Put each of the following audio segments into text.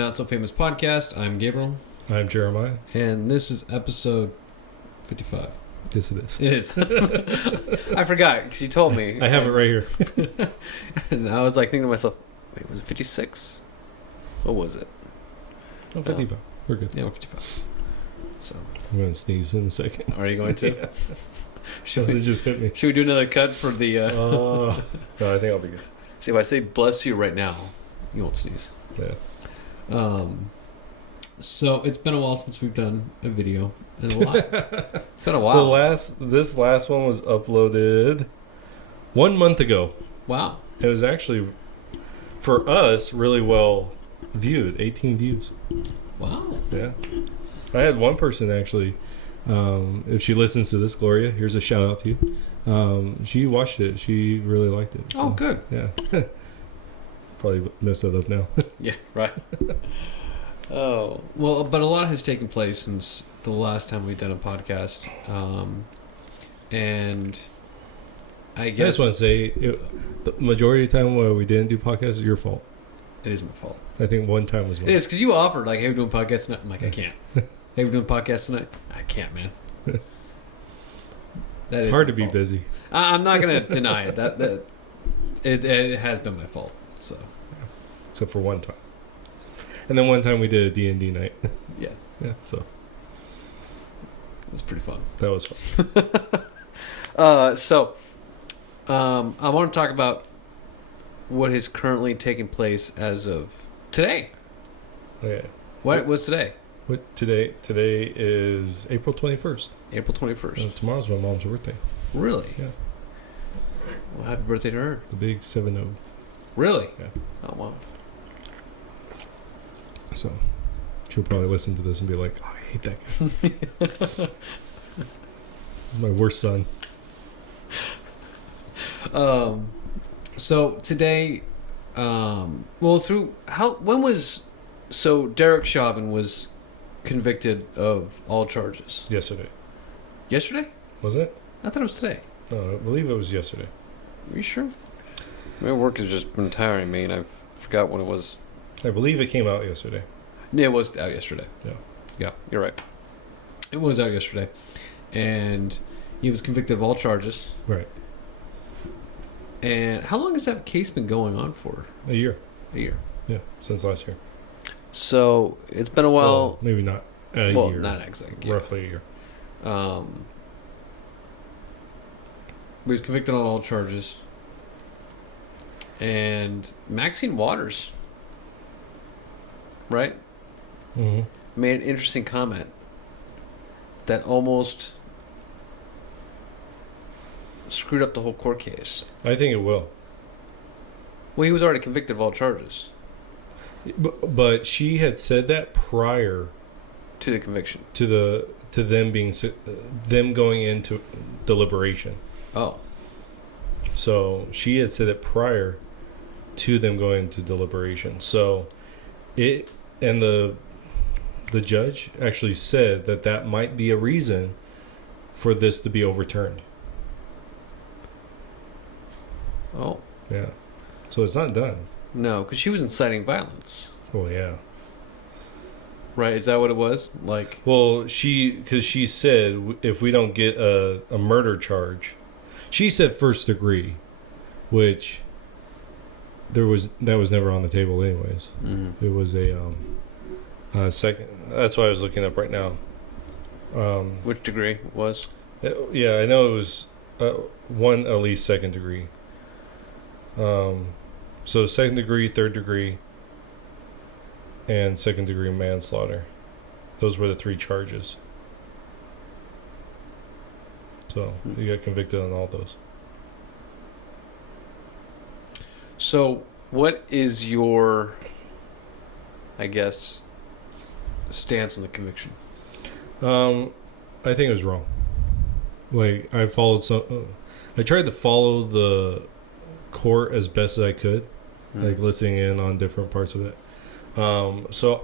Not So Famous podcast. I'm Gabriel. I'm Jeremiah. And this is episode 55. Yes, it is. It is. I forgot because you told me. I have it right here. And I was like thinking to myself, wait, was it 56? What was it? Oh, 55. We're good. Yeah, we're 55. So I'm going to sneeze in a second. Are you going to? Yeah. Should It we, just hit me. should we do another cut for the... No, I think I'll be good. See, if I say bless you right now, you won't sneeze. Yeah. So it's been a while since we've done a video. And a lot. It's been a while. This last one was uploaded 1 month ago. Wow. It was actually, for us, really well viewed. 18 views. Wow. Yeah. I had one person actually, if she listens to this, Gloria, here's a shout out to you. She watched it. She really liked it. So, Oh, good. Yeah. Probably messed that up now. Yeah, right. Oh, well, but a lot has taken place since the last time we've done a podcast. And I I guess just want to say, the majority of the time when we didn't do podcasts is your fault. it is my fault. I think one time was mine. It is because you offered, like, hey, we're doing podcasts tonight. I'm like, I can't. Hey, we're doing podcasts tonight. I can't, man. It's hard to be busy. I'm not going to deny it. That it has been my fault. So, Except for one time. And then one time we did a D&D night. yeah, Yeah, so it was pretty fun. that was fun. I want to talk about what is currently taking place as of today. Okay. What was today? What today? Today is April 21st. April 21st. Tomorrow's my mom's birthday. Really? Yeah. Well, happy birthday to her. The big 7-0. Really? Yeah. Oh, wow. So she'll probably listen to this and be like, oh, I hate that guy. He's my worst son. So today, so Derek Chauvin was convicted of all charges. Yesterday. Yesterday? Was it? I thought it was today. No, I believe it was yesterday. Are you sure? My work has just been tiring me, and I forgot when it was. I believe it came out yesterday. Yeah, it was out yesterday. Yeah. Yeah, you're right. It was out yesterday. And he was convicted of all charges. Right. And how long has that case been going on for? A year. A year. Yeah, since last year. So it's been a while. Well, maybe not a Well, year. not exactly. Yeah. Roughly a year. He was convicted on all charges. And Maxine Waters, right, Mm-hmm. made an interesting comment that almost screwed up the whole court case. I think it will. Well, he was already convicted of all charges. But she had said that prior To the conviction. to them going into deliberation. Oh. So she had said it prior to them going into deliberation. So the judge actually said that might be a reason for this to be overturned. Oh. Yeah. So it's not done. No, because she was inciting violence. Oh yeah. Right? Is that what it was? Like. Well, because she said if we don't get a murder charge, she said first degree, which that was never on the table anyways. Mm-hmm. It was a second. That's what I was looking up right now. Which degree was? Yeah, I know it was one at least second degree. So second degree, third degree, and second degree manslaughter. Those were the three charges. So you got convicted on all those. So, what is your, I guess, stance on the conviction? I think it was wrong. Like I tried to follow the court as best as I could, like listening in on different parts of it. So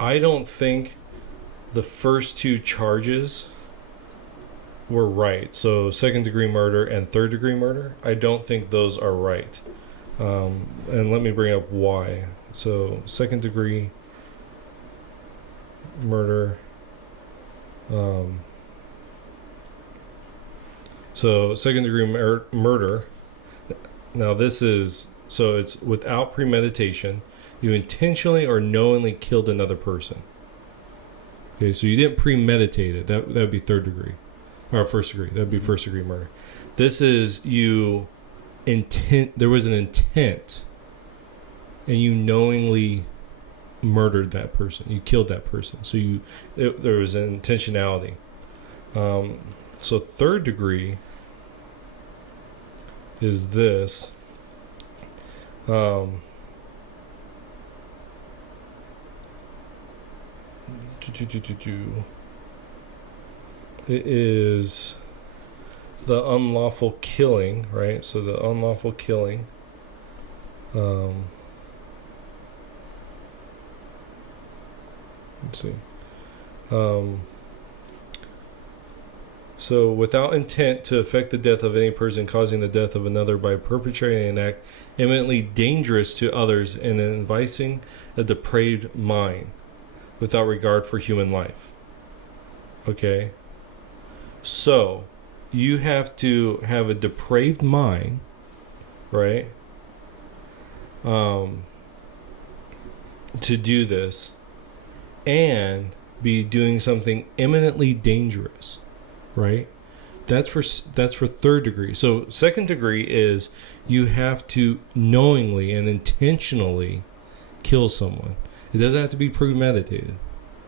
I don't think the first two charges were right. So second degree murder and third degree murder, I don't think those are right. And let me bring up why. So second degree murder. So second degree murder. Now this is, so it's without premeditation. You intentionally or knowingly killed another person. Okay, so you didn't premeditate it. That would be third degree. Or first degree. That would be first degree murder. This is you there was an intent and you knowingly murdered that person. You killed that person. So there was an intentionality. So third degree is this. It is the unlawful killing, right? So the unlawful killing. Let's see. So without intent to effect the death of any person, causing the death of another by perpetrating an act eminently dangerous to others and inviting a depraved mind without regard for human life. Okay? So, you have to have a depraved mind, right? To do this and be doing something eminently dangerous, right? That's for third degree. So second degree is you have to knowingly and intentionally kill someone. It doesn't have to be premeditated,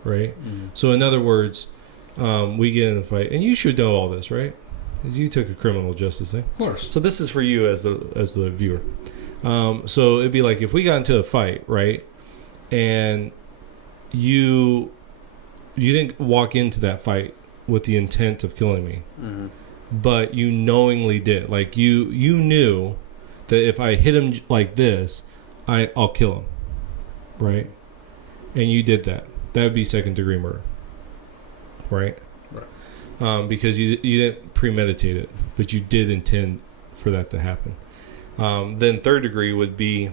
right? Mm-hmm. So in other words, we get in a fight, and you should know all this, right? Because you took a criminal justice thing. Of course. So this is for you as the viewer. So it'd be like if we got into a fight, right? And you didn't walk into that fight with the intent of killing me, mm-hmm. but you knowingly did. Like you knew that if I hit him like this, I'll kill him, right? And you did that. That would be second degree murder, right? Right. Because you didn't premeditate it, but you did intend for that to happen. Then third degree would be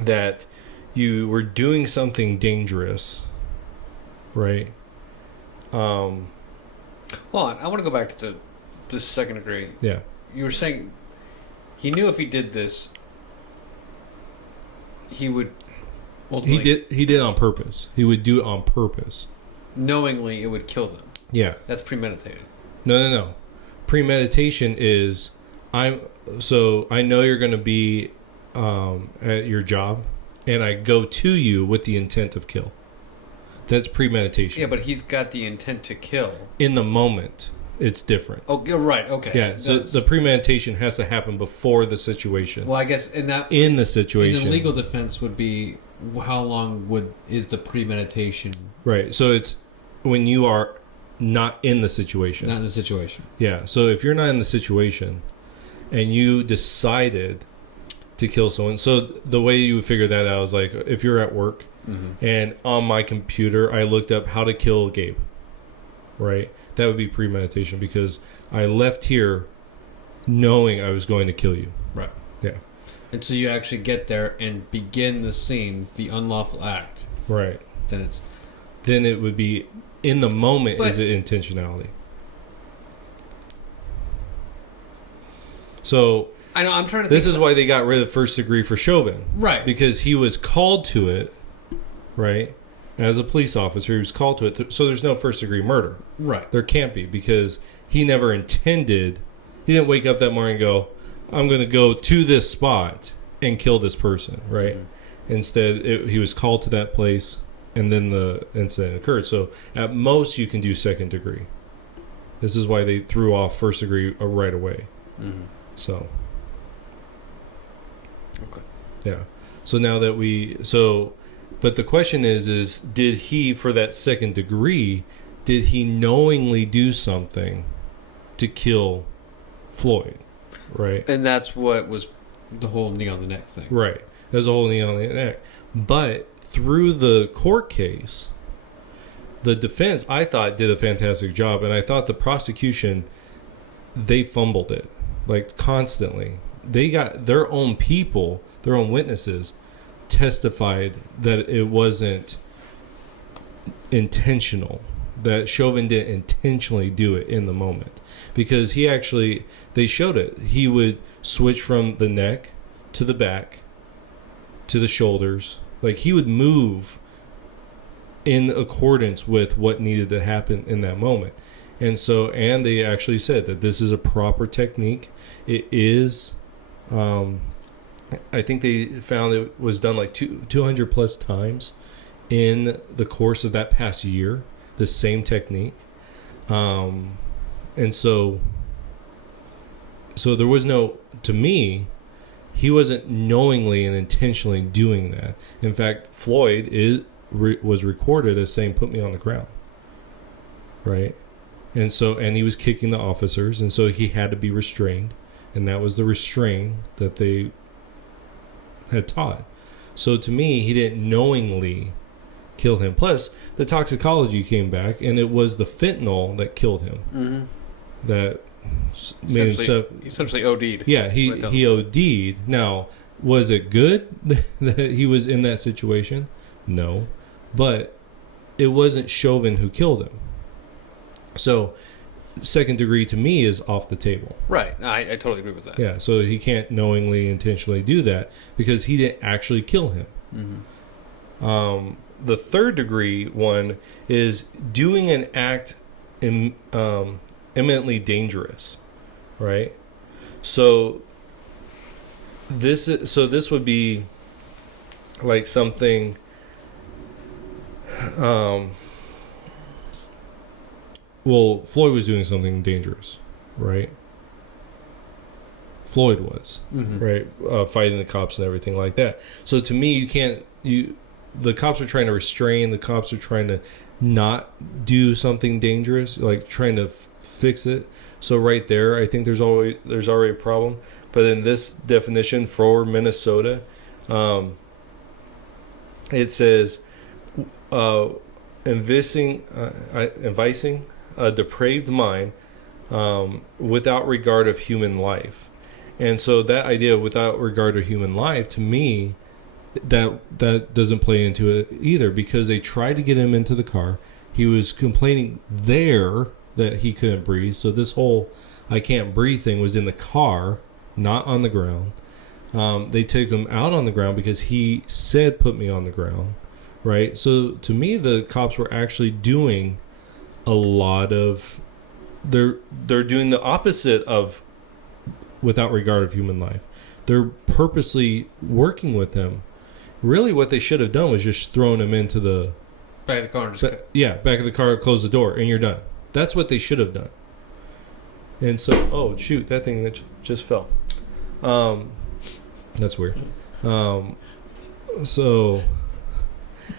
that you were doing something dangerous, right? Hold on, I want to go back to this second degree. Yeah. You were saying he knew if he did this, he would ultimately... He did on purpose. He would do it on purpose. Knowingly, it would kill them. Yeah. That's premeditated. No. Premeditation is, I know you're going to be at your job, and I go to you with the intent of kill. That's premeditation. Yeah, but he's got the intent to kill. In the moment, it's different. Oh, you're right. Okay. Yeah, so the premeditation has to happen before the situation. Well, I guess in the situation. In the legal defense would be, how long is the premeditation? Right, so it's when you are not in the situation. Not in the situation. Yeah, so if you're not in the situation and you decided to kill someone, so the way you would figure that out is like if you're at work, mm-hmm. and on my computer I looked up how to kill Gabe, right? That would be premeditation because I left here knowing I was going to kill you. Right. Yeah. And so you actually get there and begin the scene, the unlawful act. Right. Then it would be in the moment. Is it intentionality? So I know I'm trying to. This is why they got rid of first degree for Chauvin, right? Because he was called to it, right? As a police officer, he was called to it. So there's no first degree murder, right? There can't be because he never intended. He didn't wake up that morning and go, "I'm going to go to this spot and kill this person," right? Mm-hmm. Instead, he was called to that place, and then the incident occurred. So at most, you can do second degree. This is why they threw off first degree right away. Mm-hmm. So. Okay. Yeah. So now that but the question is did he, for that second degree, did he knowingly do something to kill Floyd? Right. And that's what was the whole knee on the neck thing. Right. There's a whole knee on the neck. But through the court case, the defense, I thought, did a fantastic job. And I thought the prosecution, they fumbled it. Like, constantly. They got their own people, their own witnesses, testified that it wasn't intentional. That Chauvin didn't intentionally do it in the moment, because they showed it. He would switch from the neck to the back to the shoulders. Like, he would move in accordance with what needed to happen in that moment. And they actually said that this is a proper technique. It is, I think they found it was done like 200 plus times in the course of that past year, the same technique. And so there was no, to me, he wasn't knowingly and intentionally doing that. In fact, Floyd was recorded as saying, "Put me on the ground." Right? And he was kicking the officers, and so he had to be restrained. And that was the restraint that they had taught. So to me, he didn't knowingly kill him. Plus, the toxicology came back, and it was the fentanyl that killed him. Mm-hmm. That made him essentially OD'd. Yeah, he OD'd. Now, was it good that he was in that situation? No. But it wasn't Chauvin who killed him. So, second degree to me is off the table. Right. I totally agree with that. Yeah, so he can't knowingly, intentionally do that because he didn't actually kill him. Mm-hmm. The third degree one is doing an act eminently dangerous, right? So this would be like something. Well, Floyd was doing something dangerous, right? Floyd was, mm-hmm. right? Fighting the cops and everything like that. So to me, the cops are trying to restrain, the cops are trying to not do something dangerous, like trying to fix it. So right there, I think there's already a problem. But in this definition for Minnesota, it says invising a depraved mind without regard of human life. And so that idea, without regard of human life, to me, that doesn't play into it either, because they tried to get him into the car. He was complaining there that he couldn't breathe. So this whole "I can't breathe" thing was in the car, not on the ground. They took him out on the ground because he said, "Put me on the ground." Right? So to me, the cops were actually doing a lot of... They're doing the opposite of without regard of human life. They're purposely working with him. Really, what they should have done was just thrown him into the back of the car. Back of the car, close the door, and you're done. That's what they should have done. And so, oh shoot, that thing that just fell. That's weird. So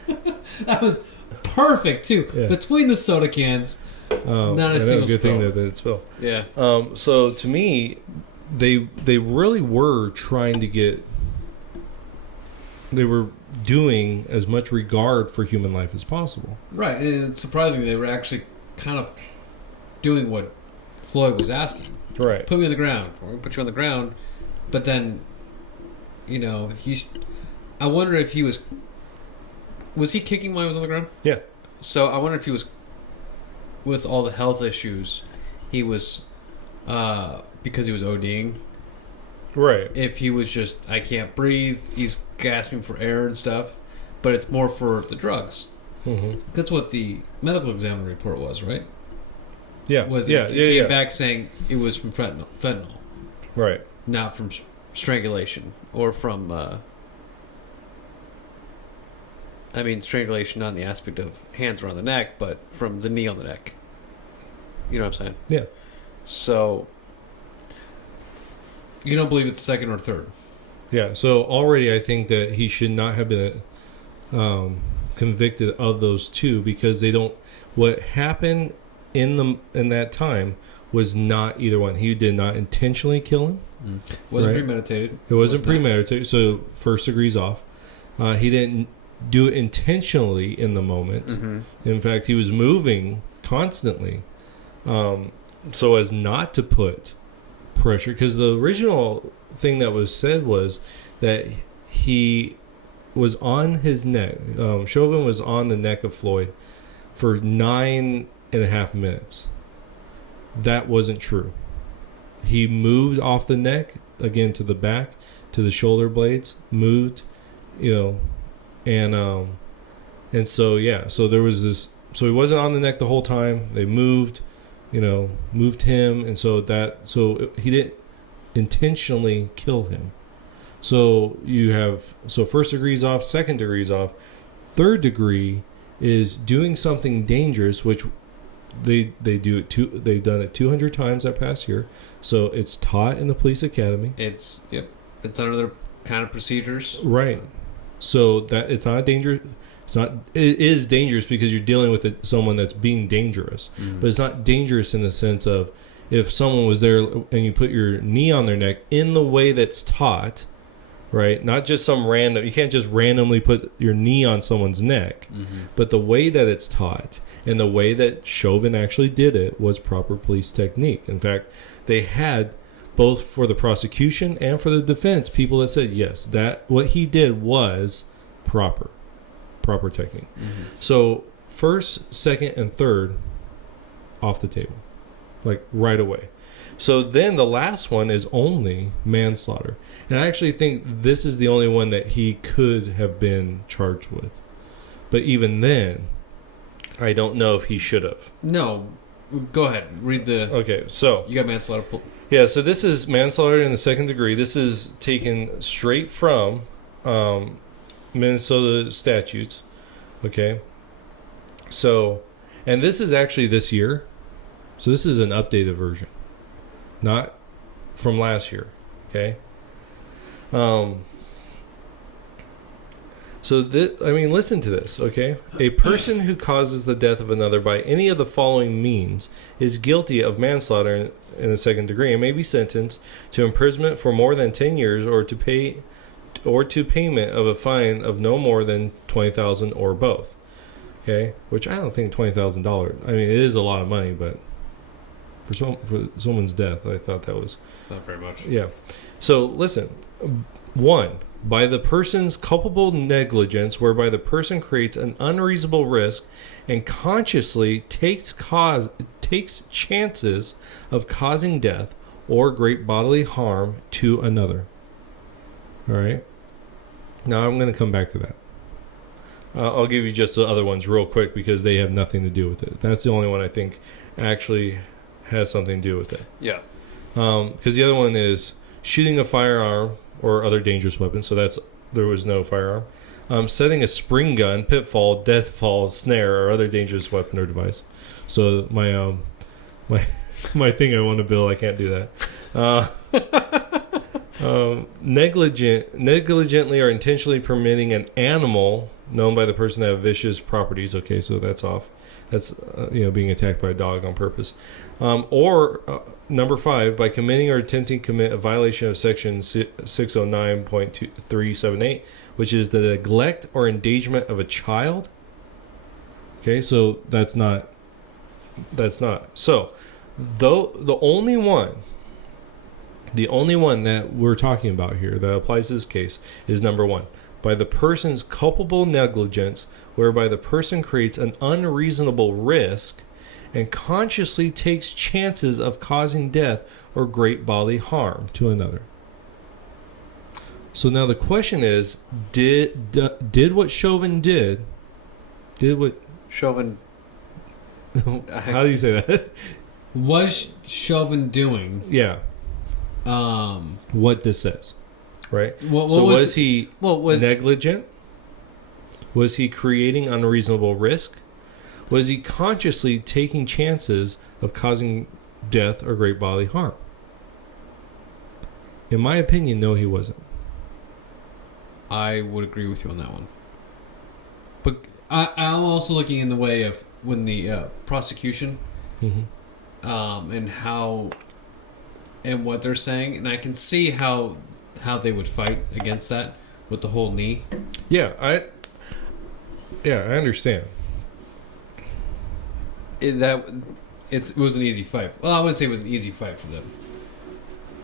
that was perfect too. Yeah. Between the soda cans, not a single good spill. Thing that it spilled. Yeah. So to me, they really were trying to get. They were doing as much regard for human life as possible. Right, and surprisingly, they were actually kind of doing what Floyd was asking. Right. Put me on the ground. We're going to put you on the ground. But then, I wonder if he was... Was he kicking while he was on the ground? Yeah. So I wonder if he was... With all the health issues, he was... because he was ODing. Right. If he was just, I can't breathe, he's gasping for air and stuff, but it's more for the drugs. Mm-hmm. That's what the medical examiner report was, right? Yeah. It came back saying it was from fentanyl. Right. Not from strangulation or from, strangulation on the aspect of hands around the neck, but from the knee on the neck. You know what I'm saying? Yeah. So... You don't believe it's second or third? Yeah, so already I think that he should not have been convicted of those two, because they don't... What happened in that time was not either one. He did not intentionally kill him. Wasn't premeditated. It wasn't premeditated, so first degree's off. He didn't do it intentionally in the moment. Mm-hmm. In fact, he was moving constantly so as not to put... pressure, because the original thing that was said was that he was on his neck. Chauvin was on the neck of Floyd for 9.5 minutes. That wasn't true. He moved off the neck, again to the back, to the shoulder blades, moved, and so, yeah, so there was this, so he wasn't on the neck the whole time. They moved him, and so he didn't intentionally kill him. So you have, first degree's off, second degree's off. Third degree is doing something dangerous, which they do it they've done it 200 times that past year. So it's taught in the police academy. It's under their kind of procedures. Right. So that it's not dangerous. It is dangerous because you're dealing with someone that's being dangerous. Mm-hmm. But it's not dangerous in the sense of if someone was there and you put your knee on their neck in the way that's taught, right? Not just some random, you can't just randomly put your knee on someone's neck, mm-hmm. but the way that it's taught and the way that Chauvin actually did it was proper police technique. In fact, they had both for the prosecution and for the defense people that said, yes, that what he did was proper technique. Mm-hmm. So first, second, and third off the table, like right away. So then the last one is only manslaughter. And I actually think this is the only one that he could have been charged with. But even then, I don't know if he should have. No. Go ahead. Read the... Okay, so... You got manslaughter. Yeah, so this is manslaughter in the second degree. This is taken straight from Minnesota statutes. Okay? So, and this is actually this year. So this is an updated version. Not from last year, okay? Listen to this, okay? A person who causes the death of another by any of the following means is guilty of manslaughter in the second degree and may be sentenced to imprisonment for more than 10 years or to payment of a fine of no more than $20,000 or both, okay? Which I don't think $20,000. I mean, it is a lot of money, but... For someone's death, I thought that was... Not very much. Yeah. So, listen. 1, by the person's culpable negligence, whereby the person creates an unreasonable risk and consciously takes chances of causing death or great bodily harm to another. All right? Now, I'm going to come back to that. I'll give you just the other ones real quick because they have nothing to do with it. That's the only one I think actually... has something to do with it. Yeah. Because the other one is shooting a firearm or other dangerous weapon. So there was no firearm. Setting a spring gun, pitfall, deathfall, snare, or other dangerous weapon or device. So my thing I want to build, I can't do that. Negligently or intentionally permitting an animal known by the person to have vicious properties. Okay, so that's off. That's being attacked by a dog on purpose. Or number 5, by committing or attempting to commit a violation of section 609.378, which is the neglect or endangerment of a child. Okay, so that's not. So, though the only one that we're talking about here that applies to this case is number 1, by the person's culpable negligence, whereby the person creates an unreasonable risk and consciously takes chances of causing death or great bodily harm to another. So now the question is, did what Chauvin did what... Chauvin... How do you say that? Was Chauvin doing... Yeah. What this says. Right? Was he negligent? Was he creating unreasonable risk? Was he consciously taking chances of causing death or great bodily harm? In my opinion, no, he wasn't. I would agree with you on that one. But I'm also looking in the way of when the prosecution and what they're saying, and I can see how they would fight against that with the whole knee. Yeah, I understand. It was an easy fight. Well, I wouldn't say it was an easy fight for them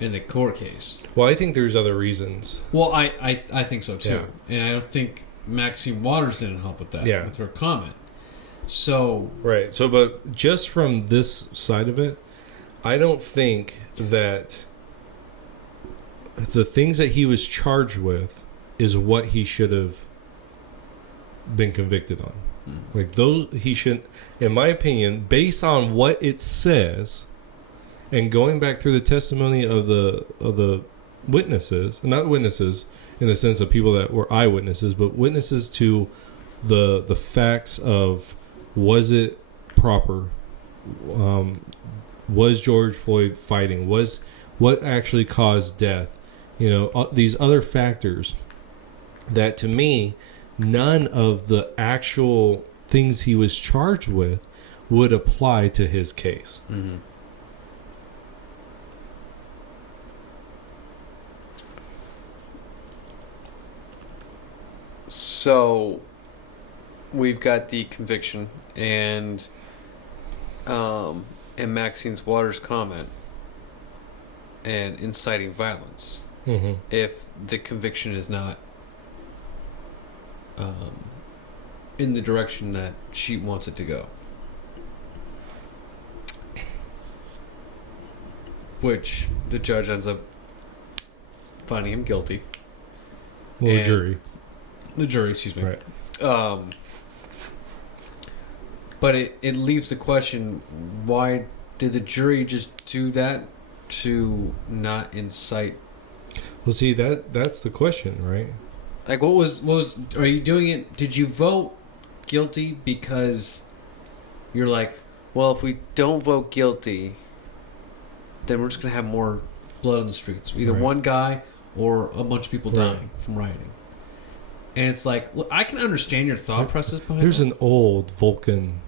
in the court case. Well, I think there's other reasons. Well, I think so too, and I don't think Maxine Waters didn't help with that with her comment. So Right. So, but just from this side of it, I don't think that the things that he was charged with is what he should have been convicted on. Like those, he shouldn't, in my opinion, based on what it says, and going back through the testimony of the witnesses, not witnesses in the sense of people that were eyewitnesses, but witnesses to the facts of, was it proper? Was George Floyd fighting? Was what actually caused death? You know, these other factors that, to me, none of the actual things he was charged with would apply to his case. Mm-hmm. So we've got the conviction and Maxine Waters' comment and inciting violence. Mm-hmm. If the conviction is not in the direction that she wants it to go, which the judge ends up finding him guilty. Well, the jury, excuse me. Right. But it leaves the question: why did the jury just do that to not incite? Well, see, that's the question, right? Like, what was? Are you doing it? Did you vote guilty because you're like, well, if we don't vote guilty, then we're just gonna have more blood on the streets, either right. one guy or a bunch of people right. dying from rioting. And it's like, look, I can understand your thought process behind There's that. an old Vulcan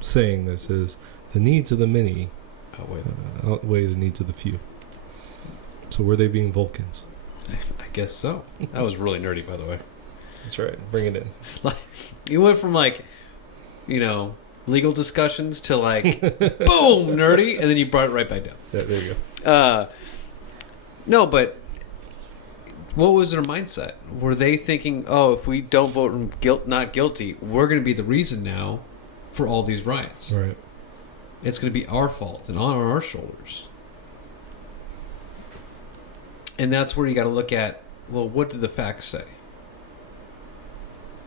saying that says, the needs of the many outweigh the needs of the few. So were they being Vulcans? I guess so. That was really nerdy, by the way. That's right. Bring it in. Like, you went from legal discussions to boom, nerdy, and then you brought it right back down. Yeah, there you go. No, but what was their mindset? Were they thinking, oh, if we don't vote not guilty, we're going to be the reason now for all these riots? Right. It's going to be our fault and on our shoulders. And that's where you got to look at, well, what did the facts say?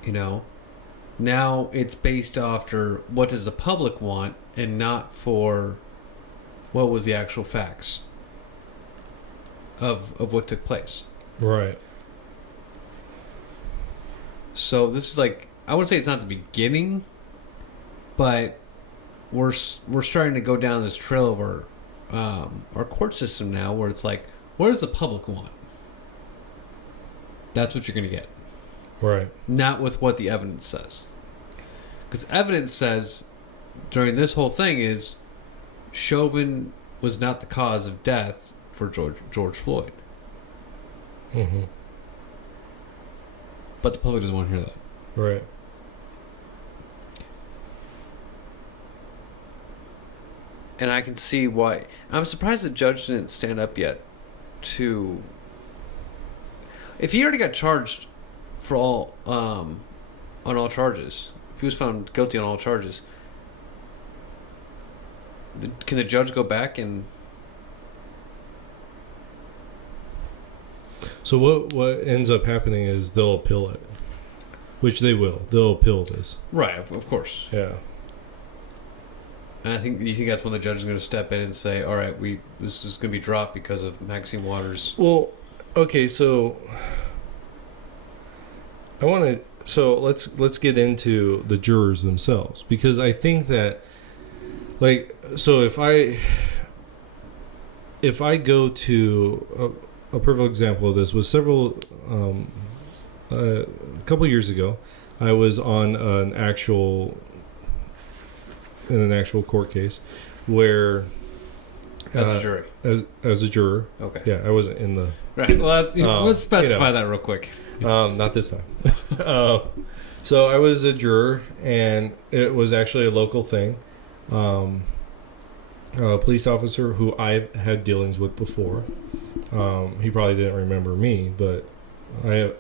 You know, now it's based after what does the public want and not for what was the actual facts of what took place. Right. So this is I wouldn't say it's not the beginning, but we're starting to go down this trail of our court system now, where it's like, what does the public want? That's what you're going to get. Right. Not with what the evidence says. Because evidence says during this whole thing is Chauvin was not the cause of death for George Floyd. Mm-hmm. But the public doesn't want to hear that. Right. And I can see why. I'm surprised the judge didn't stand up yet to... If he already got charged for all on all charges, if he was found guilty on all charges, can the judge go back and... So what ends up happening is they'll appeal it, which they will. They'll appeal this. Right, of course. Yeah. And I think you think that's when the judge is going to step in and say, "All right, this is going to be dropped because of Maxine Waters." Well, okay, so let's get into the jurors themselves, because I think that if I go to a perfect example of this was several a couple years ago, I was on in an actual court case where As a jury. As a juror. Okay. Yeah, I wasn't in the... Right. Well, let's specify that real quick. Not this time. So I was a juror, and it was actually a local thing. A police officer who I've had dealings with before. He probably didn't remember me, but I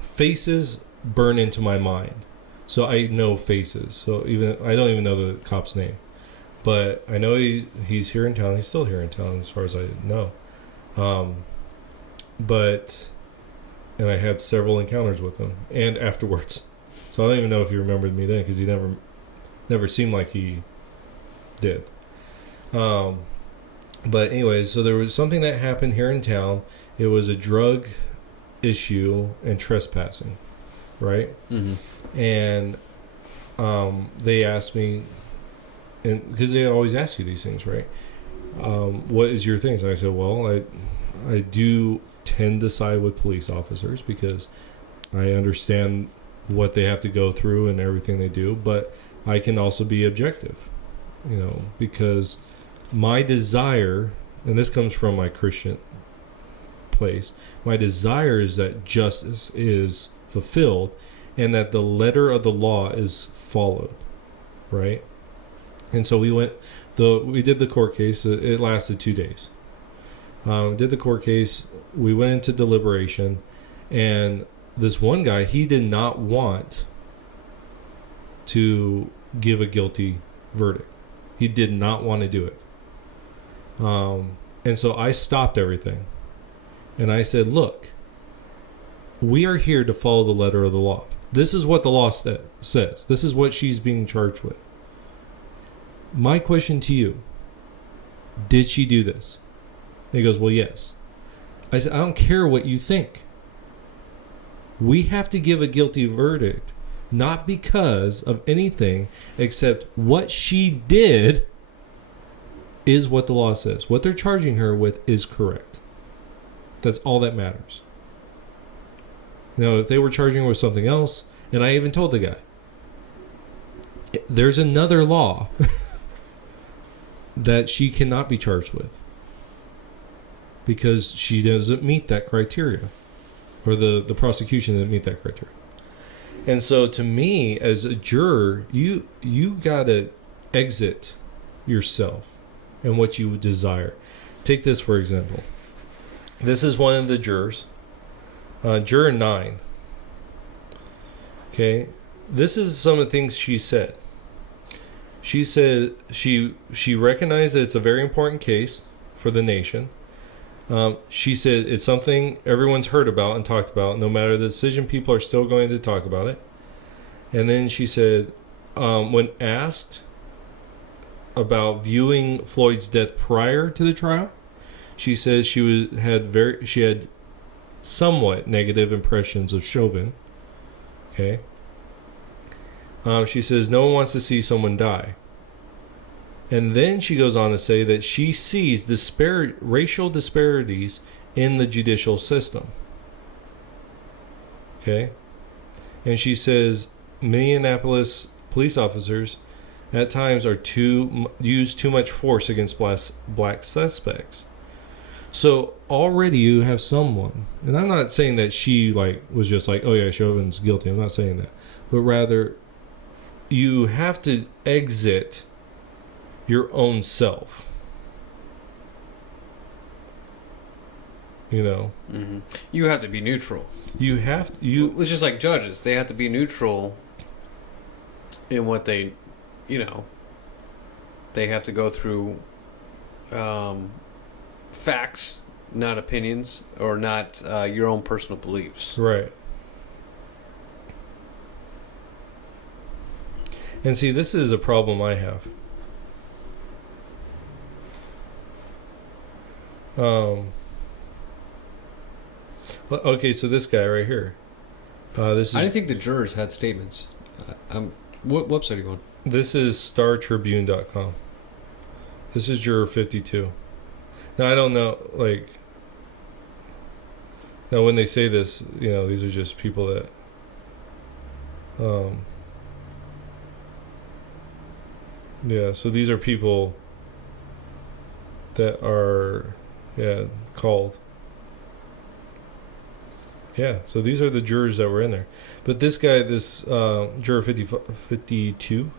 faces burn into my mind. So I know faces. So even I don't even know the cop's name. But I know he's here in town. He's still here in town as far as I know. And I had several encounters with him and afterwards. So I don't even know if he remembered me then because he never seemed like he did. But anyways, so there was something that happened here in town. It was a drug issue and trespassing, right? Mm-hmm. And they asked me, and because they always ask you these things, right? What is your thing? And I said, well, I do tend to side with police officers because I understand what they have to go through and everything they do, but I can also be objective, because my desire, and this comes from my Christian place, my desire is that justice is fulfilled and that the letter of the law is followed, right? And so we did the court case. It lasted 2 days. Did the court case. We went into deliberation, and this one guy, he did not want to give a guilty verdict. He did not want to do it. And so I stopped everything. And I said, look, we are here to follow the letter of the law. This is what the law says. This is what she's being charged with. My question to you, did she do this? And he goes, well, yes. I said, I don't care what you think. We have to give a guilty verdict, not because of anything except what she did is what the law says. What they're charging her with is correct. That's all that matters. If they were charging her with something else, and I even told the guy, there's another law that she cannot be charged with because she doesn't meet that criteria, or the prosecution doesn't meet that criteria. And so to me, as a juror, you gotta exit yourself and what you would desire. Take this for example. This is one of the jurors, juror 9. Okay, this is some of the things she said. She said she recognized that it's a very important case for the nation. She said it's something everyone's heard about and talked about. No matter the decision, people are still going to talk about it. And then she said, when asked about viewing Floyd's death prior to the trial, she says she had somewhat negative impressions of Chauvin. Okay. She says no one wants to see someone die. And then she goes on to say that she sees racial disparities in the judicial system. Okay? And she says Minneapolis police officers at times use too much force against black suspects. So already you have someone, and I'm not saying that she was just like, oh yeah, Chauvin's guilty. I'm not saying that. But rather, you have to exit your own self. Mm-hmm. You have to be neutral. It's just like judges. They have to be neutral in what they have to go through facts, not opinions, or not your own personal beliefs. Right. And see, this is a problem I have. Okay, so this guy right here. I didn't think the jurors had statements. What website are you on? This is StarTribune.com. This is juror 52. Now, I don't know, now when they say this, these are just people that, yeah, so these are people that are, called. Yeah, so these are the jurors that were in there. But this guy, juror 52,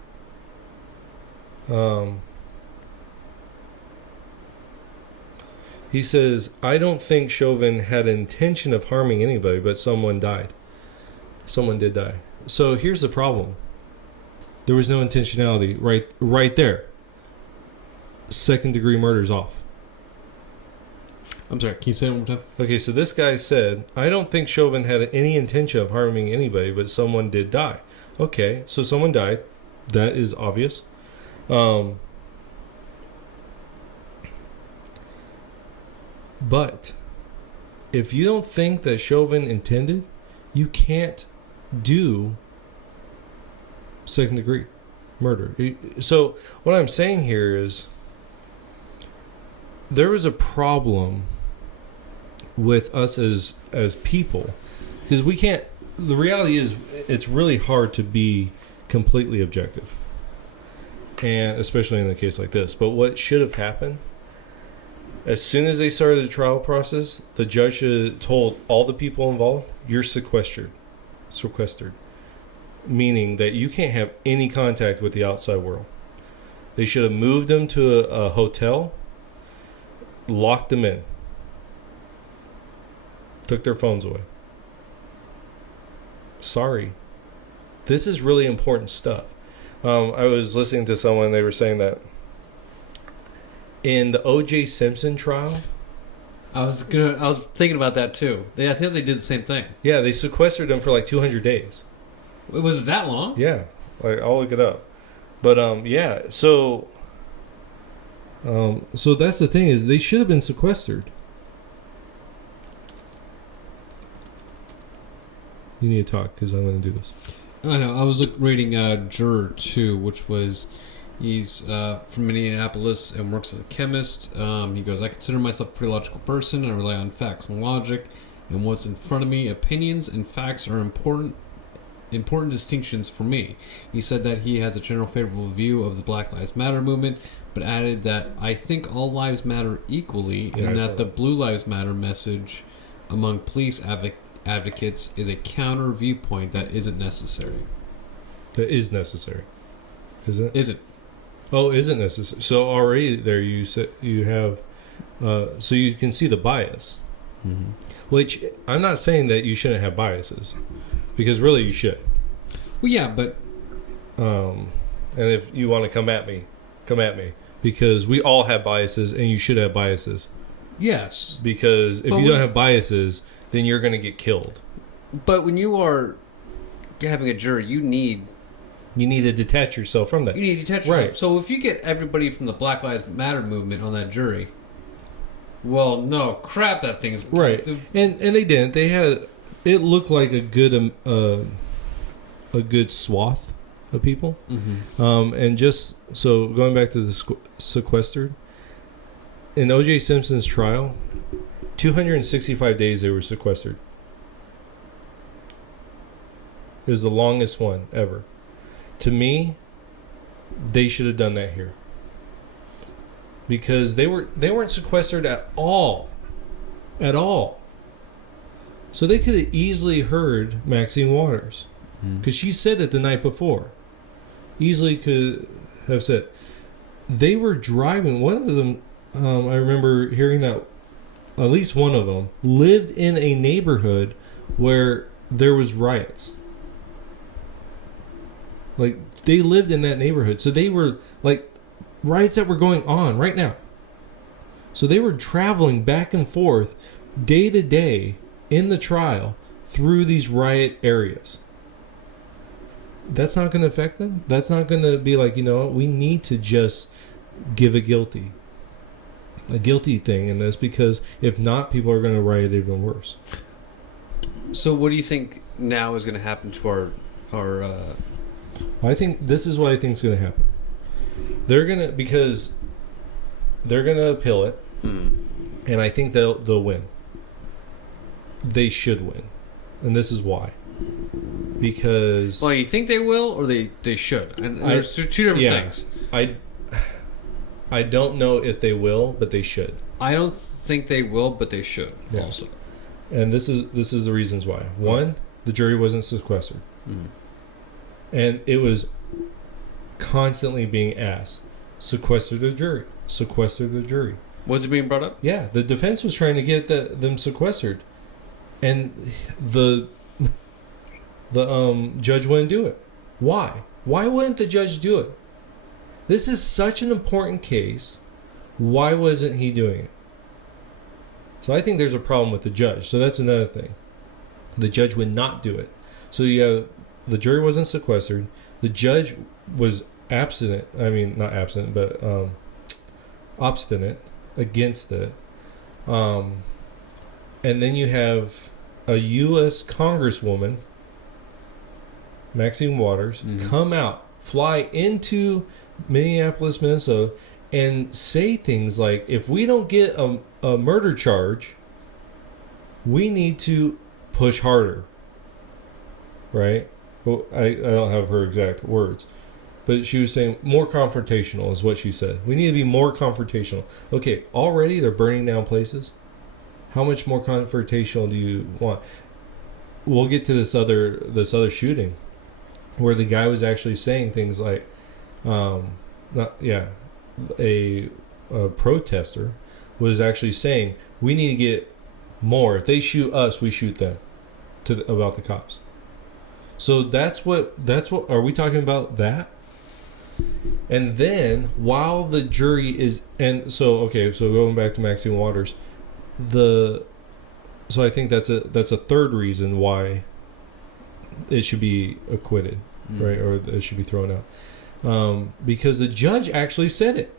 he says, I don't think Chauvin had intention of harming anybody, but someone died. Someone did die. So here's the problem. There was no intentionality right there. Second degree murder's off. I'm sorry, can you say it one more time? Okay, so this guy said, I don't think Chauvin had any intention of harming anybody, but someone did die. Okay, so someone died. That is obvious. But if you don't think that Chauvin intended, you can't do second degree murder. So what I'm saying here is there was a problem with us as people, because we can't. The reality is it's really hard to be completely objective, and especially in a case like this. But what should have happened, as soon as they started the trial process, the judge should have told all the people involved, you're sequestered, meaning that you can't have any contact with the outside world. They should have moved them to a hotel, locked them in, took their phones away. Sorry. This is really important stuff. I was listening to someone, they were saying that in the O.J. Simpson trial, I was thinking about that too. I think they did the same thing. yeah, they sequestered them for like 200 days. Was it that long? Yeah, I'll look it up. But yeah, so that's the thing, is they should have been sequestered. You need to talk because I'm going to do this. I know. I was reading Juror 2, which was, he's from Minneapolis and works as a chemist. He goes, I consider myself a pretty logical person. I rely on facts and logic and what's in front of me. Opinions and facts are important distinctions for me. He said that he has a general favorable view of the Black Lives Matter movement, but added that I think all lives matter equally, and that the Blue Lives Matter message among police advocates is a counter viewpoint that isn't necessary. That is necessary. Is it? Isn't. Oh, isn't necessary. So already there you have, so you can see the bias. Mm-hmm. Which I'm not saying that you shouldn't have biases, because really you should. Well, yeah, but and if you want to come at me, because we all have biases, and you should have biases. Yes, because if you don't have biases, then you're going to get killed. But when you are having a jury, you need to detach yourself from that. You need to detach yourself. Right. So if you get everybody from the Black Lives Matter movement on that jury, well, no crap, that thing's right. And they didn't. They had, it looked like a good swath of people. Mm-hmm. And just so going back to the sequestered, in O.J. Simpson's trial, 265 days they were sequestered. It was the longest one ever. To me, they should have done that here, because they weren't sequestered at all. So they could have easily heard Maxine Waters, because she said it the night before. Easily could have said. They were driving. One of them, I remember hearing that at least one of them lived in a neighborhood where there was riots. Like, they lived in that neighborhood. So they were, like, riots that were going on right now. So they were traveling back and forth day to day in the trial through these riot areas. That's not going to affect them. That's not going to be like, you know what, we need to just give a guilty thing in this, because if not, people are going to riot even worse. So what do you think now is going to happen to our I think this is what I think is going to happen. They're going to appeal it, and I think they'll win. They should win, and this is why. Because, well, you think they will, or they should, and there's two different things. I don't know if they will, but they should. I don't think they will, but they should also. And this is the reasons why. One, the jury wasn't sequestered. And it was constantly being asked, sequester the jury. Was it being brought up? Yeah, the defense was trying to get them sequestered. And the the judge wouldn't do it. Why? Why wouldn't the judge do it? This is such an important case. Why wasn't he doing it? So I think there's a problem with the judge. So that's another thing. The judge would not do it. So you have, the jury wasn't sequestered. The judge was abstinent. I mean, not absent, but obstinate against it. And then you have a U.S. Congresswoman, Maxine Waters, come out, fly into Minneapolis, Minnesota, and say things like, if we don't get a murder charge, we need to push harder. Right? Well, I don't have her exact words. But she was saying more confrontational is what she said. We need to be more confrontational. Okay, already they're burning down places. How much more confrontational do you want? We'll get to this other shooting where the guy was actually saying things like, a protester was actually saying, we need to get more. If they shoot us, we shoot them, about the cops. So that's what are we talking about that? And then while the jury is, and so going back to Maxine Waters, so I think that's a third reason why it should be acquitted, right, or it should be thrown out, because the judge actually said it.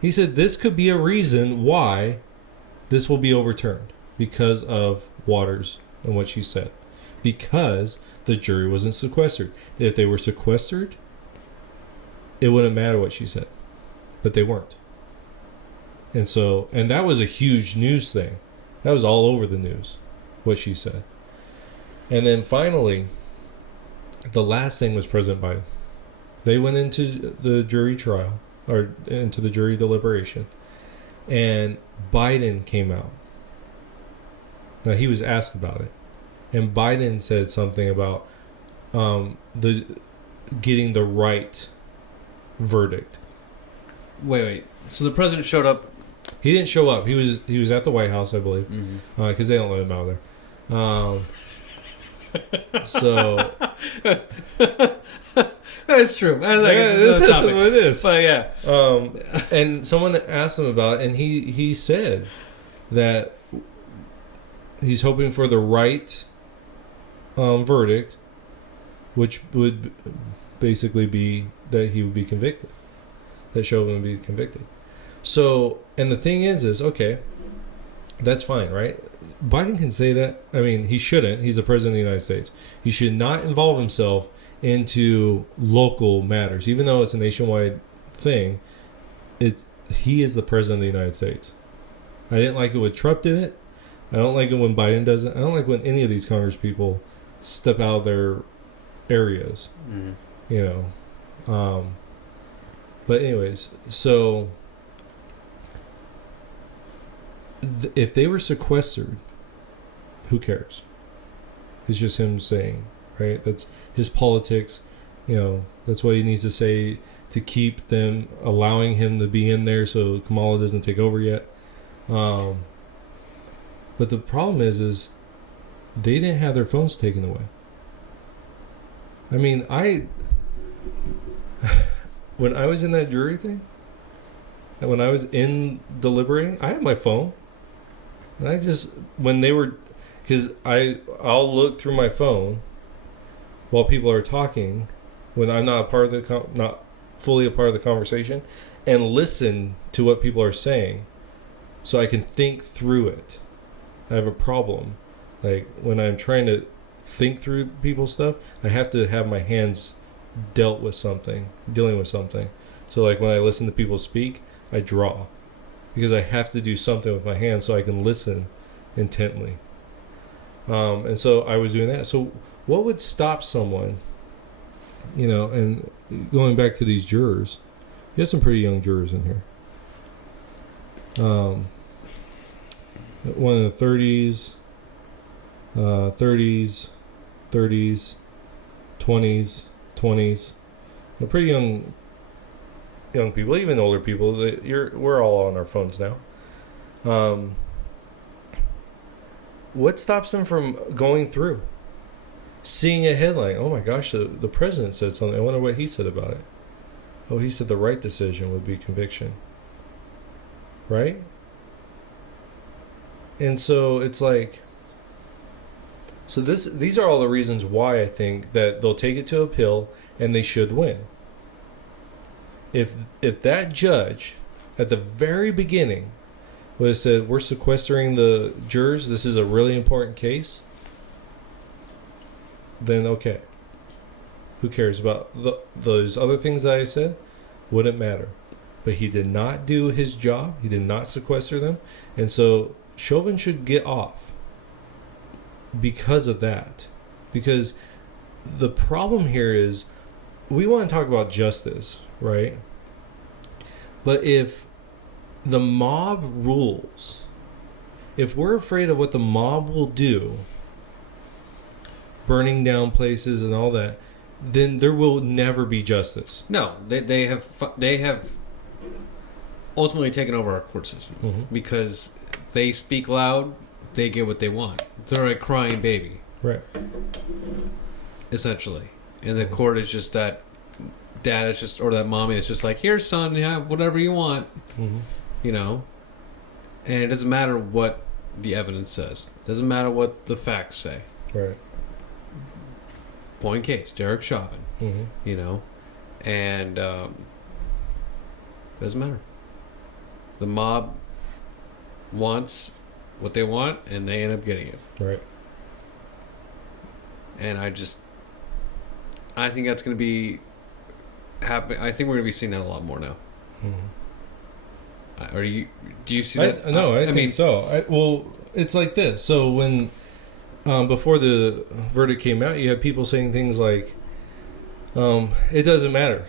He said this could be a reason why this will be overturned because of Waters and what she said, because the jury wasn't sequestered. If they were sequestered, it wouldn't matter what she said, but they weren't. And that was a huge news thing. That was all over the news, what she said. And then finally, the last thing was President Biden. They went into the jury trial, or into the jury deliberation, and Biden came out. Now, he was asked about it, and Biden said something about the getting the right verdict. Wait. So the president showed up. He didn't show up. He was at the White House, I believe, because they don't let him out there. So that's true. This is what it is. But yeah. And someone asked him about it, and he said that he's hoping for the right verdict, which would basically be that he would be convicted, that Chauvin would be convicted. So, and the thing is okay, that's fine, right? Biden can say that. I mean, he shouldn't. He's the president of the United States. He should not involve himself into local matters, even though it's a nationwide thing. He is the president of the United States. I didn't like it when Trump did it. I don't like it when Biden does it. I don't like when any of these Congress people step out of their areas. You know. But anyways, so if they were sequestered, who cares? It's just him saying, right? That's his politics. You know, that's what he needs to say to keep them, allowing him to be in there so Kamala doesn't take over yet. But the problem is they didn't have their phones taken away. I mean, when I was in that jury thing, and when I was in deliberating, I had my phone. And I just, when they were, because I'll look through my phone while people are talking, when I'm not a part of not fully a part of the conversation, and listen to what people are saying, so I can think through it. I have a problem, like when I'm trying to think through people's stuff, I have to have my hands dealing with something. So like when I listen to people speak, I draw, because I have to do something with my hands so I can listen intently. And so I was doing that. So what would stop someone, you know, and going back to these jurors, you have some pretty young jurors in here. One in the 30s, 20s. They're pretty young people, even older people. We're all on our phones now. What stops them from going through? seeing a headline. Oh my gosh, the president said something. I wonder what he said about it. Oh, he said the right decision would be conviction. Right? And so it's like, so these are all the reasons why I think that they'll take it to appeal and they should win. If that judge at the very beginning would have said, we're sequestering the jurors, this is a really important case, then okay. Who cares about those other things that I said? Wouldn't matter. But he did not do his job. He did not sequester them. And so Chauvin should get off because of that. Because the problem here is we want to talk about justice, right? But if the mob rules, if we're afraid of what the mob will do, burning down places and all that, then there will never be justice. No, they have ultimately taken over our court system because they speak loud, they get what they want. They're a crying baby, right? Essentially, and the court is just that dad is just, or that mommy is just like, here, son, you have whatever you want, you know. And it doesn't matter what the evidence says. It doesn't matter what the facts say. Right. Point case, Derek Chauvin, you know, and doesn't matter. The mob wants what they want, and they end up getting it. Right. And I think that's going to be happening. I think we're going to be seeing that a lot more now. Do you see that? No, I think so. Well, it's like this. So when before the verdict came out, you had people saying things like, it doesn't matter.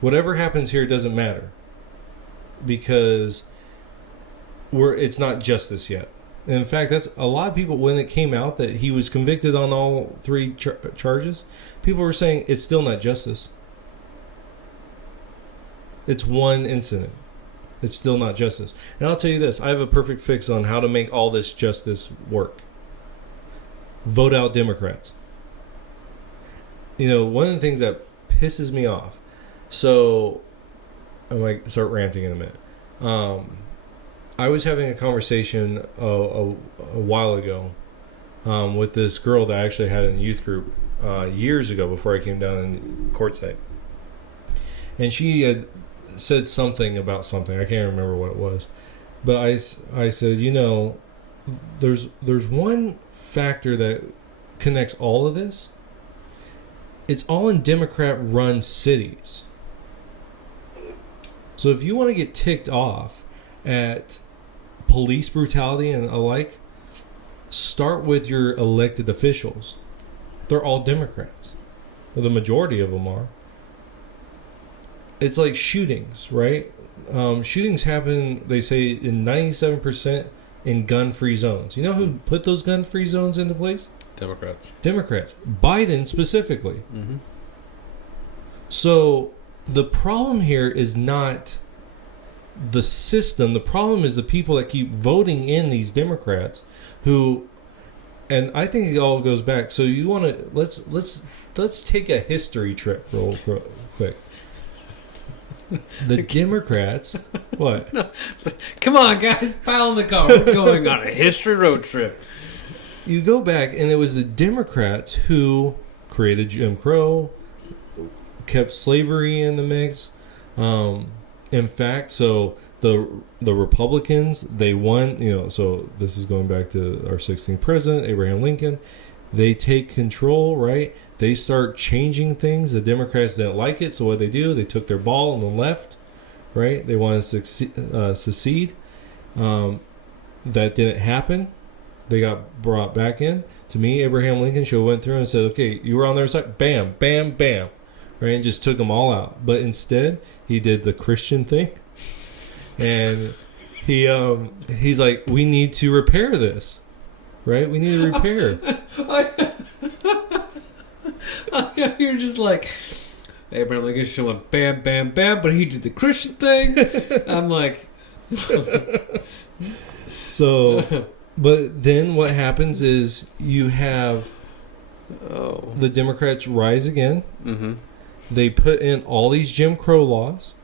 Whatever happens here doesn't matter. Because it's not justice yet. And in fact, that's a lot of people, when it came out that he was convicted on all three charges, people were saying it's still not justice. It's one incident. It's still not justice. And I'll tell you this, I have a perfect fix on how to make all this justice work. Vote out Democrats. You know, one of the things that pisses me off, so I might start ranting in a minute. I was having a conversation a while ago with this girl that I actually had in a youth group years ago before I came down in courtside. And she had said something about something. I can't remember what it was. But I said, you know, there's one factor that connects all of this. It's all in Democrat-run cities. So if you want to get ticked off at police brutality and alike, start with your elected officials. They're all Democrats. Well, the majority of them are. It's like shootings, right? Shootings happen, they say, in 97% in gun-free zones. You know who put those gun-free zones into place? Democrats. Biden specifically. So the problem here is not the system. The problem is the people that keep voting in these Democrats who, and I think it all goes back. So you want to, let's take a history trip real quick. The Democrats, what? No, come on, guys, pile in the car. We're going on a history road trip. You go back, and it was the Democrats who created Jim Crow, kept slavery in the mix. In fact, so the Republicans, they won. You know, so this is going back to our 16th president, Abraham Lincoln. They take control, right? They start changing things. The Democrats didn't like it, so what they do? They took their ball on the left, right? They wanted to secede. That didn't happen. They got brought back in. To me, Abraham Lincoln should have went through and said, okay, you were on their side. Bam, bam, bam. Right? And just took them all out. But instead, he did the Christian thing. And he's like, we need to repair this. Right? We need to repair. You're just like, Abraham Lincoln should have went bam, bam, bam, but he did the Christian thing. I'm like... So... But then what happens is you have Oh. The Democrats rise again. Mm-hmm. They put in all these Jim Crow laws,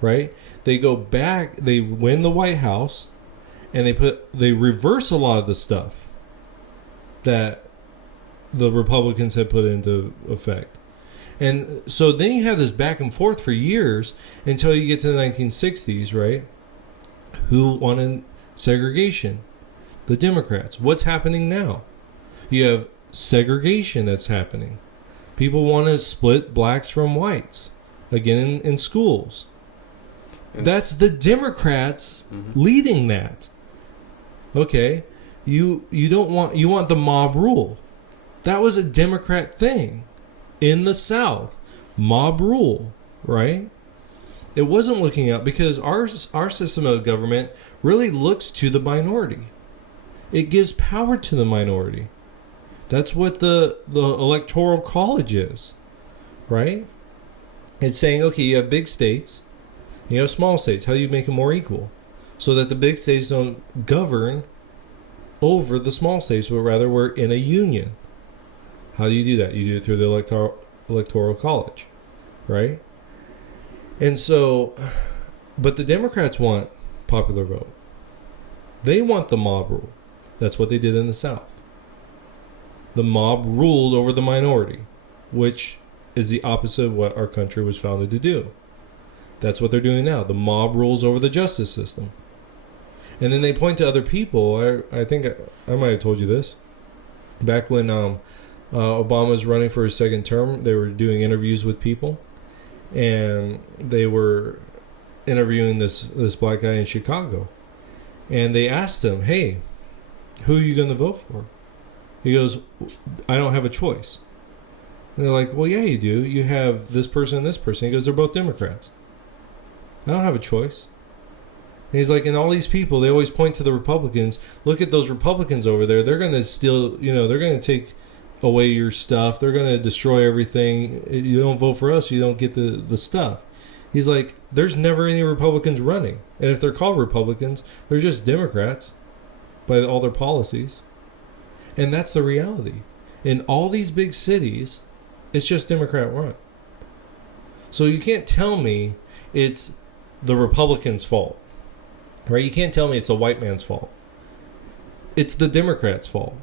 right? They go back, they win the White House, and they reverse a lot of the stuff that the Republicans had put into effect. And so then you have this back and forth for years until you get to the 1960s, right? Who wanted segregation? The Democrats. What's happening now? You have segregation that's happening. People want to split blacks from whites again in schools. That's the Democrats leading that. Okay, you want the mob rule. That was a Democrat thing in the South. Mob rule, right? It wasn't looking out because our system of government really looks to the minority. It gives power to the minority. That's what the electoral college is, right? It's saying, okay, you have big states, you have small states. How do you make them more equal? So that the big states don't govern over the small states, but rather we're in a union. How do you do that? You do it through the electoral college, right? And so, but the Democrats want popular vote. They want the mob rule. That's what they did in the South. The mob ruled over the minority, which is the opposite of what our country was founded to do. That's what they're doing now. The mob rules over the justice system. And then they point to other people. I think I might have told you this. Back when Obama was running for his second term, they were doing interviews with people. And they were interviewing this black guy in Chicago. And they asked him, hey, who are you going to vote for? He goes, I don't have a choice. And they're like, well, yeah, you do. You have this person and this person. He goes, they're both Democrats. I don't have a choice. And he's like, and all these people, they always point to the Republicans. Look at those Republicans over there. They're going to steal, they're going to take away your stuff. They're going to destroy everything. You don't vote for us, you don't get the stuff. He's like, there's never any Republicans running. And if they're called Republicans, they're just Democrats by all their policies. And that's the reality. In all these big cities, it's just Democrat run. So you can't tell me it's the Republicans' fault. Right? You can't tell me it's a white man's fault. It's the Democrats' fault.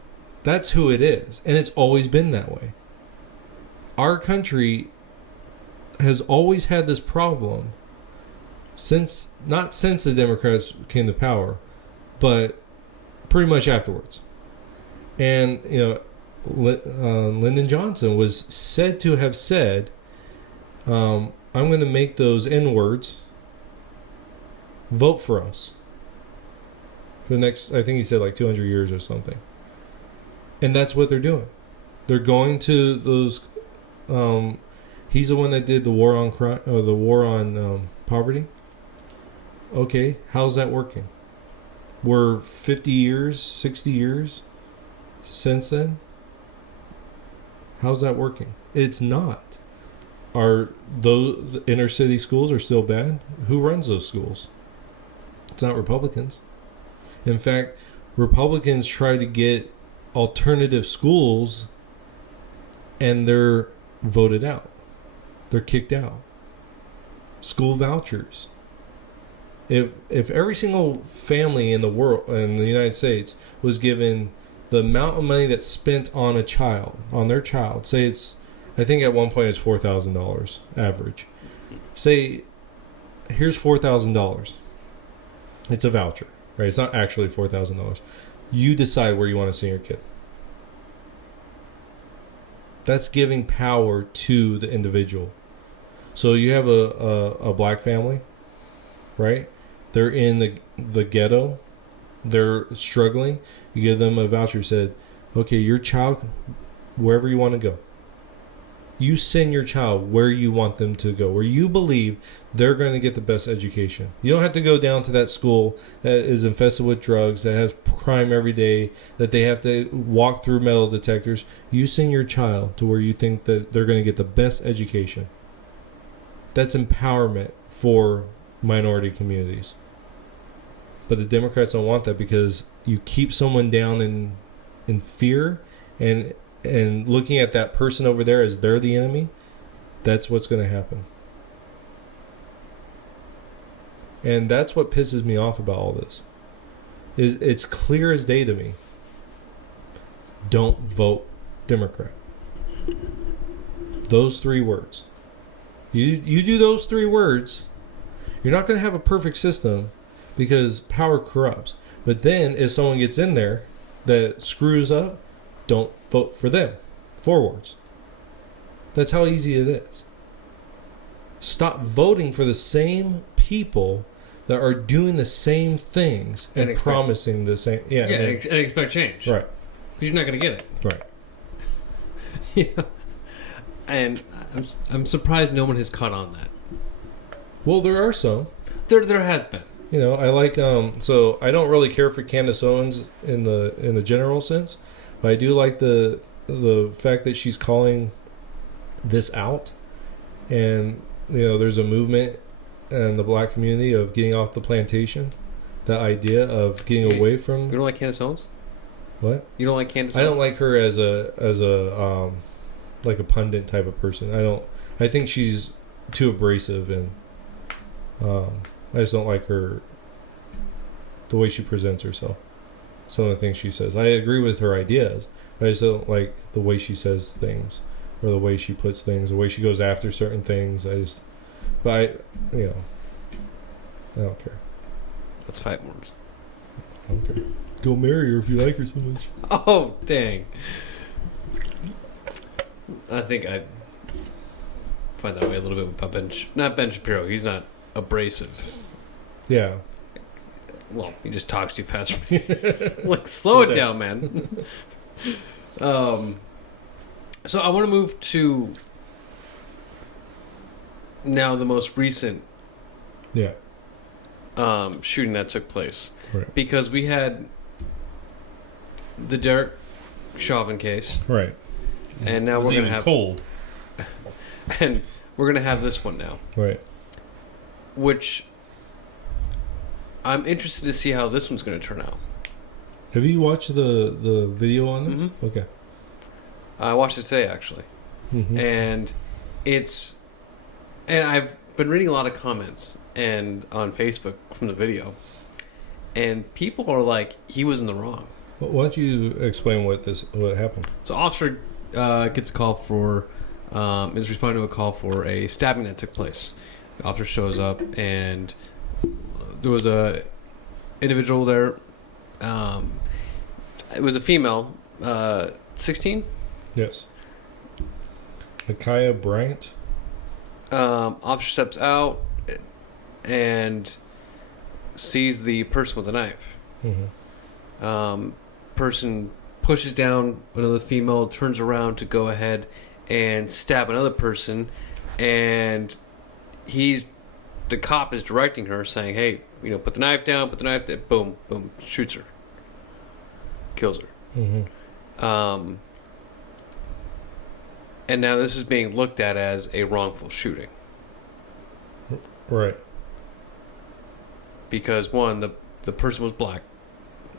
That's who it is. And it's always been that way. Our country has always had this problem not since the Democrats came to power, but pretty much afterwards. And, Lyndon Johnson was said to have said, I'm going to make those N-words vote for us for the next, I think he said like 200 years or something. And that's what they're doing. They're going to those, he's the one that did the war on crime, or the war on poverty. Okay, how's that working? We're 50 years, 60 years since then. How's that working? It's not. Are those inner city schools are still bad? Who runs those schools? It's not Republicans. In fact, Republicans try to get alternative schools and they're voted out. They're kicked out. School vouchers. If every single family in the world, in the United States, was given the amount of money that's spent on their child, say it's, I think at one point it's $4,000 average. Say, here's $4,000. It's a voucher, right? It's not actually $4,000. You decide where you want to send your kid. That's giving power to the individual. So you have a black family, right? They're in the ghetto. They're struggling. You give them a voucher. Said, okay, your child, wherever you want to go. You send your child where you want them to go, where you believe they're going to get the best education. You don't have to go down to that school that is infested with drugs, that has crime every day, that they have to walk through metal detectors. You send your child to where you think that they're going to get the best education. That's empowerment for minority communities. But the Democrats don't want that because you keep someone down in fear, and and looking at that person over there as they're the enemy, that's what's going to happen. And that's what pisses me off about all this. Is it's clear as day to me. Don't vote Democrat. Those 3 words. You do those 3 words, you're not going to have a perfect system because power corrupts. But then if someone gets in there that screws up, don't vote for them. 4 words. That's how easy it is. Stop voting for the same people that are doing the same things and promising the same. Yeah, and expect change. Right. Because you're not going to get it. Right. Yeah. And I'm surprised no one has caught on that. Well, there are some. There has been. You know, I like so I don't really care for Candace Owens in the general sense, but I do like the fact that she's calling this out, and you know, there's a movement in the black community of getting off the plantation. That idea of getting away from. You don't like Candace Owens? What? You don't like Candace Owens? I don't like her as a like a pundit type of person. I think she's too abrasive, and I just don't like her, the way she presents herself. Some of the things she says. I agree with her ideas, but I just don't like the way she says things, or the way she puts things, the way she goes after certain things. I don't care. Let's fight words. I don't care. Go marry her if you like her so much. Oh, dang. I think I'd find that way a little bit with not Ben Shapiro. He's not abrasive. Yeah. Well, he just talks too fast for me. Like, slow it down, man. So I want to move to now the most recent shooting that took place. Right. Because we had the Derek Chauvin case. Right. And now we're going to have... cold. And we're going to have this one now. Right. Which I'm interested to see how this one's going to turn out. Have you watched the video on this? Mm-hmm. Okay. I watched it today, actually. Mm-hmm. And I've been reading a lot of comments and on Facebook from the video. And people are like, he was in the wrong. Why don't you explain what happened? So officer gets a call for, is responding to a call for a stabbing that took place. The officer shows up, and there was a individual there. It was a female, 16. Yes. Ma'Khia Bryant. Officer steps out and sees the person with a knife. Mm-hmm. Person pushes down another female, turns around to go ahead and stab another person, and the cop is directing her, saying, "Hey, put the knife down, put the knife down." Boom, boom, shoots her, kills her. Mm-hmm. And now this is being looked at as a wrongful shooting. Right. Because one, the person was black.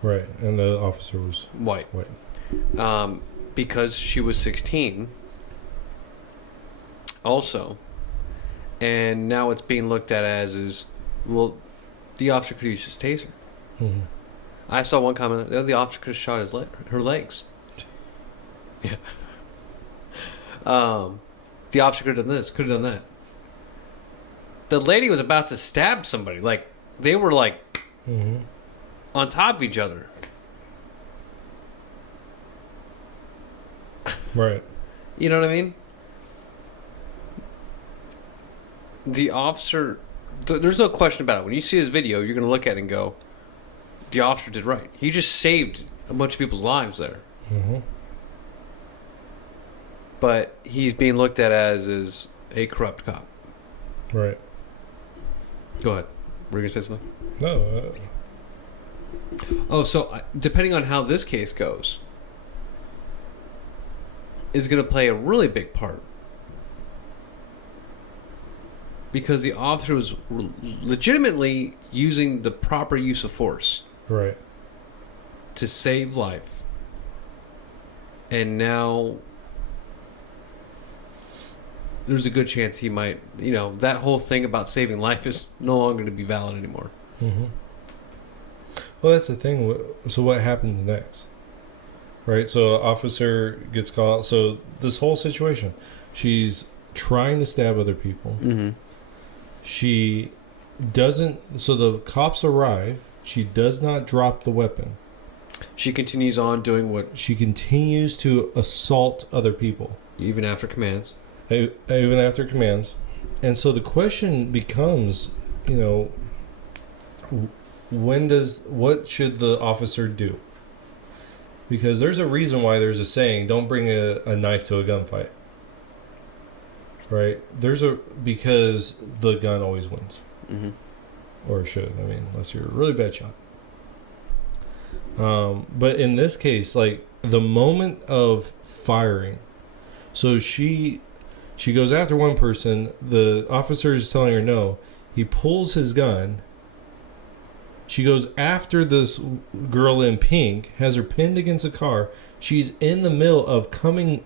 Right, and the officer was white. White. Because she was 16. Also, and now it's being looked at as well, the officer could use his taser. Mm-hmm. I saw one comment, the officer could have shot her legs. Yeah. The officer could have done this, could have done that. The lady was about to stab somebody. Like, they were like mm-hmm. on top of each other. Right. You know what I mean? The officer, there's no question about it. When you see his video, you're going to look at it and go, the officer did right. He just saved a bunch of people's lives there. Mm-hmm. But he's being looked at as a corrupt cop. Right. Go ahead. Were you going to say something? No. Oh, so depending on how this case goes, is going to play a really big part. Because the officer was legitimately using the proper use of force. Right. To save life. and now there's a good chance he might, that whole thing about saving life is no longer to be valid anymore. Mm-hmm. Well, that's the thing. So what happens next? Right? So an officer gets called. So this whole situation, she's trying to stab other people. Mm-hmm. She doesn't. So the cops arrive. She does not drop the weapon. She continues on doing what... She continues to assault other people. Even after commands. Even after commands. And so the question becomes, what should the officer do? Because there's a reason why there's a saying, don't bring a knife to a gunfight. Right? Because the gun always wins. Mm-hmm. Or should, unless you're a really bad shot. But in this case, like, the moment of firing, so she goes after one person, the officer is telling her no, he pulls his gun, she goes after this girl in pink, has her pinned against a car, she's in the middle of coming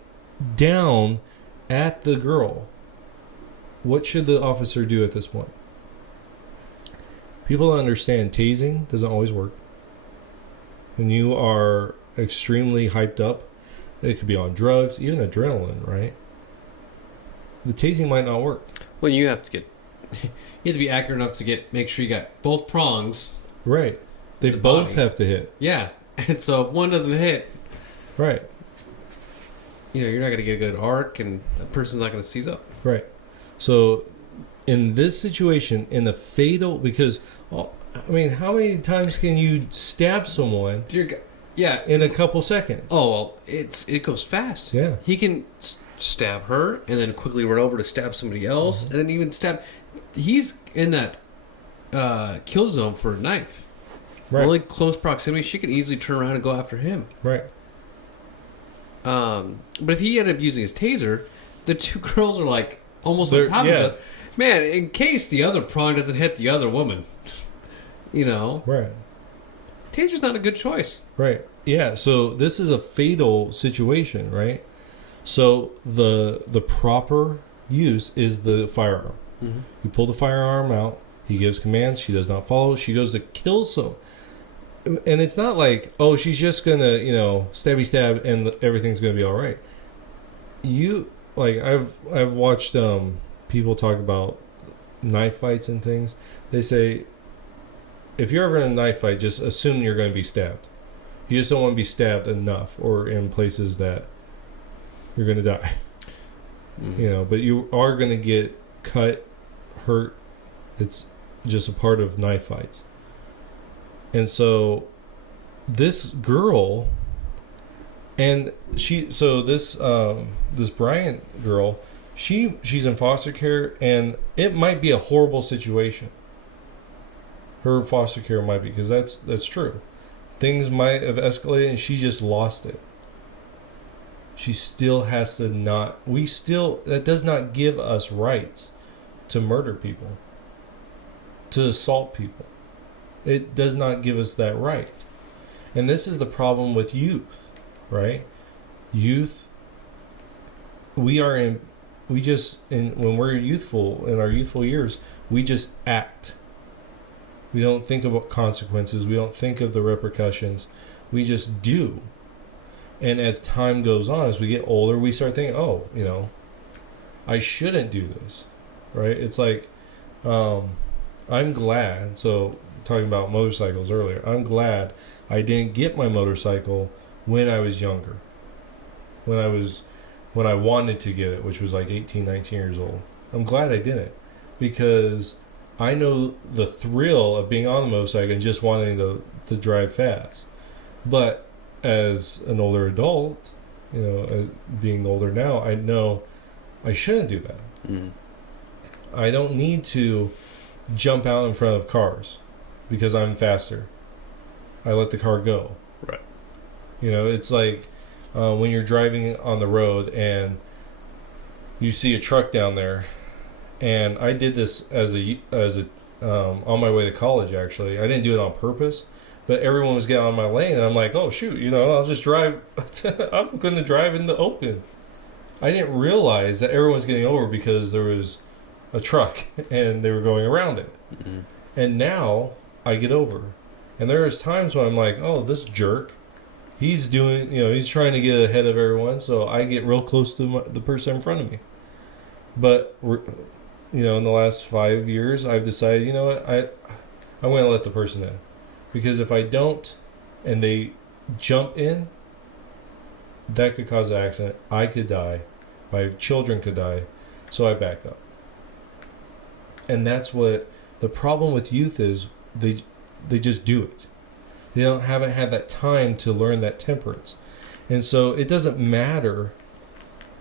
down at the girl. What should the officer do at this point? People understand tasing doesn't always work. When you are extremely hyped up, it could be on drugs, even adrenaline, right? The tasing might not work. Well, you have to be accurate enough to make sure you got both prongs. Right. They both body. have to hit. Yeah. And so if one doesn't hit, right, you're not going to get a good arc, and the person's not going to seize up. Right. So in this situation, in the fatal, because how many times can you stab someone? Yeah, in a couple seconds. Oh well, it goes fast. Yeah, he can stab her and then quickly run over to stab somebody else, mm-hmm. and then even stab. He's in that kill zone for a knife. Right. Really close proximity. She could easily turn around and go after him. Right. But if he ended up using his taser, the two girls are like almost on top of each other. Man, in case the other prong doesn't hit the other woman, Right. Taser's not a good choice. Right. Yeah. So this is a fatal situation, right? So the proper use is the firearm. Mm-hmm. You pull the firearm out. He gives commands. She does not follow. She goes to kill some. And it's not like, oh, she's just gonna, stabby stab and everything's gonna be all right. I've watched people talk about knife fights and things. They say, if you're ever in a knife fight, just assume you're going to be stabbed. You just don't want to be stabbed enough or in places that you're going to die. Mm-hmm. But you are going to get cut, hurt. It's just a part of knife fights. And so this girl, and this Bryant girl, she's in foster care, and it might be a horrible situation. Her foster care might be, because that's true. Things might have escalated, and she just lost it. She still has to not. That does not give us rights to murder people, to assault people. It does not give us that right. And this is the problem with youth, right? Youth, when we're youthful, in our youthful years, we just act. We don't think about consequences. We don't think of the repercussions. We just do. And as time goes on, as we get older, we start thinking, I shouldn't do this, right? It's like, I'm glad, so talking about motorcycles earlier, I'm glad I didn't get my motorcycle when I was younger. When I wanted to get it, which was like 18, 19 years old. I'm glad I didn't, because I know the thrill of being on the motorcycle and just wanting to drive fast. But as an older adult, being older now, I know I shouldn't do that. Mm. I don't need to jump out in front of cars because I'm faster. I let the car go. Right. It's like when you're driving on the road and you see a truck down there. And I did this as a on my way to college. Actually, I didn't do it on purpose, but everyone was getting on my lane, and I'm like, oh shoot, I'll just drive. I'm going to drive in the open. I didn't realize that everyone was getting over because there was a truck and they were going around it. Mm-hmm. And now I get over, and there's times when I'm like, oh, this jerk, he's doing, he's trying to get ahead of everyone, so I get real close to the person in front of me. But in the last 5 years, I've decided, you know what, I'm going to let the person in. Because if I don't, and they jump in, that could cause an accident. I could die. My children could die. So I back up. And that's what the problem with youth is. They just do it. They haven't had that time to learn that temperance. And so it doesn't matter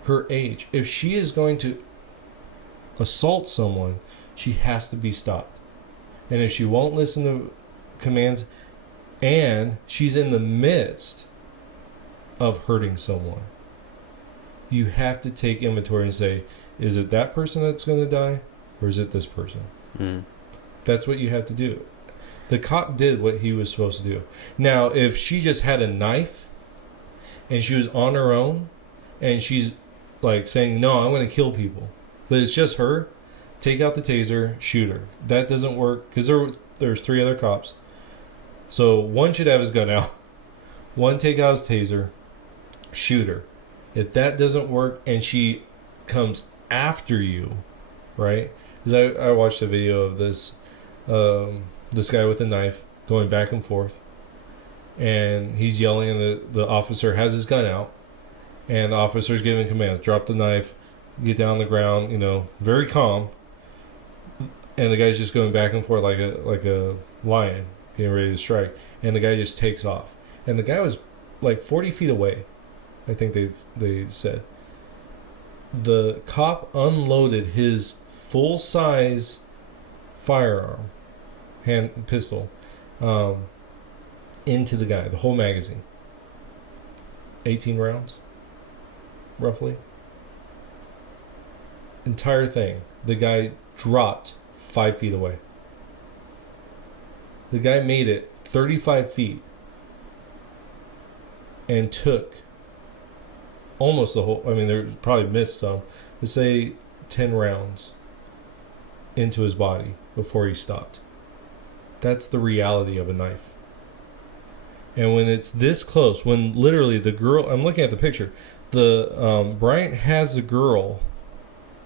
her age. If she is going to assault someone, she has to be stopped. And if she won't listen to commands and she's in the midst of hurting someone, you have to take inventory and say, is it that person that's going to die, or is it this person? That's what you have to do. The cop did what he was supposed to do. Now, if she just had a knife and she was on her own and she's like saying, no, I'm going to kill people, but it's just her, take out the taser, shoot her. That doesn't work because there's 3 other cops. So one should have his gun out. One take out his taser, shoot her. If that doesn't work and she comes after you, right? Because I watched a video of this guy with a knife going back and forth, and he's yelling, and the officer has his gun out, and the officer's giving commands: drop the knife, get down on the ground, very calm. And the guy's just going back and forth like a lion getting ready to strike, and the guy just takes off. And the guy was like 40 feet away, I think they said. The cop unloaded his full-size firearm, hand pistol, into the guy, the whole magazine. 18 rounds, roughly. Entire thing. The guy dropped 5 feet away. The guy made it 35 feet and took almost the whole, there probably missed some, let's say 10 rounds into his body before he stopped. That's the reality of a knife. And when it's this close, when literally the girl, I'm looking at the picture, the Bryant has the girl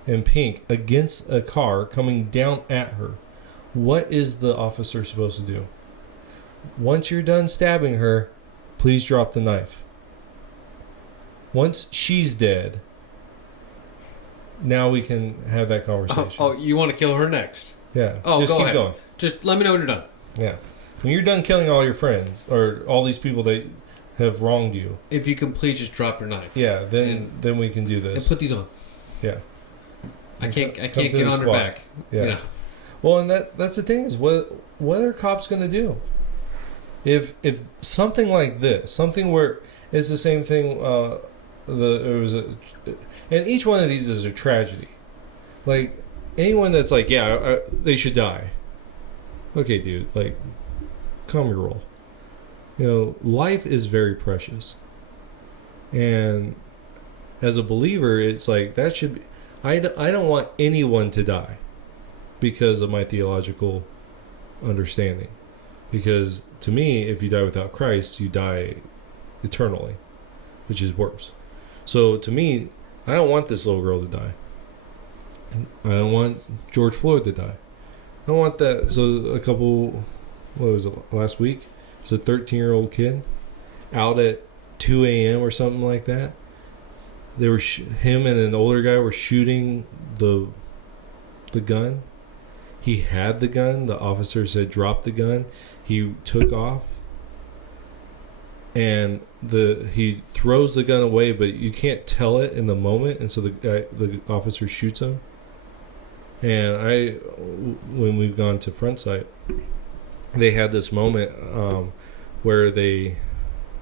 in pink against a car coming down at her. What is the officer supposed to do? Once you're done stabbing her, please drop the knife. Once she's dead, now we can have that conversation. Oh, you want to kill her next? Yeah. Oh, just go keep ahead. going. Just let me know when you're done. Yeah. When you're done killing all your friends or all these people that have wronged you, if you can please just drop your knife. Yeah, then we can do this. And put these on. Yeah. I can't get on her back. Yeah. Well, and that's the thing is what are cops going to do? If something like this, something where it's the same thing, and each one of these is a tragedy. Like anyone that's like, they should die. Okay, dude, like, calm your roll. Life is very precious, and as a believer, it's like that should be. I don't want anyone to die because of my theological understanding. Because to me, if you die without Christ, you die eternally, which is worse. So to me, I don't want this little girl to die. I don't want George Floyd to die. I don't want that. So last week? It's a 13-year-old kid out at 2 a.m. or something like that. They were him and an older guy were shooting the gun. He had the gun. The officer said, "Drop the gun." He took off, and he throws the gun away, but you can't tell it in the moment, and so the officer shoots him. And when we've gone to front sight, they had this moment where they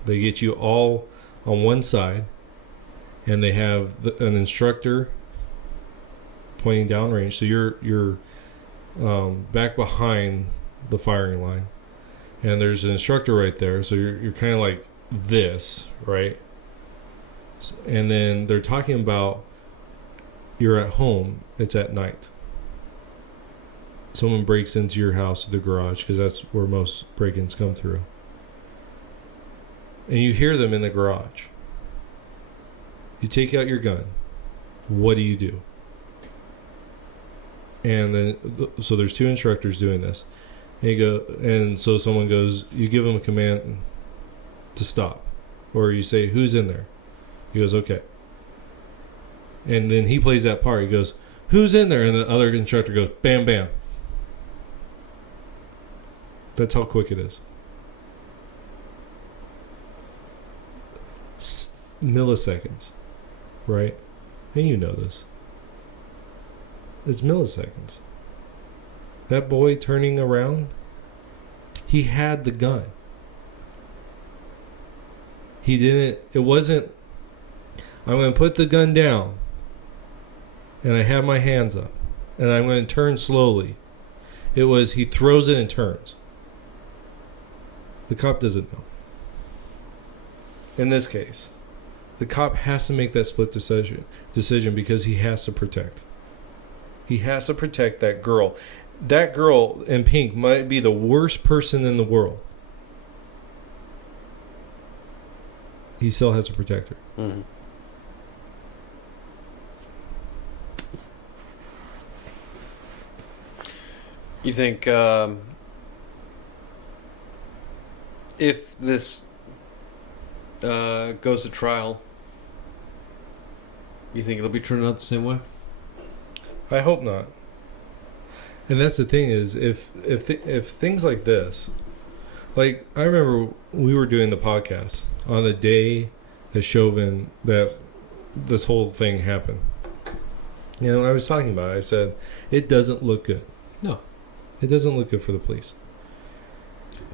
get you all on one side. And they have an instructor pointing downrange, so you're back behind the firing line. and there's an instructor right there, so you're kind of like this, right? And then they're talking about you're at home, it's at night. Someone breaks into your house or the garage, because that's where most break-ins come through. And you hear them in the garage. You take out your gun. What do you do? And then, so there's 2 instructors doing this. And so someone goes, you give them a command to stop. Or you say, who's in there? He goes, okay. And then he plays that part. He goes, who's in there? And the other instructor goes, bam, bam. That's how quick it is. Milliseconds. Right? And you know this. It's milliseconds. That boy turning around, he had the gun. He didn't, it wasn't, I'm going to put the gun down and I have my hands up and I'm going to turn slowly. It was, he throws it and turns. The cop doesn't know. In this case, the cop has to make that split decision because he has to protect. He has to protect that girl. That girl in pink might be the worst person in the world. He still has to protect her. Mm-hmm. You think if this goes to trial, you think it'll be turned out the same way? I hope not. And that's the thing is, if things like this, like I remember we were doing the podcast on the day that Chauvin, that this whole thing happened. You know, I was talking about it. I said, it doesn't look good. No. It doesn't look good for the police.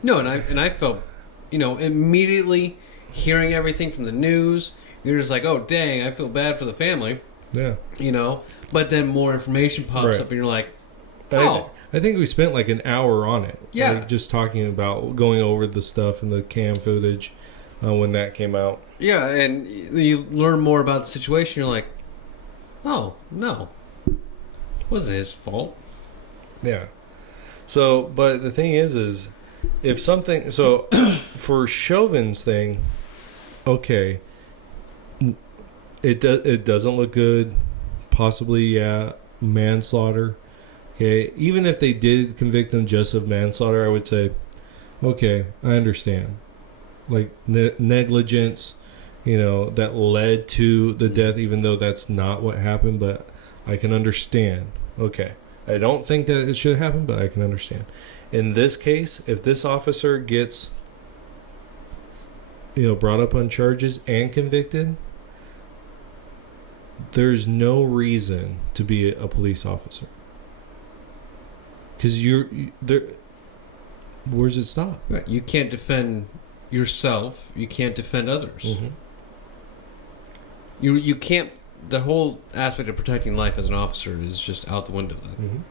No, and I felt, you know, immediately hearing everything from the news, you're just like, oh, dang, I feel bad for the family. Yeah. You know, but then more information pops up and you're like, oh. I think we spent like an hour on it. Yeah. Like just talking about going over the stuff and the cam footage when that came out. Yeah, and you learn more about the situation. You're like, oh, no. It wasn't his fault. Yeah. So, but the thing is if something, so for Chauvin's thing, okay, it doesn't look good. Possibly, yeah, manslaughter. Okay, even if they did convict him just of manslaughter, I would say, okay, I understand. Like negligence, you know, that led to the death, even though that's not what happened, but I can understand. Okay. I don't think that it should happen, but I can understand. In this case, if this officer gets, you know, brought up on charges and convicted, there's no reason to be a police officer. Because there. Where does it stop? Right. You can't defend yourself. You can't defend others. Mm-hmm. You can't. The whole aspect of protecting life as an officer is just out the window then. Mm-hmm.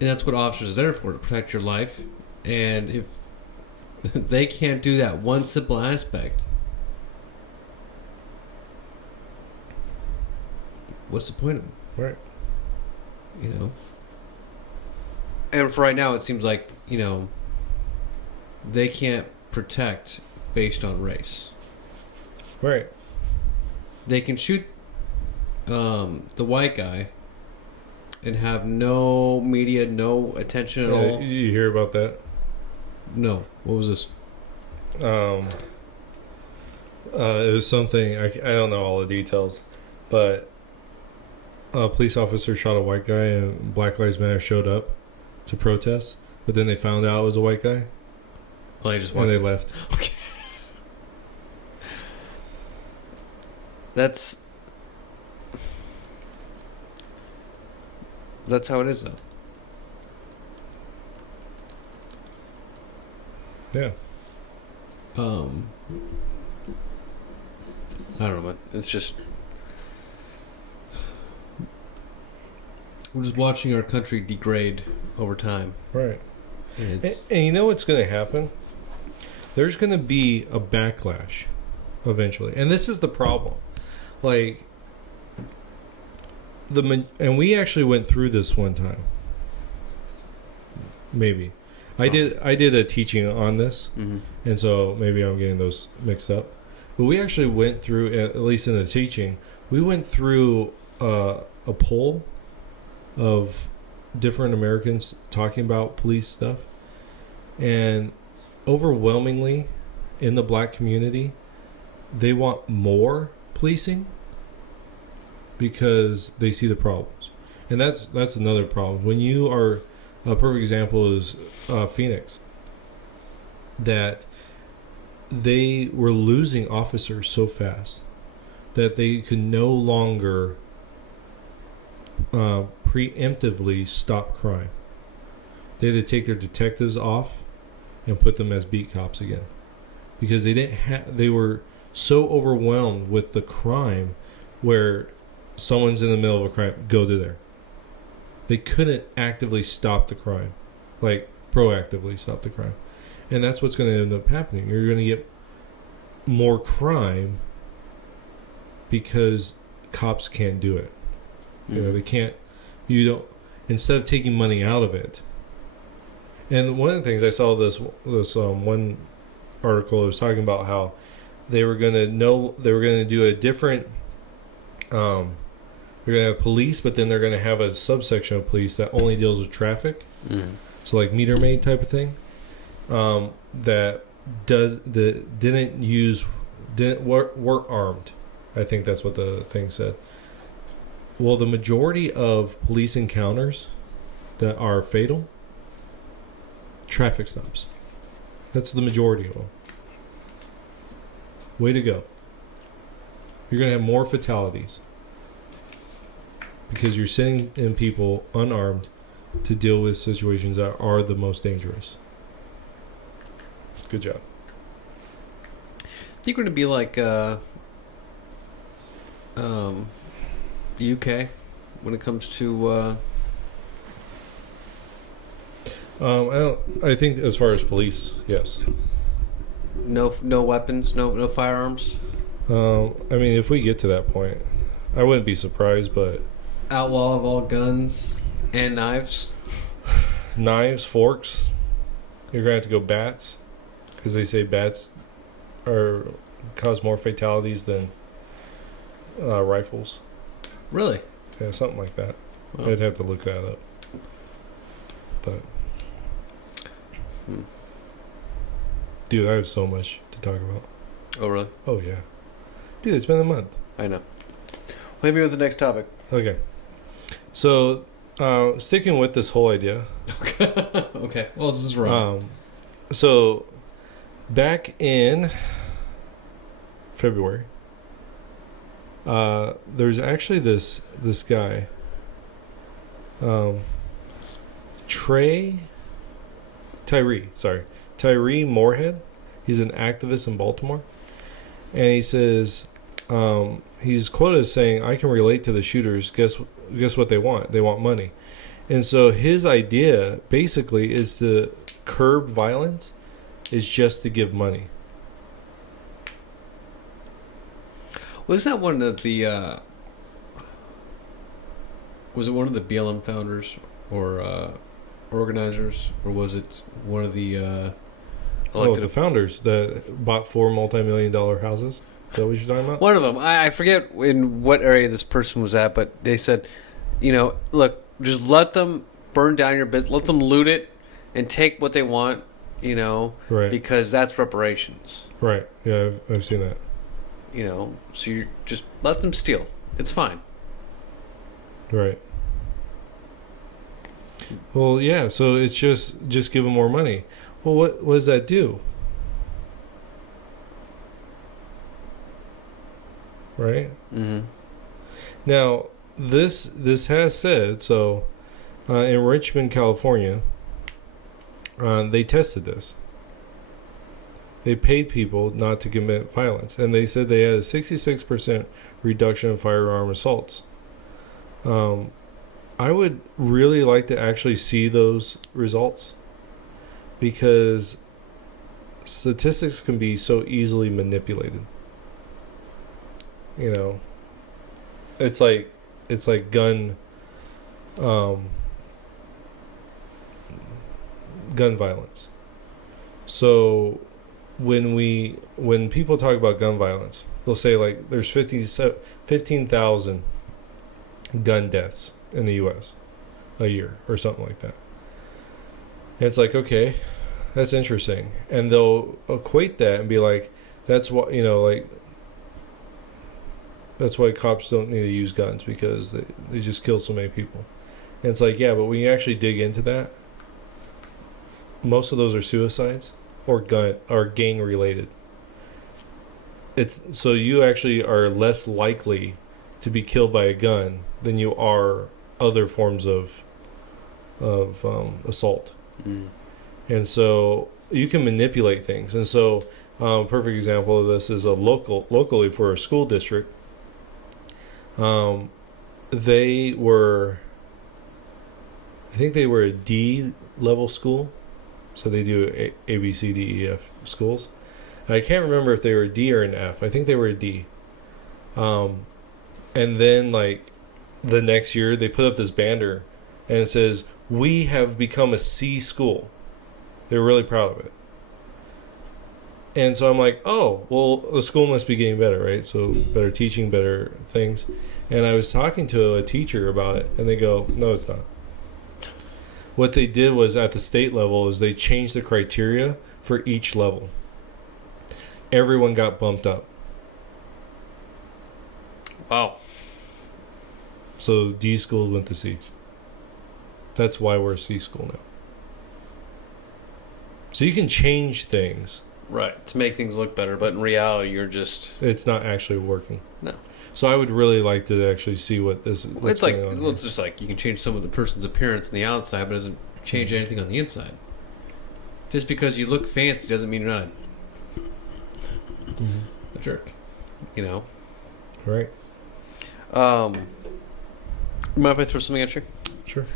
And that's what officers are there for, to protect your life. And if they can't do that one simple aspect, what's the point of them? Right. You know? And for right now, it seems like, you know, they can't protect based on race. Right. They can shoot the white guy and have no media, no attention at all. You hear about that? No. What was this? It was something, I don't know all the details, but a police officer shot a white guy and Black Lives Matter showed up to protest, but then they found out it was a white guy. Well, they just and they left. Okay. That's how it is, though. Yeah. I don't know, man. It's just we're just watching our country degrade over time. Right. And you know what's going to happen? There's going to be a backlash eventually. And this is the problem. Like, and we actually went through this one time. Maybe. I did a teaching on this. Mm-hmm. And so maybe I'm getting those mixed up. But we actually went through, at least in the teaching, we went through a poll of different Americans talking about police stuff. And overwhelmingly, in the black community, they want more policing because they see the problems. And that's another problem. When you are, a perfect example is Phoenix, that they were losing officers so fast that they could no longer preemptively stop crime. They had to take their detectives off and put them as beat cops again, because they were so overwhelmed with the crime where someone's in the middle of a crime, go to there. They couldn't actively stop the crime, like proactively stop the crime. And that's what's going to end up happening. You're going to get more crime because cops can't do it. You know, they can't, instead of taking money out of it. And one of the things I saw this one article, it was talking about how they were going to do a different, they're going to have police, but then they're going to have a subsection of police that only deals with traffic. So like meter maid type of thing, that weren't armed. I think that's what the thing said. Well, the majority of police encounters that are fatal, traffic stops. That's the majority of them. Way to go. You're going to have more fatalities because you're sending in people unarmed to deal with situations that are the most dangerous. Good job. I think we're going to be like the UK when it comes to I think as far as police, yes. No weapons, no firearms. I mean, if we get to that point, I wouldn't be surprised, but Outlaw of all guns and knives. Knives, forks. You're gonna have to go bats, because they say bats cause more fatalities than rifles. Really? Yeah, something like that. Wow. I'd have to look that up. But dude, I have so much to talk about. Oh, really? Oh yeah, dude, it's been a month. I know. Maybe with the next topic. Okay, so sticking with this whole idea. Okay. Well, this is wrong. So back in February, there's actually this guy, Tyree Moorhead. He's an activist in Baltimore, and he says, he's quoted as saying, "I can relate to the shooters. Guess what they want? They want money." And so his idea basically is to curb violence, is just to give money. Was that one of the? Was it one of the BLM founders or organizers, or was it one of the the founders that bought 4 multi-million-dollar houses? Is that what you're talking about? One of them. I forget in what area this person was at, but they said, look, just let them burn down your business, let them loot it, and take what they want, right? Because that's reparations. Right. Yeah, I've seen that. So you just let them steal. It's fine. Right. Well, yeah. So it's just give them more money. Well, what does that do? Right. Mm-hmm. Now, this has said so. In Richmond, California, they tested this. They paid people not to commit violence, and they said they had a 66% reduction in firearm assaults. I would really like to actually see those results, because statistics can be so easily manipulated. You know, it's like gun violence. So when people talk about gun violence, they'll say like there's 15,000 gun deaths in the U.S. a year or something like that. And it's like, okay, that's interesting, and they'll equate that and be like, that's what, you know, like, that's why cops don't need to use guns, because they just kill so many people. And it's like, yeah, but when you actually dig into that, most of those are suicides or gang related. It's so you actually are less likely to be killed by a gun than you are other forms of assault. And so you can manipulate things. And so perfect example of this is locally for a school district. They were, I think they were a D level school. So they do A, B, C, D, E, F schools. And I can't remember if they were a D or an F. I think they were a D. And then like the next year they put up this banner and it says, "We have become a C school." They were really proud of it. And so I'm like, oh, well, the school must be getting better, right? So better teaching, better things. And I was talking to a teacher about it, and they go, no, it's not. What they did was at the state level is they changed the criteria for each level. Everyone got bumped up. Wow. So D schools went to C. That's why we're a C school now. So you can change things. Right, to make things look better, but in reality, it's not actually working. No. So I would really like to actually see what's it's like, going on well, it's just like you can change some of the person's appearance on the outside, but it doesn't change anything on the inside. Just because you look fancy doesn't mean you're not a jerk. You know? Right. Mind if I throw something at you? Sure.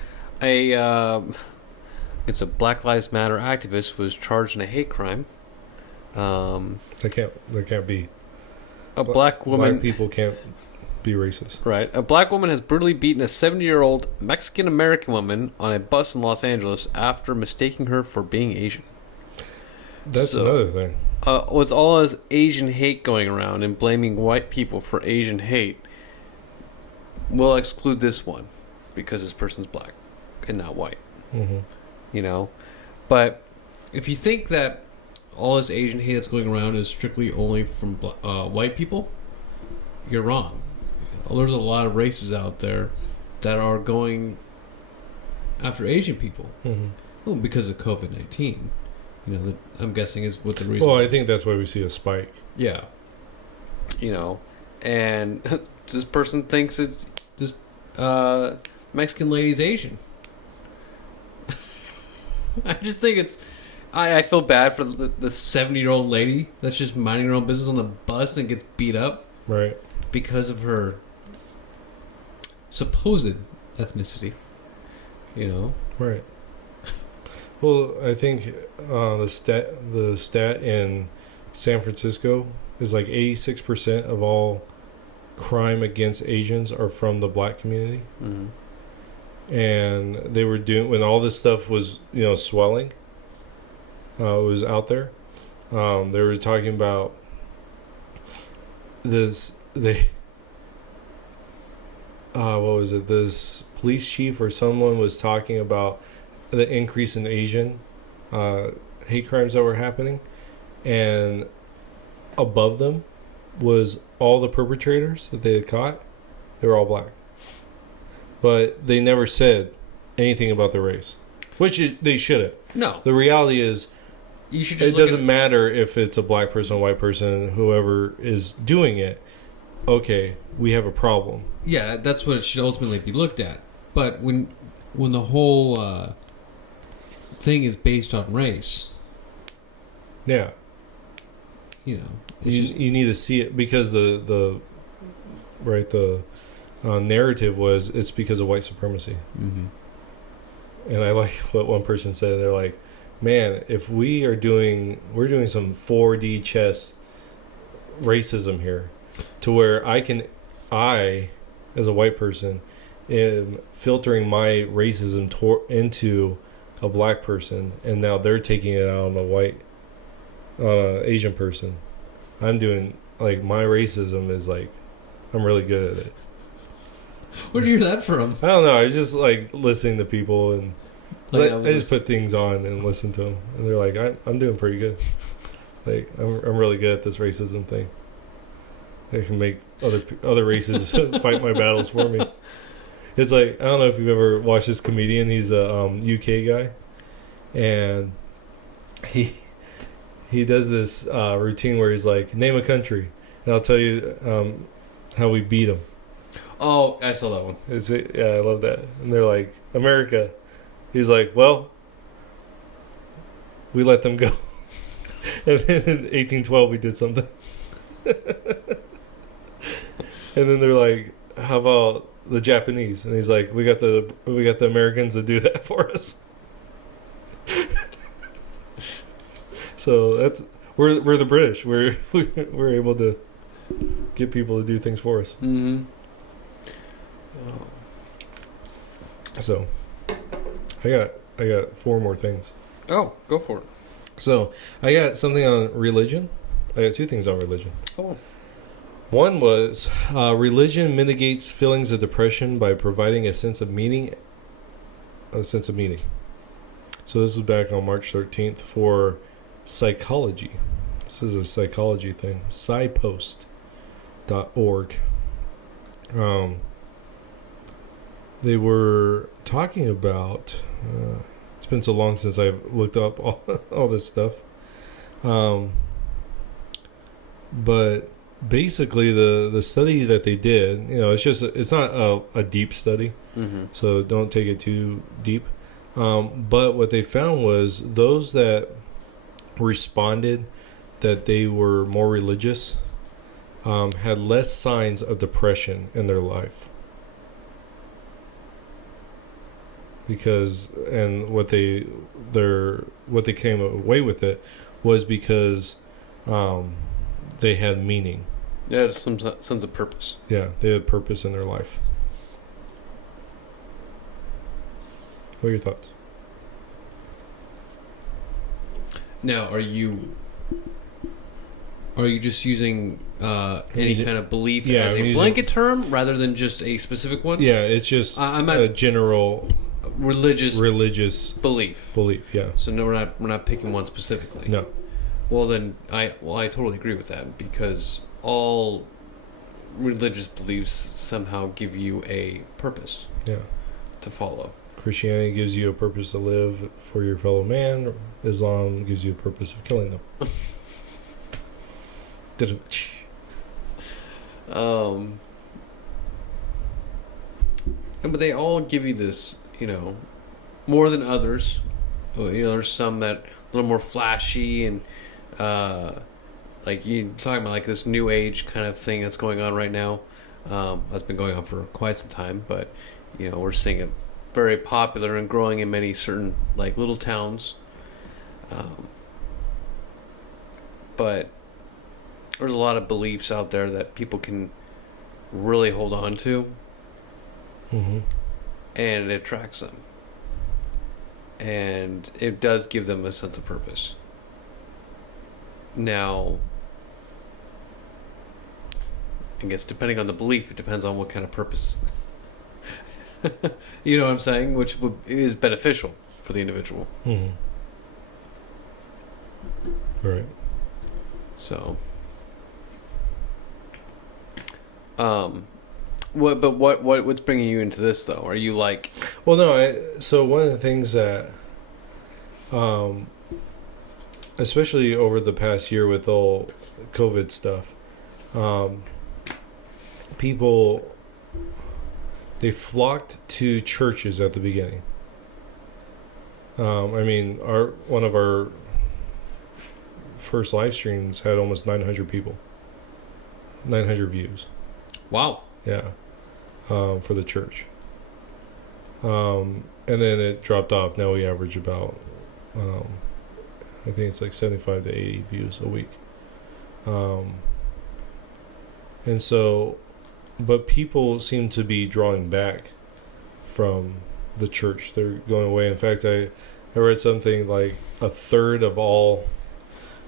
It's a Black Lives Matter activist was charged in a hate crime. There can't be. A black woman. Black people can't be racist. Right. A black woman has brutally beaten a 70-year-old Mexican-American woman on a bus in Los Angeles after mistaking her for being Asian. That's another thing. With all this Asian hate going around and blaming white people for Asian hate, we'll exclude this one because this person's black and not white. Mm-hmm. You know? But if you think that all this Asian hate that's going around is strictly only from white people, you're wrong. There's a lot of races out there that are going after Asian people. Mm-hmm. Well, because of COVID-19. You know, I'm guessing is what the reason. Well, I think that's why we see a spike. Yeah. You know, and this person thinks it's this Mexican lady's Asian. I just think it's... I feel bad for the 70-year-old lady that's just minding her own business on the bus and gets beat up. Right. Because of her supposed ethnicity. You know? Right. Well, I think the stat in San Francisco is like 86% of all crime against Asians are from the black community. Mm-hmm. And they were doing, when all this stuff was, swelling, was out there, they were talking about this, what was it, this police chief or someone was talking about the increase in Asian hate crimes that were happening, and above them was all the perpetrators that they had caught. They were all black, but they never said anything about their race, which they shouldn't. No. The reality is, you should just it doesn't matter if it's a black person, a white person, whoever is doing it. Okay, we have a problem. Yeah, that's what it should ultimately be looked at. But when the whole thing is based on race, yeah, you need to see it, because the narrative was it's because of white supremacy. Mm-hmm. And I like what one person said. They're like, man, if we're doing some 4D chess racism here, to where I, as a white person, am filtering my racism into a black person, and now they're taking it out on an Asian person. I'm doing, like, my racism is like, I'm really good at it. Where do you hear that from? I don't know. I was just like listening to people, and Like, I just put things on and listen to them, and they're like, I'm doing pretty good. Like, I'm really good at this racism thing. I can make other races fight my battles for me. It's like, I don't know if you've ever watched this comedian. He's a UK guy, and he does this routine where he's like, name a country, and I'll tell you how we beat them. Oh, I saw that one. Yeah, I love that. And they're like, America. He's like, well, we let them go. And then in 1812 we did something. And then they're like, how about the Japanese? And he's like, we got the Americans to do that for us. So we're the British. We're able to get people to do things for us. Mm-hmm. So I got 4 more things. Oh, go for it. So I got something on religion. I got 2 things on religion. Oh. One was religion mitigates feelings of depression by providing a sense of meaning. So this was back on March 13th for psychology. This is a psychology thing. Psypost.org. They were talking about. It's been so long since I've looked up all this stuff. But basically, the study that they did, it's not a deep study, so don't take it too deep. But what they found was those that responded that they were more religious had less signs of depression in their life. Because, and what they came away with it was because they had meaning. Yeah, it's some sense of purpose. Yeah, they had purpose in their life. What are your thoughts? Now, are you just using any kind of belief as a blanket term rather than just a specific one? Yeah, it's just a general religious belief. Yeah. So no, we're not picking one specifically. No. Well, then I totally agree with that, because all religious beliefs somehow give you a purpose. Yeah. To follow. Christianity gives you a purpose to live for your fellow man. Islam gives you a purpose of killing them. But they all give you this, more than others. There's some that a little more flashy and like you're talking about, like this new age kind of thing that's going on right now. That's been going on for quite some time, but we're seeing it very popular and growing in many certain like little towns. But there's a lot of beliefs out there that people can really hold on to, and it attracts them, and it does give them a sense of purpose. Now, I guess depending on the belief, it depends on what kind of purpose. You know what I'm saying? Which is beneficial for the individual. Right. So, what's bringing you into this though? Are you like? Well, no. So one of the things that, especially over the past year with all COVID stuff, people, they flocked to churches at the beginning. One of our first live streams had almost 900 people, 900 views. Wow. Yeah, for the church. And then it dropped off. Now we average about I think it's like 75 to 80 views a week. And so, but people seem to be drawing back from the church. They're going away. In fact, I read something like a third of all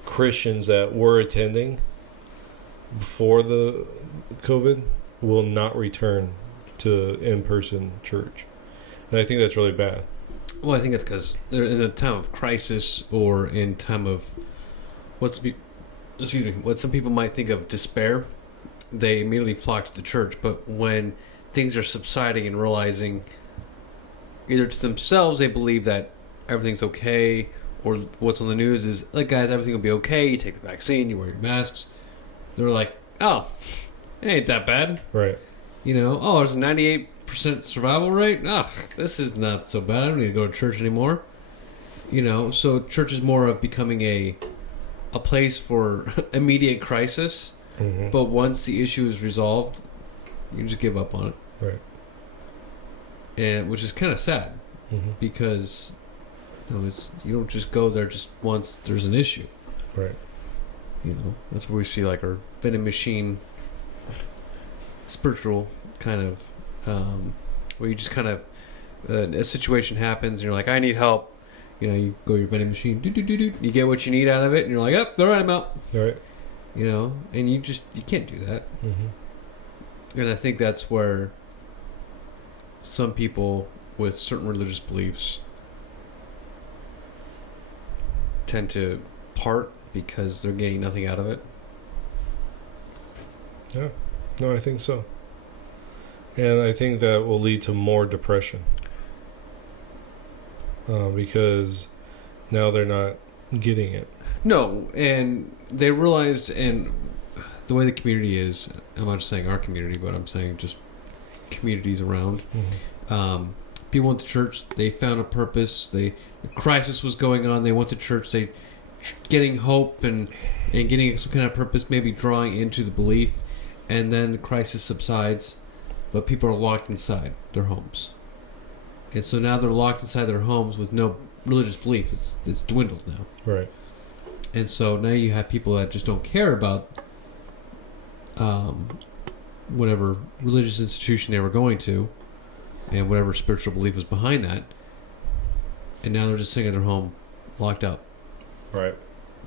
Christians that were attending before the COVID will not return to in-person church. And I think that's really bad. Well, I think it's because they're in a time of crisis or in time of what some people might think of despair. They immediately flock to the church, but when things are subsiding and realizing either to themselves they believe that everything's okay, or what's on the news is like, guys, everything will be okay. You take the vaccine, you wear your masks. They're like, oh, it ain't that bad, right? You know, oh, there's a 98% survival rate. Oh, this is not so bad. I don't need to go to church anymore. You know, so church is more of becoming a place for immediate crisis. Mm-hmm. But once the issue is resolved, you just give up on it. Right. And which is kind of sad, mm-hmm. because you don't just go there just once there's an issue. Right. You know, that's where we see like our vending machine spiritual kind of where you just kind of a situation happens and you're like, I need help. You know, you go to your vending machine, you get what you need out of it, and you're like, oh, all right, I'm out. All right. You know, and you can't do that. Mm-hmm. And I think that's where some people with certain religious beliefs tend to part because they're getting nothing out of it. Yeah. No, I think so. And I think that will lead to more depression. Because now they're not getting it. No, and they realized, and the way the community is, I'm not just saying our community, but I'm saying just communities around. Mm-hmm. People went to church, they found a purpose, the crisis was going on, they went to church, they getting hope and getting some kind of purpose, maybe drawing into the belief, and then the crisis subsides, but people are locked inside their homes. And so now they're locked inside their homes with no religious belief. It's dwindled now. Right. And so now you have people that just don't care about whatever religious institution they were going to and whatever spiritual belief was behind that. And now they're just sitting at their home, locked up. Right.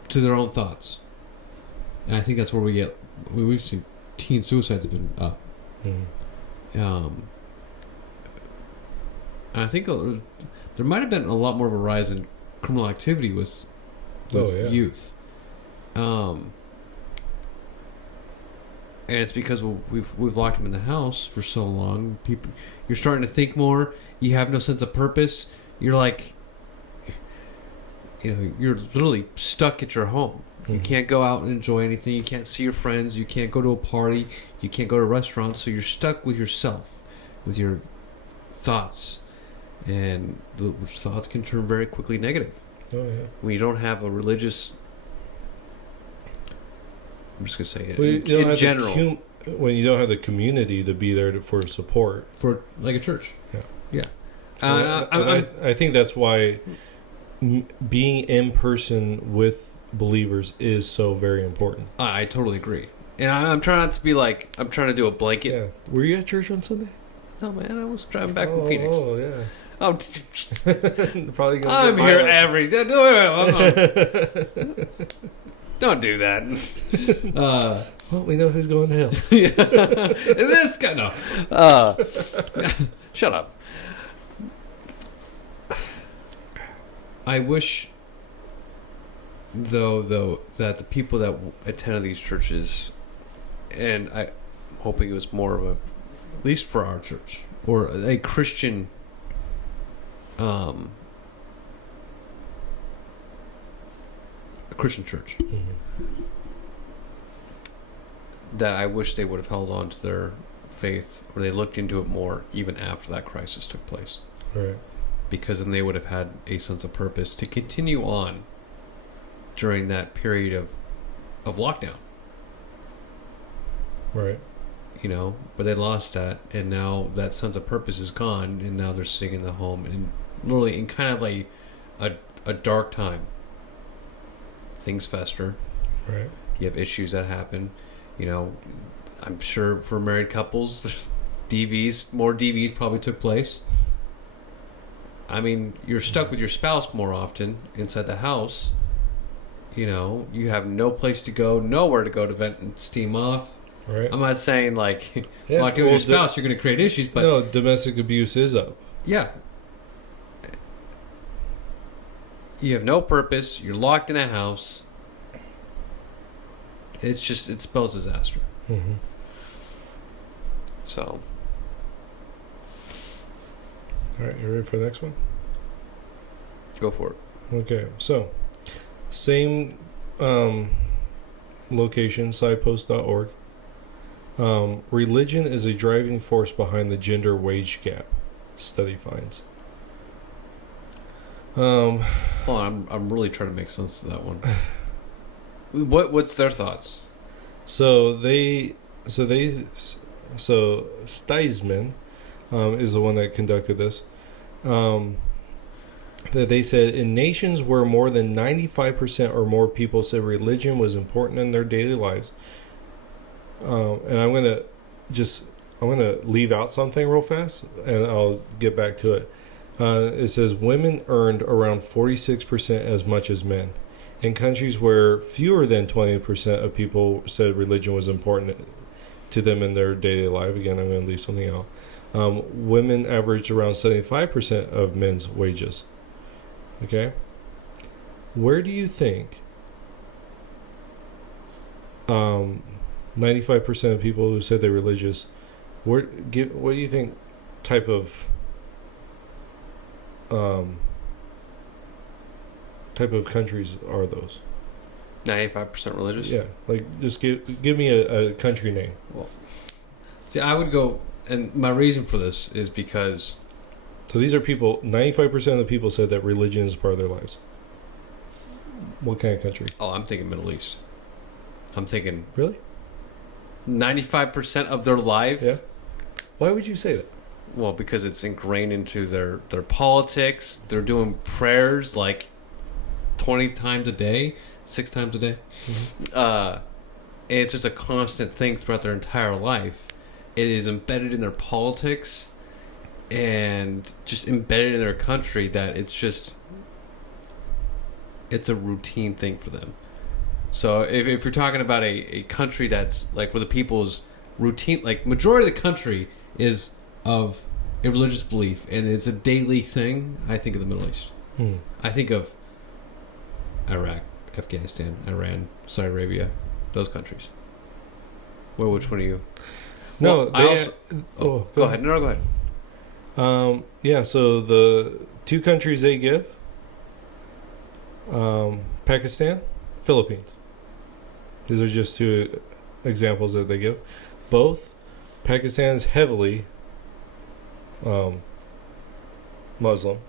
To their own thoughts. And I think that's where we've seen teen suicides have been up. Mm-hmm. And I think there might have been a lot more of a rise in criminal activity with youth. And it's because we've locked them in the house for so long. You're starting to think more. You have no sense of purpose. You're like, you're literally stuck at your home. Mm-hmm. You can't go out and enjoy anything. You can't see your friends. You can't go to a party. You can't go to restaurants. So you're stuck with yourself, with your thoughts. And those thoughts can turn very quickly negative. Oh, yeah. When you don't have a religious... I'm just going to say it. Well, in general. When you don't have the community to be there for support. For, like a church. Yeah. Yeah. I think that's why being in person with believers is so very important. I totally agree. And I'm trying not to be like... I'm trying to do a blanket. Yeah. Were you at church on Sunday? No, man. I was driving back from Phoenix. Oh, yeah. Oh, probably gonna I'm here every... Don't do that. Well, we know who's going to hell. Yeah. This guy, no. Shut up. I wish, though, that the people that attended these churches, and I'm hoping it was more of at least for our church, or a Christian, a Christian church, mm-hmm. that I wish they would have held on to their faith, or they looked into it more even after that crisis took place. Right. Because then they would have had a sense of purpose to continue on during that period of lockdown. Right. But they lost that, and now that sense of purpose is gone, and now they're sitting in the home and literally in kind of like a dark time. things fester. Right. You have issues that happen. You know, I'm sure for married couples, more DVs probably took place. I mean, you're stuck with your spouse more often inside the house. You know, you have no place to go, nowhere to go to vent and steam off. Right. I'm not saying like, Yeah. with your spouse, you're going to create issues, but no, domestic abuse is up. yeah. You have no purpose. You're locked in a house. It spells disaster. Mm-hmm. So. All right, you ready for the next one? Go for it. Okay, so same location, sidepost.org. Religion is a driving force behind the gender wage gap, study finds. Hold on, I'm really trying to make sense of that one. What's their thoughts? So Steisman is the one that conducted this. That they said in nations where more than 95% or more people said religion was important in their daily lives. And I'm gonna leave out something real fast, and I'll get back to it. It says women earned around 46% as much as men. In countries where fewer than 20% of people said religion was important to them in their daily life, again, I'm going to leave something out, women averaged around 75% of men's wages. Okay? Where do you think 95% of people who said they're religious, what do you think type of countries are those? 95% religious? Yeah, like just give me a country name. Well, see, I would go, and my reason for this is because... So these are people, 95% of the people said that religion is part of their lives. What kind of country? Oh, I'm thinking Middle East. I'm thinking... Really? 95% of their life? Yeah. Why would you say that? Well, because it's ingrained into their politics. They're doing prayers like 20 times a day, 6 times a day. Mm-hmm. And it's just a constant thing throughout their entire life. It is embedded in their politics and just embedded in their country that it's a routine thing for them. So if you're talking about a country that's like where the people's routine, like majority of the country is of a religious belief and it's a daily thing, I think of the Middle East. I think of Iraq, Afghanistan, Iran, Saudi Arabia, those countries. Well, which one are you? No, well, go ahead. No, go ahead. Yeah, so the two countries they give, Pakistan, Philippines. These are just two examples that they give. Both, Pakistan's heavily Muslim,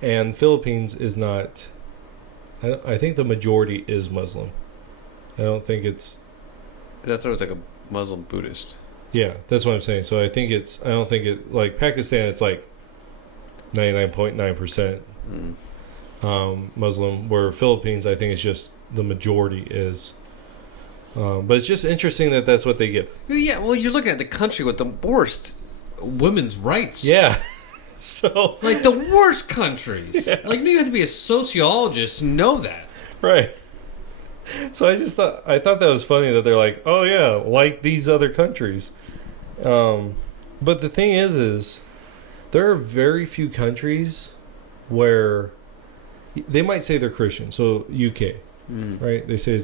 and Philippines is not. I think the majority is Muslim. I don't think it's... I thought it was like a Muslim Buddhist. Yeah, that's what I'm saying. So I don't think it... Like Pakistan, it's like 99.9% Muslim, where Philippines, I think it's just the majority is. But it's just interesting that that's what they give. Yeah, well, you're looking at the country with the worst women's rights. Yeah. So... Like the worst countries. Yeah. Like you have to be a sociologist to know that. Right. So I thought that was funny that they're like, oh yeah, like these other countries. But the thing is there are very few countries where they might say they're Christian. So UK, right? They say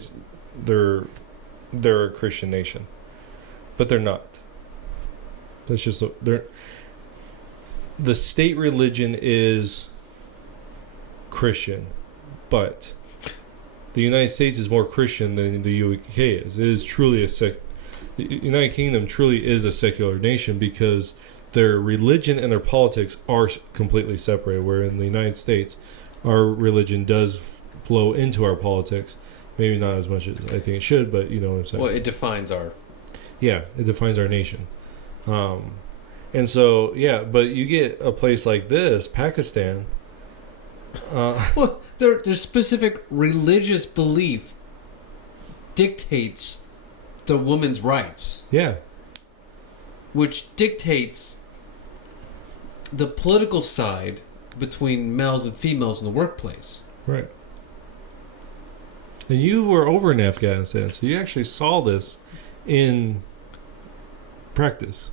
they're a Christian nation, but they're not. That's just the state religion is Christian, but the United States is more Christian than the UK is. It is truly the United Kingdom truly is a secular nation because their religion and their politics are completely separated. Where in the United States, our religion does flow into our politics. Maybe not as much as I think it should, but you know what I'm saying. Well, it defines our... Yeah, it defines our nation. And so, yeah, but you get a place like this, Pakistan, Well, their specific religious belief dictates the woman's rights, Yeah. which dictates the political side between males and females in the workplace. Right. And you were over in Afghanistan, so you actually saw this in practice.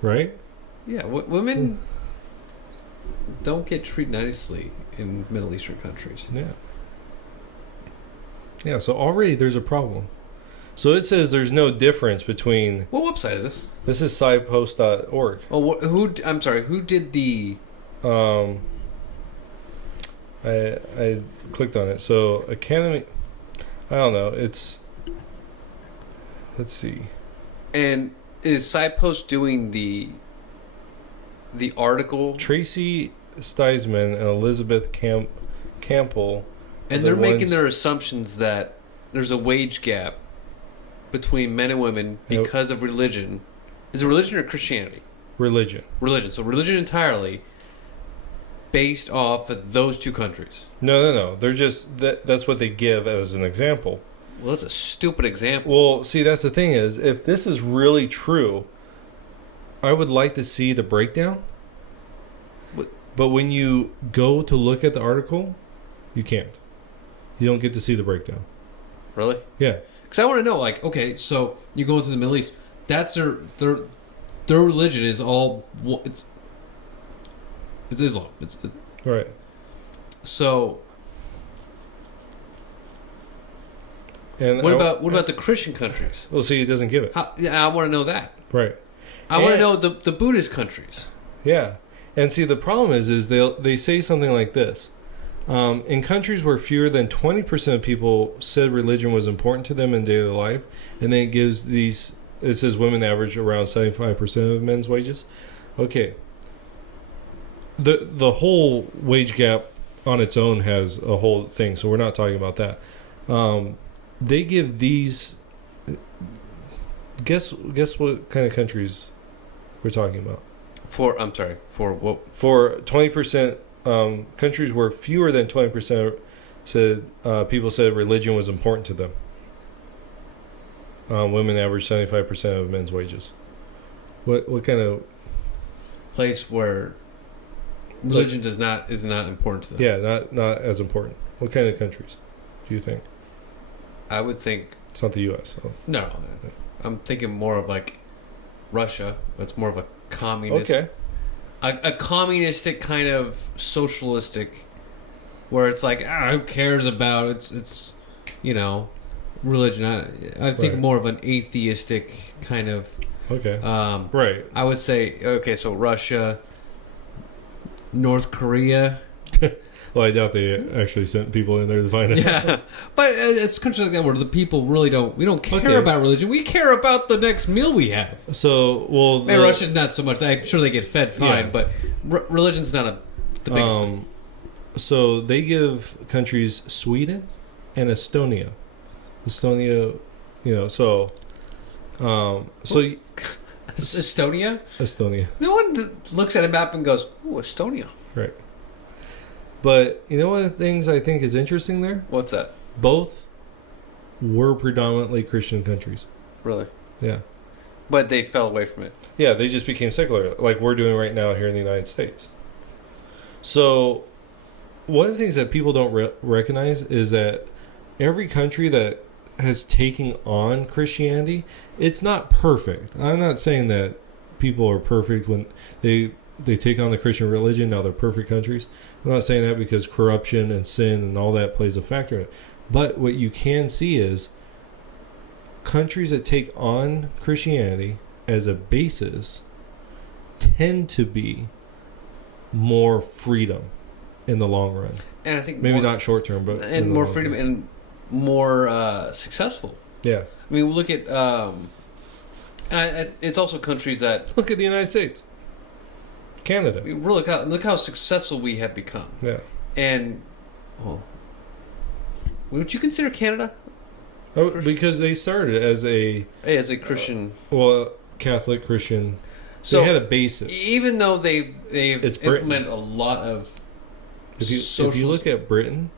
Right? Yeah, women don't get treated nicely in Middle Eastern countries. Yeah. Yeah, so already there's a problem. So it says there's no difference between... What website is this? This is sidepost.org. Oh, I'm sorry, who did the... I clicked on it. So Academy... I don't know. It's... Let's see. And is Sidepost doing the article? Tracy Steisman and Elizabeth Campbell... And they're making their assumptions that there's a wage gap between men and women because of religion. Is it religion or Christianity? Religion. Religion. So religion entirely based off of those two countries. No. They're just... That's what they give as an example. Well, that's a stupid example. Well, see, that's the thing is, if this is really true, I would like to see the breakdown. But when you go to look at the article, you can't. You don't get to see the breakdown. Really? Yeah. Because I want to know, like, okay, so you go into the Middle East. That's their religion is all... It's Islam. Right. So... And what about the Christian countries? Well, see, it doesn't give it. I want to know that. Right. I want to know the Buddhist countries. Yeah. And see, the problem is they say something like this. In countries where fewer than 20% of people said religion was important to them in daily life, and then it gives these... It says women average around 75% of men's wages. Okay. The whole wage gap on its own has a whole thing, so we're not talking about that. They give these... Guess what kind of countries we're talking about? For what? For 20%, countries where fewer than 20% said people said religion was important to them. Women average 75% of men's wages. What kind of place where religion is not important to them? Yeah, not as important. What kind of countries do you think? I would think it's not the U.S. So. No, I'm thinking more of like Russia. It's more of a communist. Okay. A communistic kind of socialistic, where it's like, who cares about it's religion. I think more of an atheistic kind of. Okay. Right. I would say so Russia, North Korea. Well, I doubt they actually sent people in there to find out. Yeah, but it's countries like that where the people really don't care about religion. We care about the next meal we have. So, well... And Russia's not so much. I'm sure they get fed fine, but religion's not the biggest thing. So, they give countries Sweden and Estonia. Estonia, so... Estonia? Estonia. No one looks at a map and goes, "Ooh, Estonia." Right. But you know one of the things I think is interesting there? What's that? Both were predominantly Christian countries. Really? Yeah. But they fell away from it. Yeah, they just became secular, like we're doing right now here in the United States. So, one of the things that people don't recognize is that every country that has taken on Christianity, it's not perfect. I'm not saying that people are perfect when they take on the Christian religion, now they're perfect countries. I'm not saying that because corruption and sin and all that plays a factor in it. But what you can see is countries that take on Christianity as a basis tend to be more freedom in the long run. And I think maybe not short term, but and more freedom and more successful. Yeah. I mean, look at it's also countries that look at the United States. Canada. I mean, look how successful we have become. Yeah. And would you consider Canada? Because they started as a Christian, Catholic Christian. So they had a basis. Even though they've implemented a lot of If you look at Britain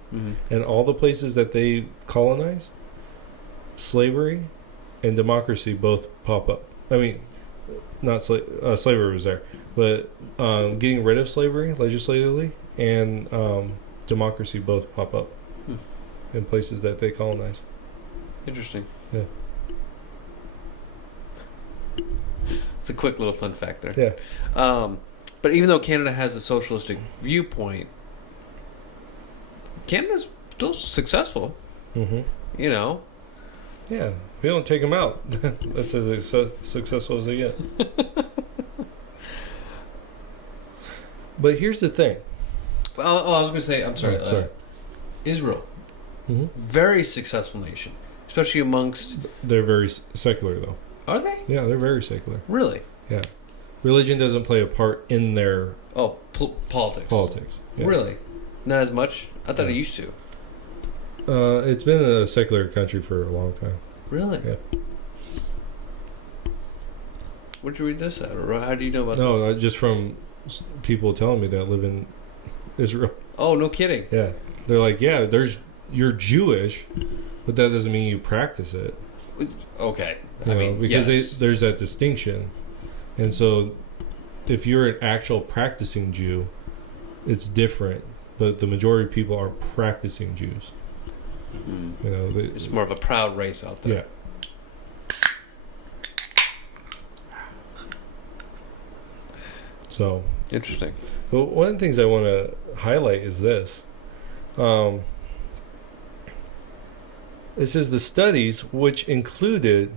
and all the places that they colonized, slavery and democracy both pop up. I mean, not slavery was there, but getting rid of slavery legislatively and democracy both pop up in places that they colonize. Interesting. Yeah. It's a quick little fun fact there. Yeah. But even though Canada has a socialistic viewpoint, Canada's still successful. Mm-hmm. You know? Yeah. We don't take them out. That's as successful as they get. But here's the thing. I was going to say, I'm sorry. Sorry. Israel. Mm-hmm. Very successful nation. Especially amongst... They're very secular, though. Are they? Yeah, they're very secular. Really? Yeah. Religion doesn't play a part in their... Oh, politics. Politics. Yeah. Really? Not as much? I thought it used to. It's been a secular country for a long time. Really? Yeah. Where'd you read this at? Or how do you know about that? No, just from people telling me that live in Israel. Oh, no kidding. Yeah. They're like, yeah, you're Jewish, but that doesn't mean you practice it. Okay. I mean, because yes. there's that distinction. And so if you're an actual practicing Jew, it's different. But the majority of people are practicing Jews. You know, it's more of a proud race out there. Yeah. So interesting. But one of the things I want to highlight is this. It says the studies, which included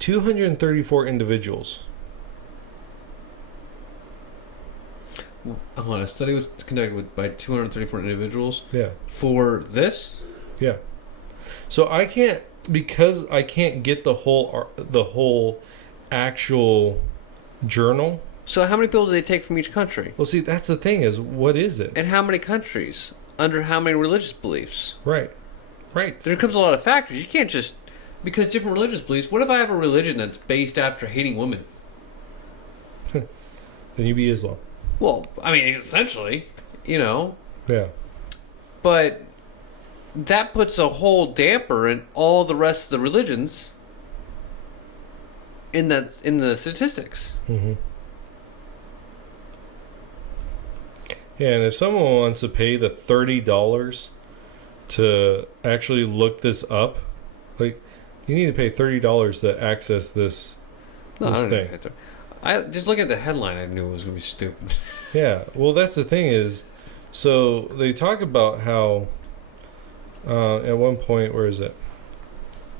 234 individuals. Hold on, a study was conducted by 234 individuals. Yeah. For this? Yeah. So I can't get the whole actual journal. So how many people do they take from each country? Well, see, that's the thing is, what is it? And how many countries? Under how many religious beliefs? Right. Right. There comes a lot of factors. You can't just... Because different religious beliefs... What if I have a religion that's based after hating women? Then you be Islam. Well, I mean, essentially, you know. Yeah. But that puts a whole damper in all the rest of the religions in the statistics. Mm-hmm. Yeah, and if someone wants to pay the $30 to actually look this up, like, you need to pay $30 to access this thing. I just looking at the headline, I knew it was going to be stupid. Yeah, well, that's the thing is, so they talk about how at one point, where is it?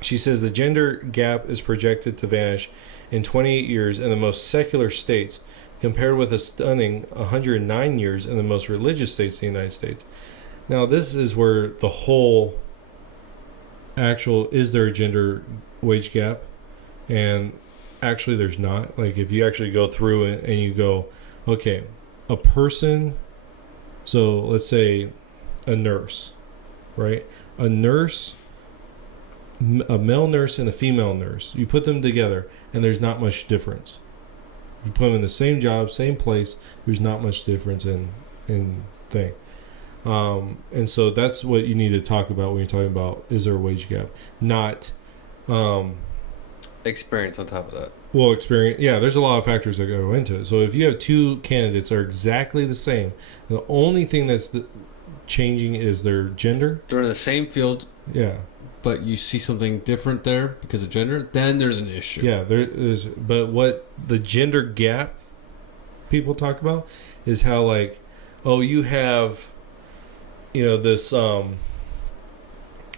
She says the gender gap is projected to vanish in 28 years in the most secular states, compared with a stunning 109 years in the most religious states in the United States. Now, this is where the whole actual, is there a gender wage gap? And actually there's not. Like, if you actually go through it and you go, okay, a person, so let's say a nurse, right? A nurse, a male nurse and a female nurse, you put them together and there's not much difference. You put them in the same job, same place, there's not much difference in thing. And so that's what you need to talk about when you're talking about, is there a wage gap? Not experience on top of that. Well, experience. Yeah, there's a lot of factors that go into it. So if you have two candidates that are exactly the same, the only thing that's changing is their gender. They're in the same field. Yeah. But you see something different there because of gender, then there's an issue. Yeah, there is. But what the gender gap people talk about is how, like, oh, you have, you know, this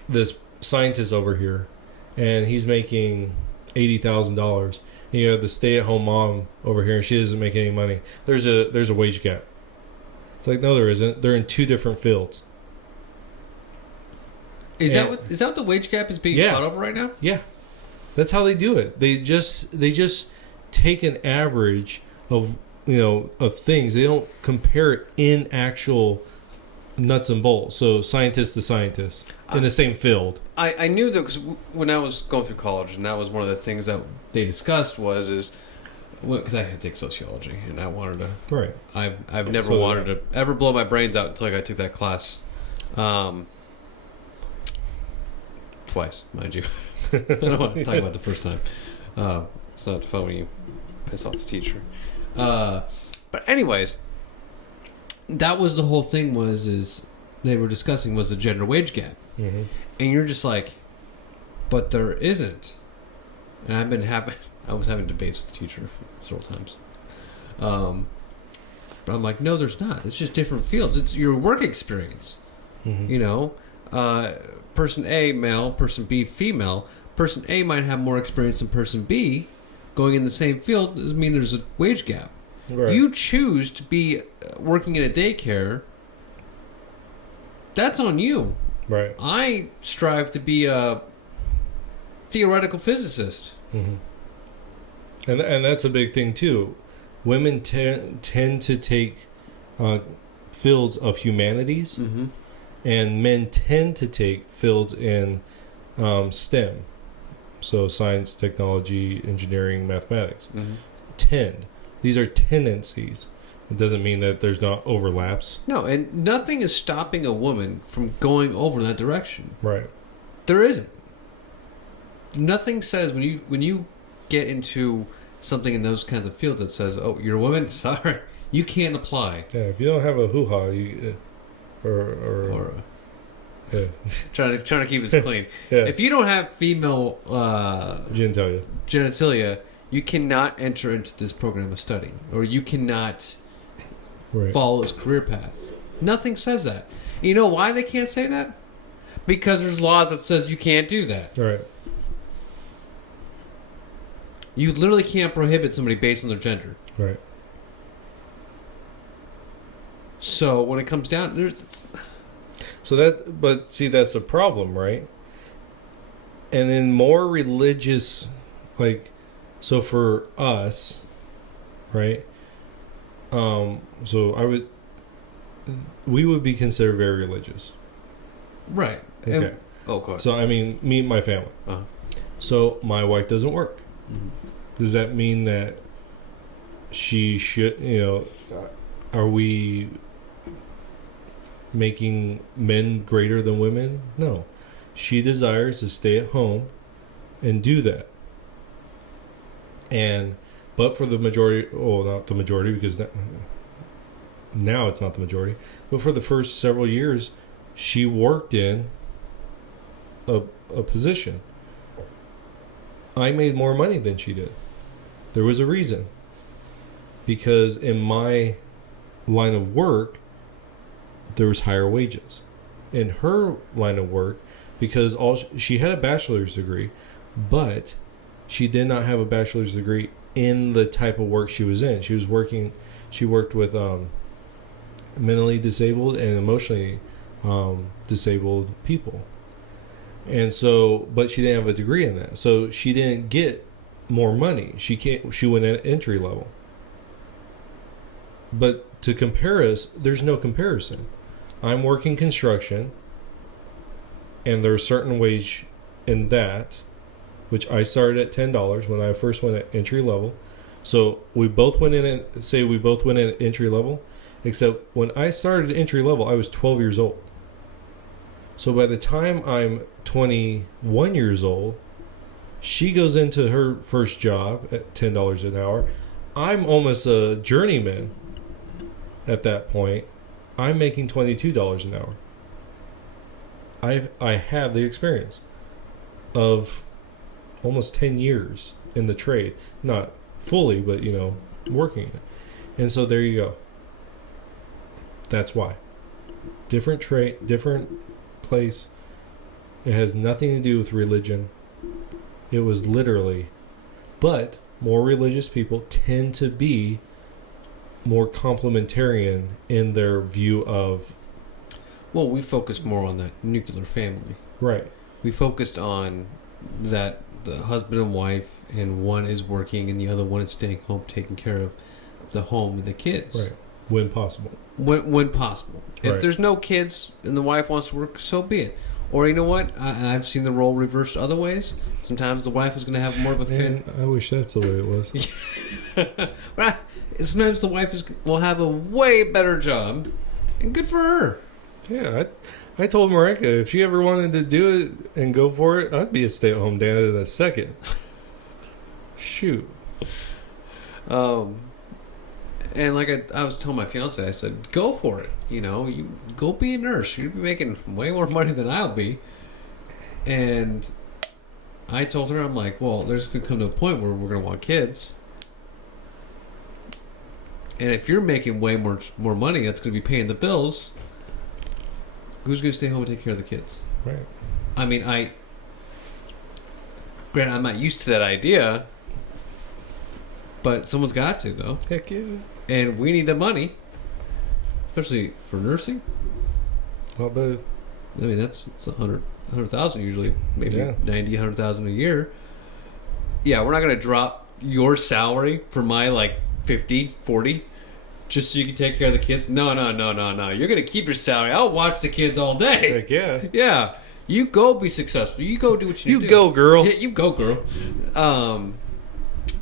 this scientist over here, and he's making $80,000. And you have the stay-at-home mom over here, and she doesn't make any money. There's a wage gap. It's like, no, there isn't. They're in two different fields. Is that what the wage gap is being fought over right now? Yeah, that's how they do it. They just take an average of, you know, of things. They don't compare it in actual nuts and bolts. So scientist to scientist in the same field. I knew that because when I was going through college, and that was one of the things that they discussed is because I had to take sociology, and I wanted to. Right. I've never wanted to ever blow my brains out until I took that class. Twice, mind you. I don't want to talk about the first time. It's not fun when you piss off the teacher. But anyways, that was the whole thing. Is they were discussing was the gender wage gap, and you're just like, but there isn't. And I was having debates with the teacher several times. But I'm like, no, there's not. It's just different fields. It's your work experience. You know, person A, male, person B, female. Person A might have more experience than person B. Going in the same field doesn't mean there's a wage gap. Right. You choose to be working in a daycare. That's on you. Right. I strive to be a theoretical physicist. And that's a big thing too. Women tend to take fields of humanities, and men tend to take fields in STEM, so science, technology, engineering, mathematics. Tend. These are tendencies. It doesn't mean that there's not overlaps. No, and nothing is stopping a woman from going over in that direction. Right. There isn't. Nothing says when you get into something in those kinds of fields that says, "Oh, you're a woman. Sorry, you can't apply." Yeah, if you don't have a hoo-ha, yeah. trying to keep this clean. Yeah. If you don't have female genitalia, you cannot enter into this program of study, or you cannot follow this career path. Nothing says that. You know why they can't say that? Because there's laws that says you can't do that. Right. You literally can't prohibit somebody based on their gender. Right. So when it comes down, but see, that's a problem, right? And in more religious, so for us, right? So we would be considered very religious. Right. Okay. Okay. So, I mean, me and my family. So my wife doesn't work. Does that mean that she should, are we making men greater than women? No. She desires to stay at home and do that. But for the majority, not the majority, because now it's not the majority, but for the first several years, she worked in a position. I made more money than she did. There was a reason. Because in my line of work, there was higher wages. In her line of work, because she had a bachelor's degree, but she did not have a bachelor's degree in the type of work she was in. She worked with mentally disabled and emotionally disabled people. And so, but she didn't have a degree in that. So she didn't get more money. She went at entry level. But to compare us, there's no comparison. I'm working construction, and there's a certain wage in that, which I started at $10 when I first went at entry level. So we both went in at entry level, except when I started at entry level, I was 12 years old. So by the time I'm 21 years old, she goes into her first job at $10 an hour. I'm almost a journeyman at that point. I'm making $22 an hour. I have the experience of almost 10 years in the trade. Not fully, but, working it. And so there you go. That's why. Different trade, different place. It has nothing to do with religion. It was literally, but more religious people tend to be more complementarian in their view of. Well, we focused more on that nuclear family. Right. We focused on that the husband and wife, and one is working and the other one is staying home taking care of the home and the kids. Right. When possible. When possible. If Right. there's no kids and the wife wants to work, so be it. Or you know what? I've seen the role reversed other ways. Sometimes the wife is going to have more of a fit. I wish that's the way it was. Sometimes the wife will have a way better job, and good for her. Yeah, I told Marika if she ever wanted to do it and go for it, I'd be a stay-at-home dad in a second. Shoot. And like I was telling my fiance, I said, go for it. You know, you go be a nurse. You'll be making way more money than I'll be. And I told her, I'm like, well, there's going to come to a point where we're going to want kids. And if you're making way more money, that's going to be paying the bills. Who's going to stay home and take care of the kids? Right. I mean, granted, I'm not used to that idea, but someone's got to, though. Heck yeah. And we need the money, especially for nursing. Not bad. I mean, it's 100,000 usually, maybe Yeah. 90, 100,000 a year. Yeah, we're not going to drop your salary for my, like, 50, 40, just so you can take care of the kids. No. You're going to keep your salary. I'll watch the kids all day. Heck yeah. Yeah. You go be successful. You go do what you need to do. You go, girl. Yeah, you go, girl.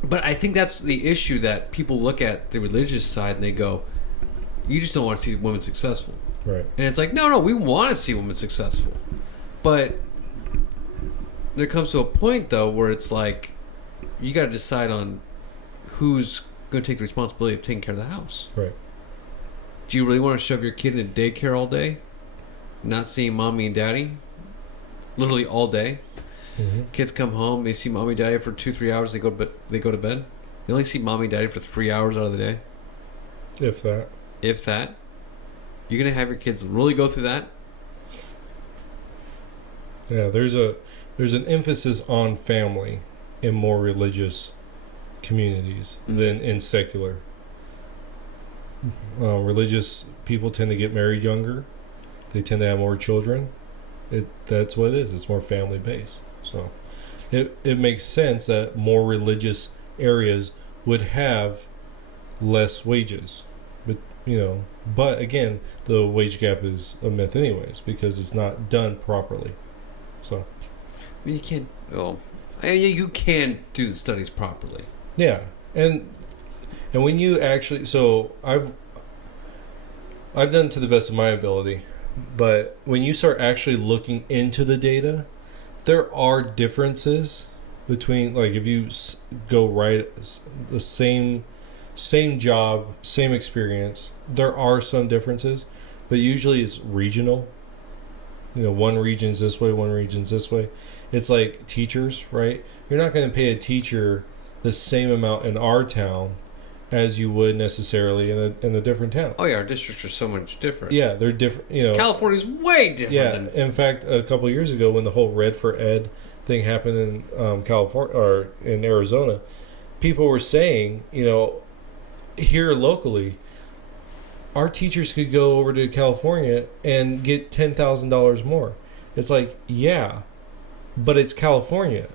But I think that's the issue, that people look at the religious side and they go, you just don't want to see women successful. Right. And it's like, no, we want to see women successful. But there comes to a point, though, where it's like, you got to decide on who's going to take the responsibility of taking care of the house. Right. Do you really want to shove your kid in daycare all day? Not seeing mommy and daddy? Literally all day? Mm-hmm. Kids come home, they see mommy and daddy for 2-3 hours, they go to bed. They only see mommy and daddy for 3 hours out of the day. If that. You're going to have your kids really go through that? Yeah, there's an emphasis on family in more religious communities than in secular. Religious people tend to get married younger. They tend to have more children. That's what it is. It's more family based. So it makes sense that more religious areas would have less wages. But again, the wage gap is a myth anyways, because it's not done properly. So You can't. Well, you can do the studies properly. yeah, and when you actually, so I've done to the best of my ability, but when you start actually looking into the data, there are differences between, like, if you go right the same job, same experience, there are some differences, but usually it's regional. One region's this way, one region's this way. It's like teachers, right? You're not going to pay a teacher the same amount in our town as you would necessarily in a different town. Oh yeah, our districts are so much different. Yeah, they're different. California's way different. Yeah, Than... in fact, a couple of years ago, when the whole Red for Ed thing happened in California or in Arizona, people were saying, here locally, our teachers could go over to California and get $10,000 more. It's like, yeah, but it's California.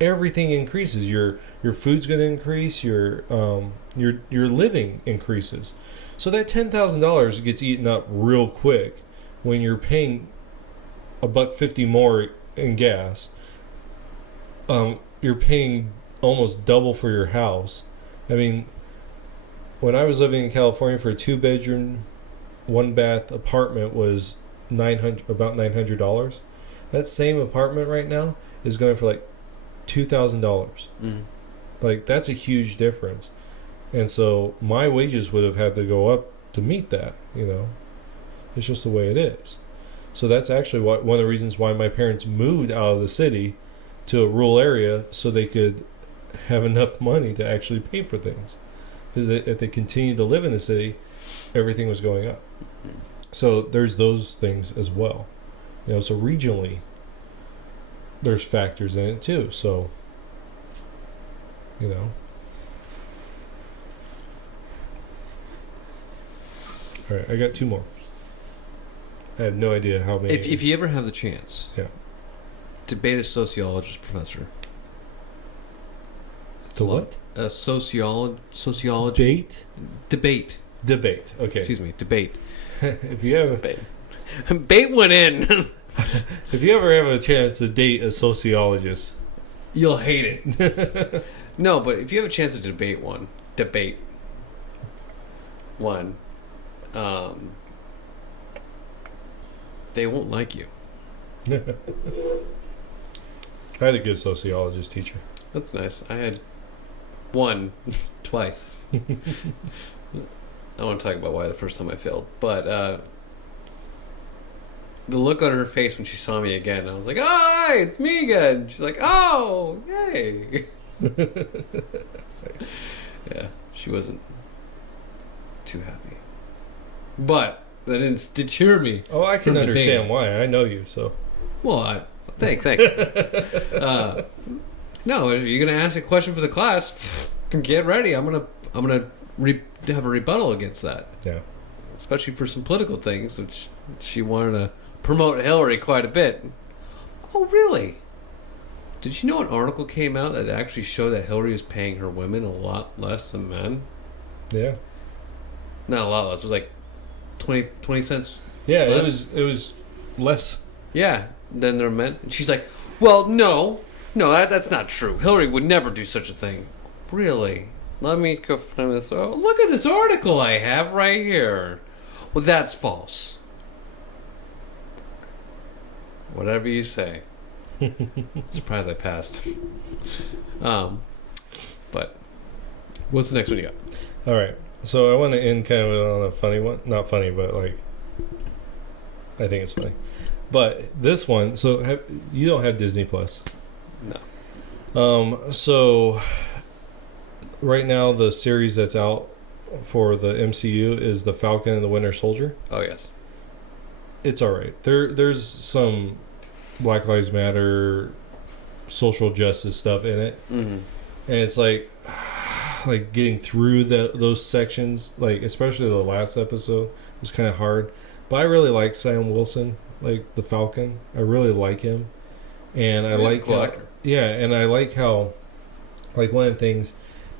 Everything increases. Your food's going to increase. Your living increases. So that $10,000 gets eaten up real quick when you're paying $1.50 more in gas. You're paying almost double for your house. I mean, when I was living in California, for a 2-bedroom, 1-bath apartment was about $900. That same apartment right now is going for like $2,000. Mm-hmm. Like, that's a huge difference. And so my wages would have had to go up to meet that. It's just the way it is. So that's actually one of the reasons why my parents moved out of the city to a rural area, so they could have enough money to actually pay for things. Because if they continued to live in the city, everything was going up. So there's those things as well. So regionally, there's factors in it too. So, All right, I got 2 more. I have no idea how many. If you ever have the chance, yeah, debate a sociologist professor. To what? A sociology. Debate. Okay. Excuse me. Debate. If you have Bait went in. If you ever have a chance to date a sociologist, you'll hate it. No, but if you have a chance to debate one, they won't like you. I had a good sociologist teacher. That's nice. I had one twice. I don't want to talk about why the first time I failed, but the look on her face when she saw me again, I was like, "Oh, hi, it's me again." She's like, "Oh, yay!" Yeah, she wasn't too happy, but that didn't deter me. Oh, I can understand why. I know you, so. Well, thanks. No, if you're gonna ask a question for the class, get ready. I'm gonna have a rebuttal against that. Yeah. Especially for some political things, which she wanted to promote Hillary quite a bit. Oh, really? Did you know an article came out that actually showed that Hillary was paying her women a lot less than men? Yeah. Not a lot less. It was like 20 cents. Yeah, less. it was less. Yeah, than their men. And she's like, well, no, that's not true. Hillary would never do such a thing. Really? Let me go find this. Oh, look at this article I have right here. Well, that's false. Whatever you say. Surprised I passed. But what's the next one you got? All right. So I want to end kind of on a funny one. Not funny, but like I think it's funny. But this one, so you don't have Disney Plus. No. So right now the series that's out for the MCU is The Falcon and the Winter Soldier. Oh, yes. It's all right. There's some Black Lives Matter, social justice stuff in it. Mm-hmm. And it's like getting through those sections, like especially the last episode was kind of hard. But I really like Sam Wilson, like the Falcon. I really like him, and I like cool actor. Yeah, and I like how, like one of the things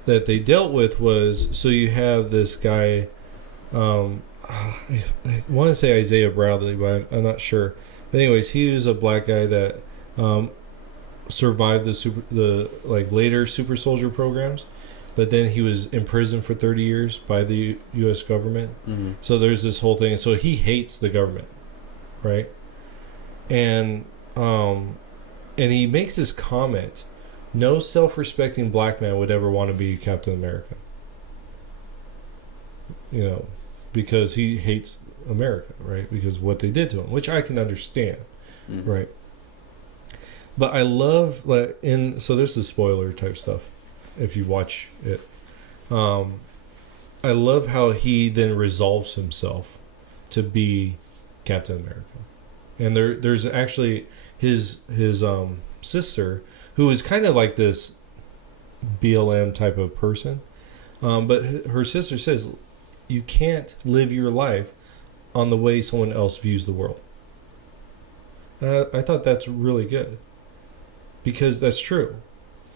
that they dealt with was, so you have this guy, I want to say Isaiah Bradley, but I'm not sure. But anyways, he was a black guy that survived the later super soldier programs, but then he was in prison for 30 years by the U.S. government. Mm-hmm. So there's this whole thing. So he hates the government, right? And he makes this comment: no self-respecting black man would ever want to be Captain America. You know, because he hates America, right? Because of what they did to him, which I can understand, mm-hmm. right? But I love so this is spoiler type stuff if you watch it. I love how he then resolves himself to be Captain America, and there's actually his sister who is kind of like this BLM type of person, but her sister says you can't live your life on the way someone else views the world. I thought that's really good, because that's true.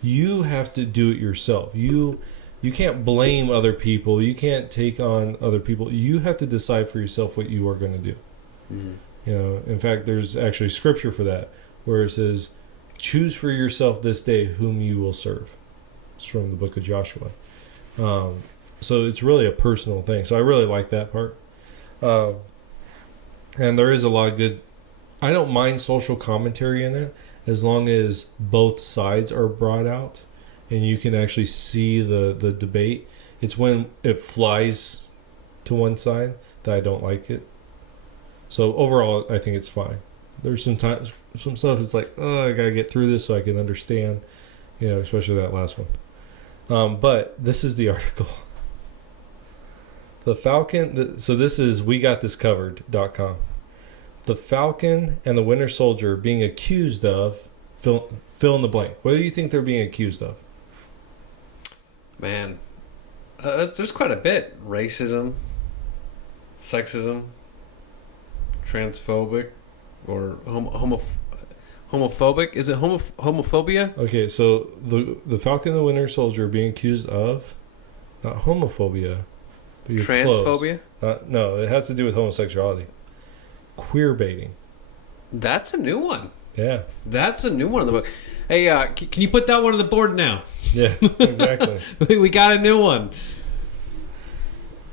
You have to do it yourself. You can't blame other people. You can't take on other people. You have to decide for yourself what you are going to do. Mm-hmm. You know, in fact, there's actually scripture for that, where it says, "Choose for yourself this day whom you will serve." It's from the book of Joshua. So it's really a personal thing. So I really like that part. And there is a lot of good. I don't mind social commentary in it, as long as both sides are brought out and you can actually see the debate. It's when it flies to one side that I don't like it. So overall, I think it's fine. There's some stuff that's like, oh, I gotta get through this so I can understand, you know, especially that last one. But this is the article. The Falcon, so this is WeGotThisCovered.com. The Falcon and the Winter Soldier being accused of, fill in the blank. What do you think they're being accused of? Man, there's quite a bit. Racism, sexism, transphobic, or homophobic. Is it homophobia? Okay, so the Falcon and the Winter Soldier being accused of, not homophobia, but transphobia? No, it has to do with homosexuality. Queer baiting. That's a new one. Yeah. That's a new one in the book. Hey, can you put that one on the board now? Yeah, exactly. We got a new one.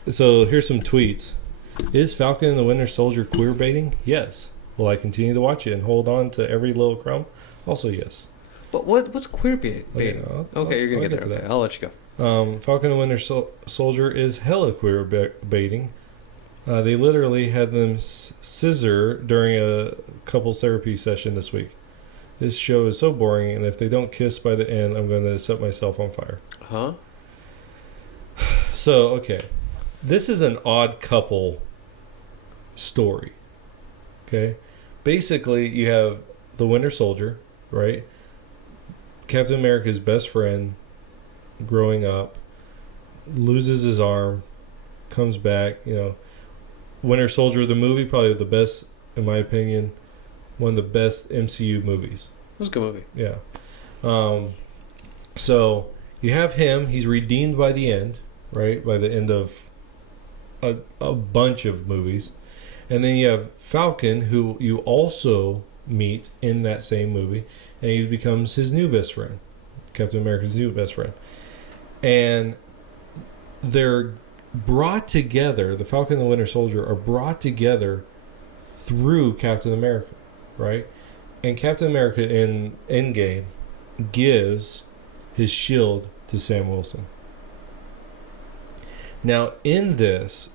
So here's some tweets. Is Falcon and the Winter Soldier queer baiting? Yes. Will I continue to watch it and hold on to every little crumb? Also yes. But what's queer baiting? Okay, You're going to get there. Okay, I'll let you go. Falcon and Winter Soldier is hella queer baiting. They literally had them scissor during a couples therapy session this week. This show is so boring, and if they don't kiss by the end, I'm going to set myself on fire. Huh? So, okay. This is an odd couple story. Okay? Basically, you have the Winter Soldier, right? Captain America's best friend growing up, loses his arm, comes back, Winter Soldier, the movie, probably the best, in my opinion, one of the best MCU movies. It was a good movie. Yeah. So you have him. He's redeemed by the end, right? By the end of a bunch of movies. And then you have Falcon, who you also meet in that same movie. And he becomes his new best friend. Captain America's new best friend. And they're brought together, the Falcon and the Winter Soldier are brought together through Captain America, right? And Captain America in Endgame gives his shield to Sam Wilson. Now, in this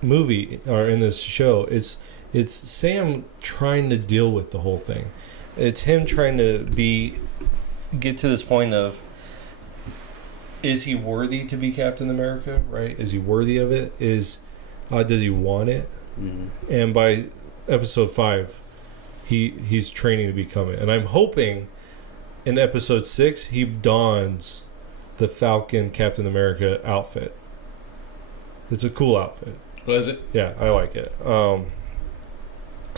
movie, or in this show, it's Sam trying to deal with the whole thing. It's him trying to get to this point of, is he worthy to be Captain America, right? Is he worthy of it? Does he want it? Mm-hmm. And by episode 5, he's training to become it. And I'm hoping in episode 6 he dons the Falcon Captain America outfit. It's a cool outfit. Was it? Yeah, I like it. But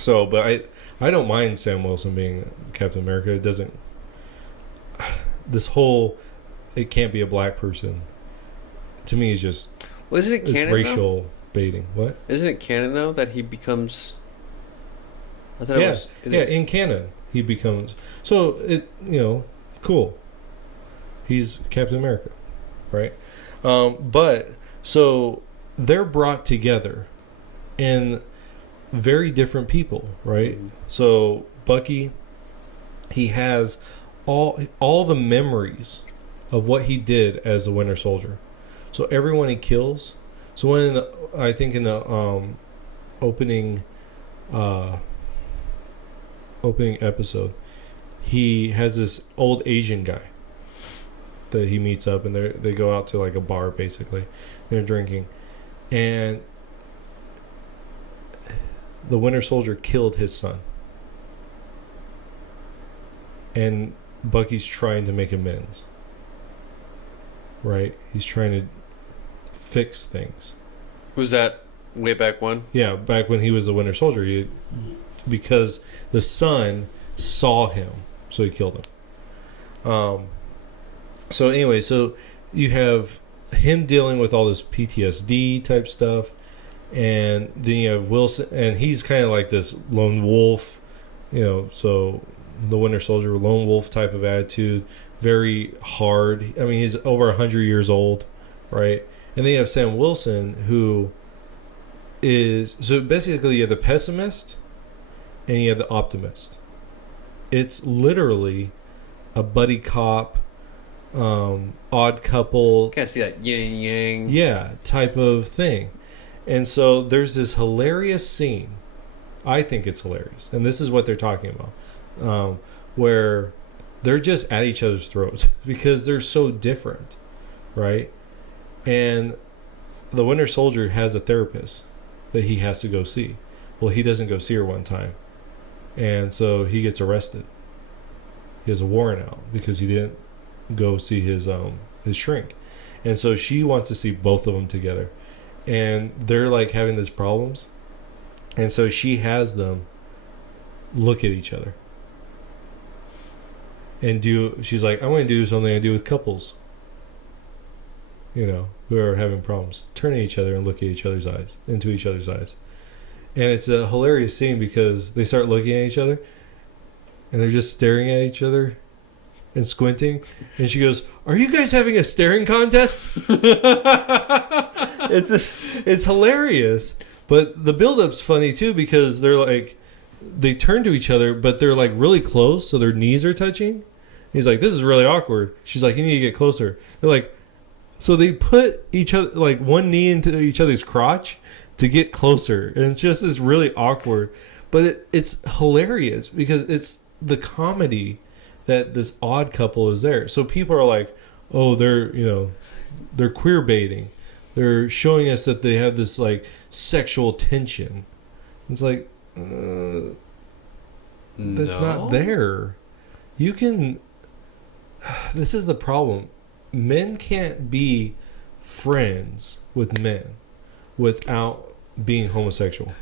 I don't mind Sam Wilson being Captain America. It doesn't. This whole it can't be a black person. To me, is just. Well, isn't it canon? It's racial baiting. What? Isn't it canon though that he becomes? I thought it is. In canon he becomes. So it cool. He's Captain America, right? But so they're brought together, and very different people, right? Mm-hmm. So Bucky, he has all the memories of what he did as a Winter Soldier. So everyone he kills. So when I think in the opening episode, he has this old Asian guy that he meets up, and they go out to like a bar basically. They're drinking, and the Winter Soldier killed his son, and Bucky's trying to make amends. Right? He's trying to fix things. Was that way back when? Yeah, back when he was the Winter Soldier. Because the son saw him, so he killed him. So anyway, so you have him dealing with all this PTSD type stuff, and then you have Wilson, and he's kind of like this lone wolf, so the Winter Soldier, lone wolf type of attitude, very hard. I mean, he's over 100 years old, right? And then you have Sam Wilson, who is, so basically you have the pessimist and you have the optimist. It's literally a buddy cop, odd couple. Can't see that yin and yang. Yeah, type of thing. And so there's this hilarious scene. I think it's hilarious. And this is what they're talking about. Where they're just at each other's throats because they're so different, right? And the Winter Soldier has a therapist that he has to go see. Well, he doesn't go see her one time. And so he gets arrested. He has a warrant out because he didn't go see his shrink. And so she wants to see both of them together. And they're like having these problems. And so she has them look at each other. And she's like, I want to do something I do with couples, who are having problems. Turn at each other and look at into each other's eyes. And it's a hilarious scene because they start looking at each other and they're just staring at each other and squinting. And she goes, "Are you guys having a staring contest?" It's hilarious. But the build-up's funny too because they're like, they turn to each other, but they're like really close, so their knees are touching. He's like, "This is really awkward." She's like, "You need to get closer." They're like, so they put each other, like one knee into each other's crotch to get closer, and it's just this really awkward, but it's hilarious because it's the comedy that this odd couple is there. So people are like, "Oh, they're queer baiting. They're showing us that they have this like sexual tension." It's like, that's not there. You can. This is the problem. Men can't be friends with men without being homosexual.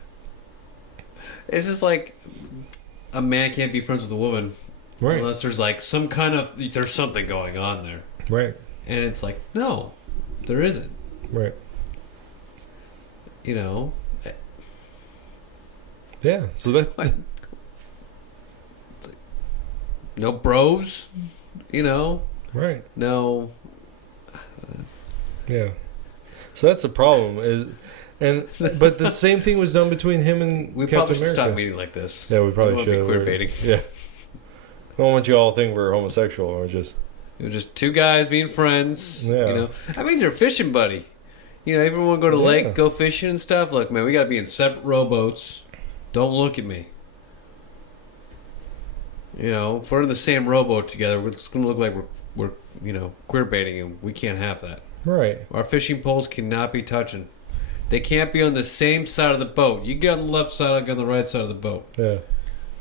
It's just like a man can't be friends with a woman, Right. unless there's like some kind of there's something going on there, Right. and it's like no, there isn't. Right. You know. Yeah. So that's Like, no bros, you know. right. No. Yeah. So that's the problem. But the same thing was done between him and We Captain probably should America. stop meeting like this. Yeah, we probably won't should. be queer baiting. Yeah. I don't want you all to think we're homosexual or just. It was just two guys being friends. Yeah. You know, that means they're fishing buddy. You know, everyone go to the lake, go fishing and stuff. Look, man, we got to be in separate rowboats. Don't look at me. You know, if we're in the same rowboat together, it's going to look like we're queer baiting, and we can't have that. Right. Our fishing poles cannot be touching. They can't be on the same side of the boat. You get on the left side, I'll get on the right side of the boat. Yeah.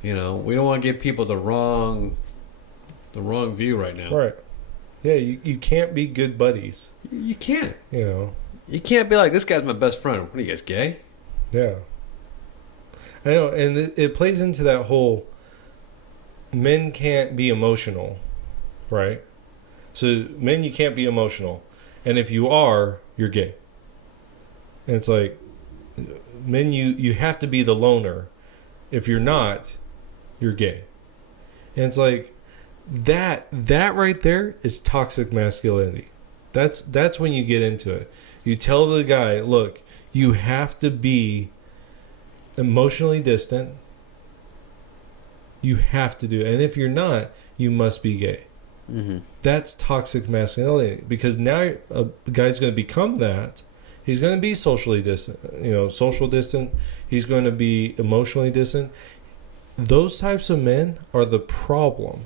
You know, we don't want to give people the wrong view right now. Right. Yeah, you can't be good buddies. You can't. You know. You can't be like, this guy's my best friend. What are you guys, gay? Yeah. I know, and it plays into that whole men can't be emotional, right? So men, you can't be emotional. And if you are, you're gay. And it's like, men, you have to be the loner. If you're not, you're gay. And it's like, that right there is toxic masculinity. That's when you get into it. You tell the guy, look, you have to be emotionally distant. You have to do it. And if you're not, you must be gay. Mm-hmm. That's toxic masculinity. Because now a guy's going to become that. He's going to be socially distant. Social distant. He's going to be emotionally distant. Those types of men are the problem.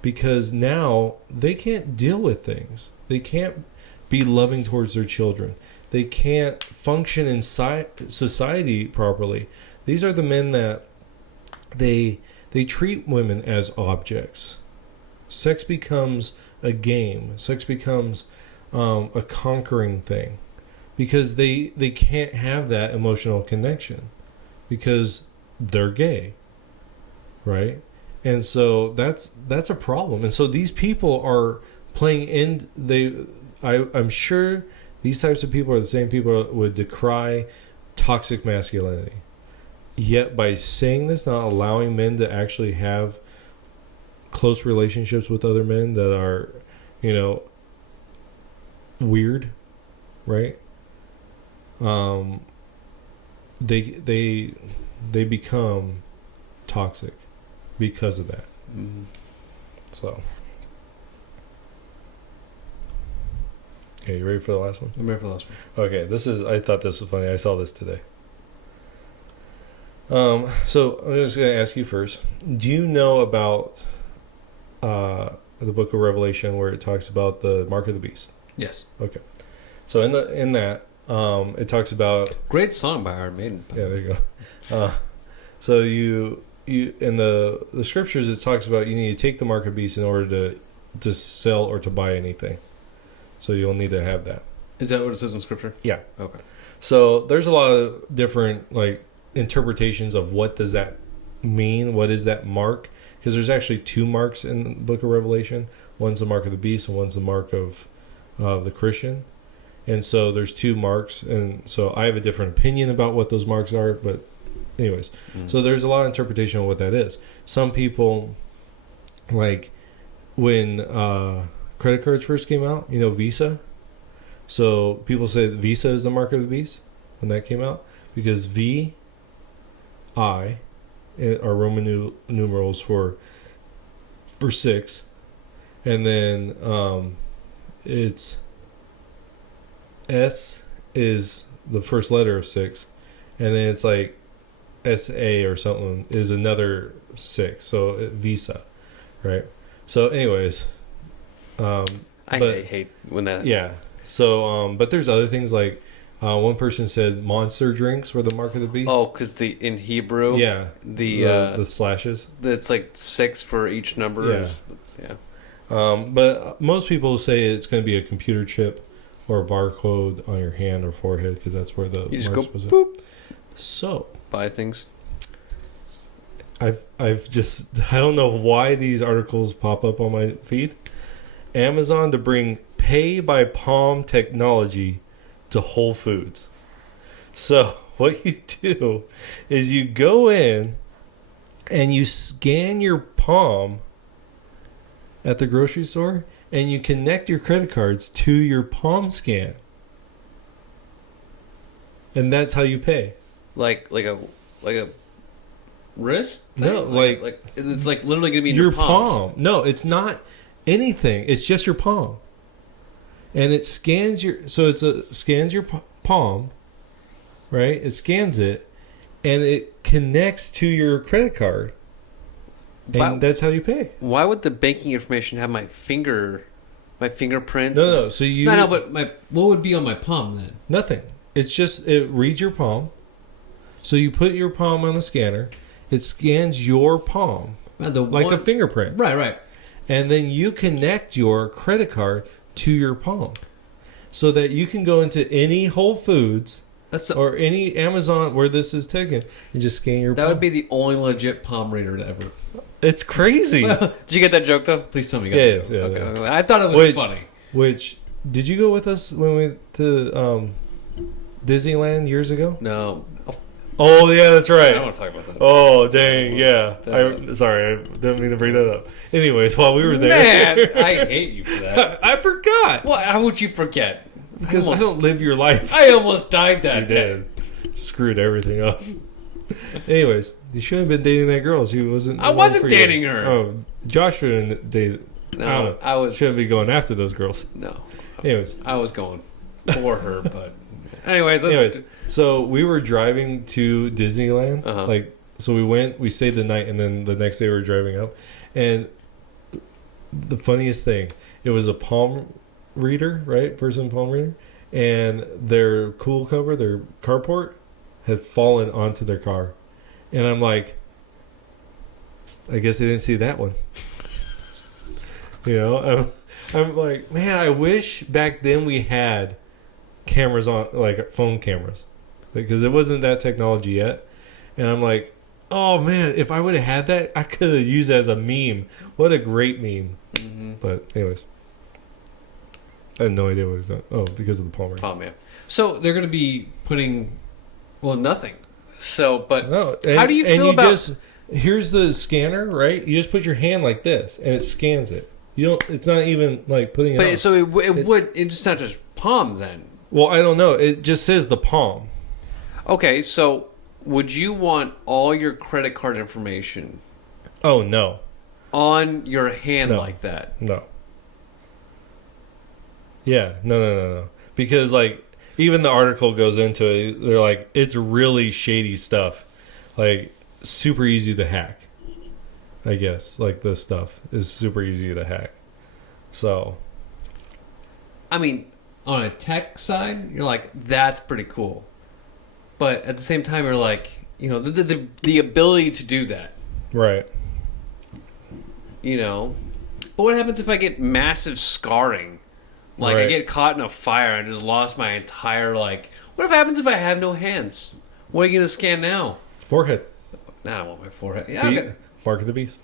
Because now they can't deal with things. They can't be loving towards their children. They can't function in society properly. These are the men that they treat women as objects. Sex becomes a game. Sex becomes a conquering thing. Because they can't have that emotional connection. Because they're gay. Right? And so that's a problem. And so these people are playing I'm sure these types of people are the same people that would decry toxic masculinity. Yet by saying this, not allowing men to actually have close relationships with other men that are, weird, right? They become toxic because of that. Mm-hmm. So, okay, you ready for the last one? I'm ready for the last one. Okay, I thought this was funny. I saw this today. So I'm just going to ask you first. Do you know about the book of Revelation where it talks about the mark of the beast? Yes. Okay. So in that it talks about great song by Iron Maiden. Yeah, there you go. So you in the scriptures it talks about you need to take the mark of the beast in order to sell or to buy anything. So you'll need to have that. Is that what it says in scripture? Yeah. Okay. So there's a lot of different interpretations of what does that mean? What is that mark? Because there's actually two marks in the book of Revelation. One's the mark of the beast and one's the mark of the Christian. And so there's two marks, and so I have a different opinion about what those marks are, but anyways. So there's a lot of interpretation of what that is. Some people, like when credit cards first came out, Visa. So people say that Visa is the mark of the beast when that came out, because V, I are Roman numerals for 6, and then it's S is the first letter of 6, and then it's like SA or something is another 6, so Visa, right? So anyways, I hate when that. Yeah. So but there's other things like one person said monster drinks were the mark of the beast. Oh, because in Hebrew, yeah, the slashes. It's like 6 for each number. Yeah. But most people say it's going to be a computer chip or a barcode on your hand or forehead, because that's where the you just go was boop. So buy things. I've just, I don't know why these articles pop up on my feed. Amazon to bring pay by palm technology to Whole Foods. So what you do is you go in and you scan your palm at the grocery store, and you connect your credit cards to your palm scan, and that's how you pay. Like a wrist thing? No, like it's like literally gonna be in your your palm. No, it's not anything. It's just your palm, and it scans scans your palm, right? It scans it, and it connects to your credit card, and that's how you pay. Why would the banking information have my fingerprints? No. So you but what would be on my palm then? Nothing. It's just it reads your palm. So you put your palm on the scanner. It scans your palm like a fingerprint. Right. And then you connect your credit card to your palm, so that you can go into any Whole Foods or any Amazon where this is taken and just scan your palm. That would be the only legit palm reader ever. It's crazy. Did you get that joke though? Please tell me you got that joke. Okay. Yeah. I thought it was funny. Which, did you go with us when we went to Disneyland years ago? No. Oh yeah, that's right. I don't want to talk about that. Oh dang, yeah. Sorry, I didn't mean to bring that up. Anyways, while we were there, man, I hate you for that. I forgot. Well, how would you forget? Because I don't live your life. I almost died that day. Did. Screwed everything up. Anyways, you shouldn't have been dating that girl. She wasn't. I wasn't dating her. Oh, Josh shouldn't date. No, I was. Shouldn't be going after those girls. No. Anyways, I was going for her, but anyways. So we were driving to Disneyland. So we stayed the night, and then the next day we were driving up. And the funniest thing, it was a palm reader, right? Person palm reader. And their cool cover, their carport, had fallen onto their car. And I'm like, I guess they didn't see that one. I'm like, man, I wish back then we had cameras on, like phone cameras, because it wasn't that technology yet. And I'm like, oh man, if I would have had that, I could have used it as a meme. What a great meme. Mm-hmm. But anyways, I had no idea what it was that. Oh, because of the palm reader. Palm, yeah. So they're going to be putting, nothing. So, but no, how do you feel about? Here's the scanner, right? You just put your hand like this, and it scans it. You don't. It's not even like putting it. But on. so it's not just palm then. Well, I don't know. It just says the palm. Okay, so would you want all your credit card information? Oh no. On your hand like that? No. Yeah, no. Because like even the article goes into it. They're like, it's really shady stuff, like super easy to hack. I guess like this stuff is super easy to hack. So, I mean, on a tech side, you're like, that's pretty cool. But at the same time, you're like, the ability to do that. Right. But what happens if I get massive scarring? Like, I get caught in a fire and I just lost my entire, what happens if I have no hands? What are you going to scan now? Forehead. I don't want my forehead. Yeah, Mark of the beast.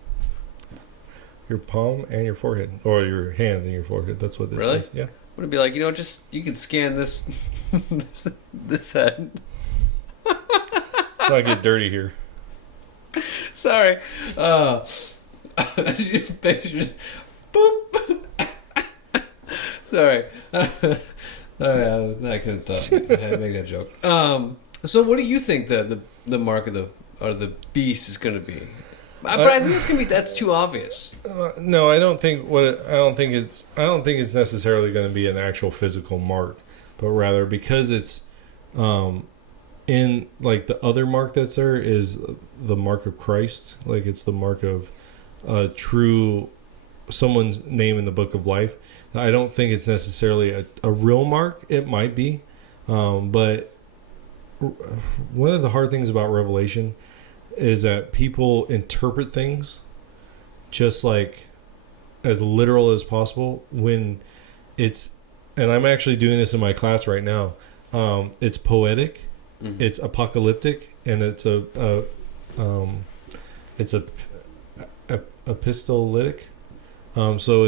Your palm and your forehead. Or your hand and your forehead. That's what this says. Yeah. would it be like, just you can scan this this head. Let's not get dirty here. Sorry. Boop. Sorry. I couldn't stop. I had to make that joke. So what do you think the mark of the beast is going to be? But I think that's too obvious. No, I don't think it's necessarily going to be an actual physical mark, but rather because it's in like the other mark that's there is the mark of Christ, like it's the mark of true someone's name in the book of life. I don't think it's necessarily a real mark. It might be, but one of the hard things about Revelation is that people interpret things just like as literal as possible when it's, and I'm actually doing this in my class right now. It's poetic, it's apocalyptic, and it's epistolic. So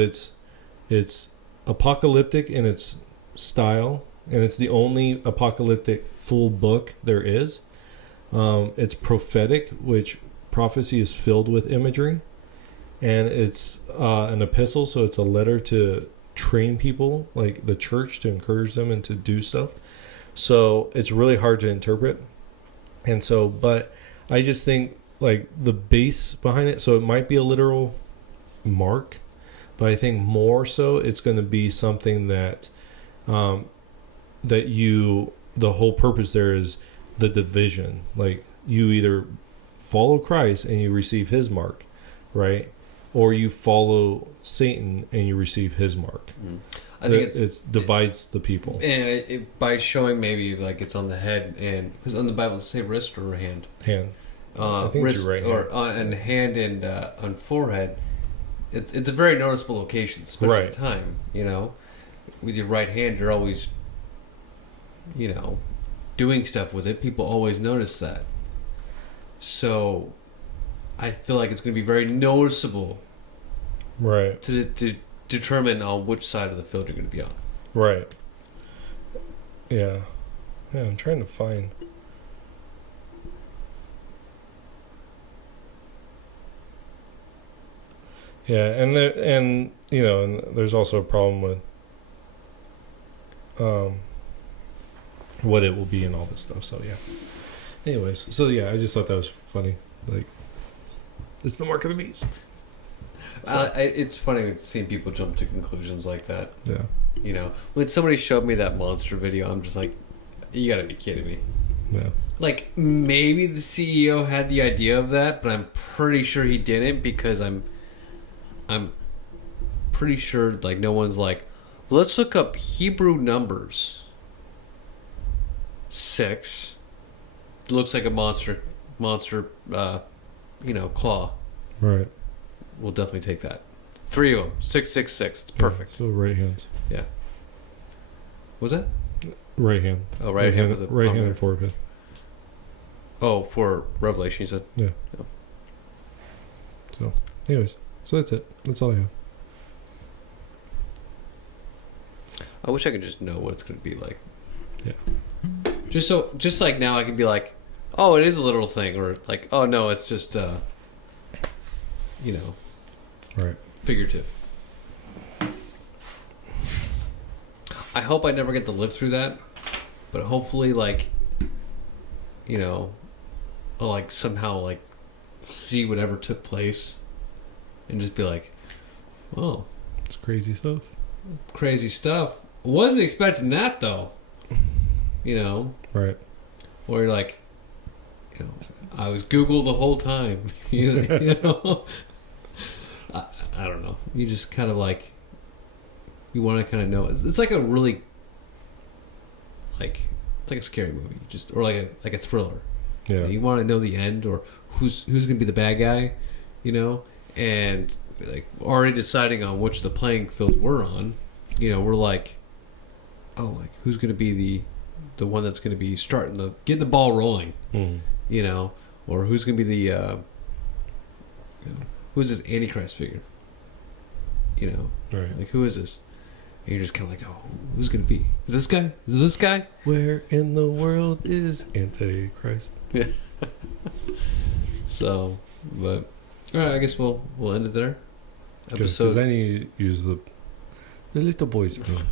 it's apocalyptic in its style, and it's the only apocalyptic full book there is. It's prophetic, which prophecy is filled with imagery, and it's an epistle, so it's a letter to train people, like the church, to encourage them and to do stuff. So it's really hard to interpret, and so, but I just think like the base behind it, so it might be a literal mark, but I think more so it's going to be something that the whole purpose there is the division. Like you either follow Christ and you receive his mark, right? Or you follow Satan and you receive his mark. I think it divides the people. And by showing maybe like it's on the head, and because on the Bible does it say wrist or hand? Hand. I think wrist, it's your right hand. Or on hand and on forehead. It's a very noticeable location, especially at the time. With your right hand, you're always, doing stuff with it. People always notice that. So, I feel like it's going to be very noticeable, right? To determine on which side of the field you're going to be on. Right. Yeah. Yeah, I'm trying to find. Yeah, and there's also a problem with what it will be and all this stuff. So yeah. Anyways, so yeah, I just thought that was funny. Like, it's the mark of the beast. So. It's funny seeing people jump to conclusions like that. Yeah. When somebody showed me that monster video, I'm just like, you gotta be kidding me. Yeah. Like, maybe the CEO had the idea of that, but I'm pretty sure he didn't, because I'm pretty sure like no one's like, let's look up Hebrew numbers 6. Looks like a monster claw. Right. We'll definitely take that. 3 of them. 666. It's perfect. Yeah, so right hands. Yeah. Was that? Right hand. Oh, right hand. Right hand and forehead. Oh, for Revelation, you said? Yeah. So, anyways. So that's it. That's all I have. I wish I could just know what it's going to be like. Yeah. Just like now I can be like, oh, it is a literal thing, or like, oh no, it's just, right, figurative. I hope I never get to live through that, but hopefully, like, I'll like somehow like see whatever took place, and just be like, oh, it's crazy stuff. Crazy stuff. Wasn't expecting that though. Right. Or you're like, I was Google the whole time. I don't know. You just kind of like, you want to kind of know. It's like a really, it's like a scary movie, or like a thriller. Yeah. You want to know the end, or who's gonna be the bad guy, and like already deciding on which the playing field we're on. We're like, oh, like who's gonna be the one that's gonna be getting the ball rolling. Or who's gonna be the who's this Antichrist figure? Right. Like who is this? And you're just kind of like, oh, who's gonna be? Is this guy? Is this guy? Where in the world is Antichrist? Yeah. So, but all right, I guess we'll end it there. Because then you use the little boy's room.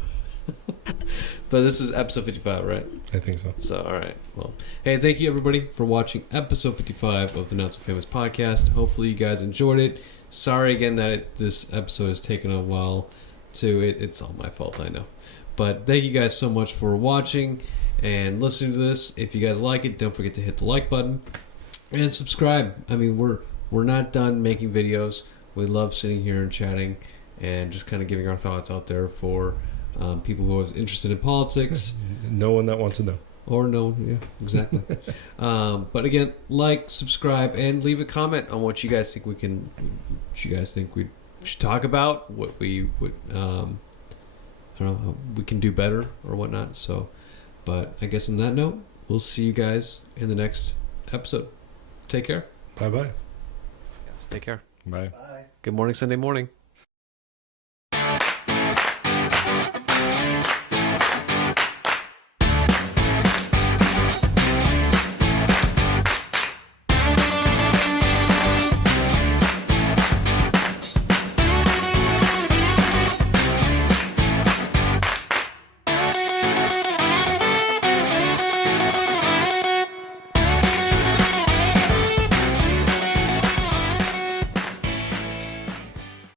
But this is episode 55, right? I think so. So, all right. Well, hey, thank you everybody for watching episode 55 of the Not So Famous podcast. Hopefully you guys enjoyed it. Sorry again that this episode has taken a while to it. It's all my fault, I know. But thank you guys so much for watching and listening to this. If you guys like it, don't forget to hit the like button and subscribe. I mean, we're not done making videos. We love sitting here and chatting and just kind of giving our thoughts out there for people who are interested in politics. No one that wants to know. Or no, yeah, exactly. But again, like, subscribe, and leave a comment on what you guys think we should talk about, what we would, I don't know, we can do better or whatnot. So, but I guess on that note, we'll see you guys in the next episode. Take care. Bye-bye. Yes, take care. Bye. Bye. Good morning, Sunday morning.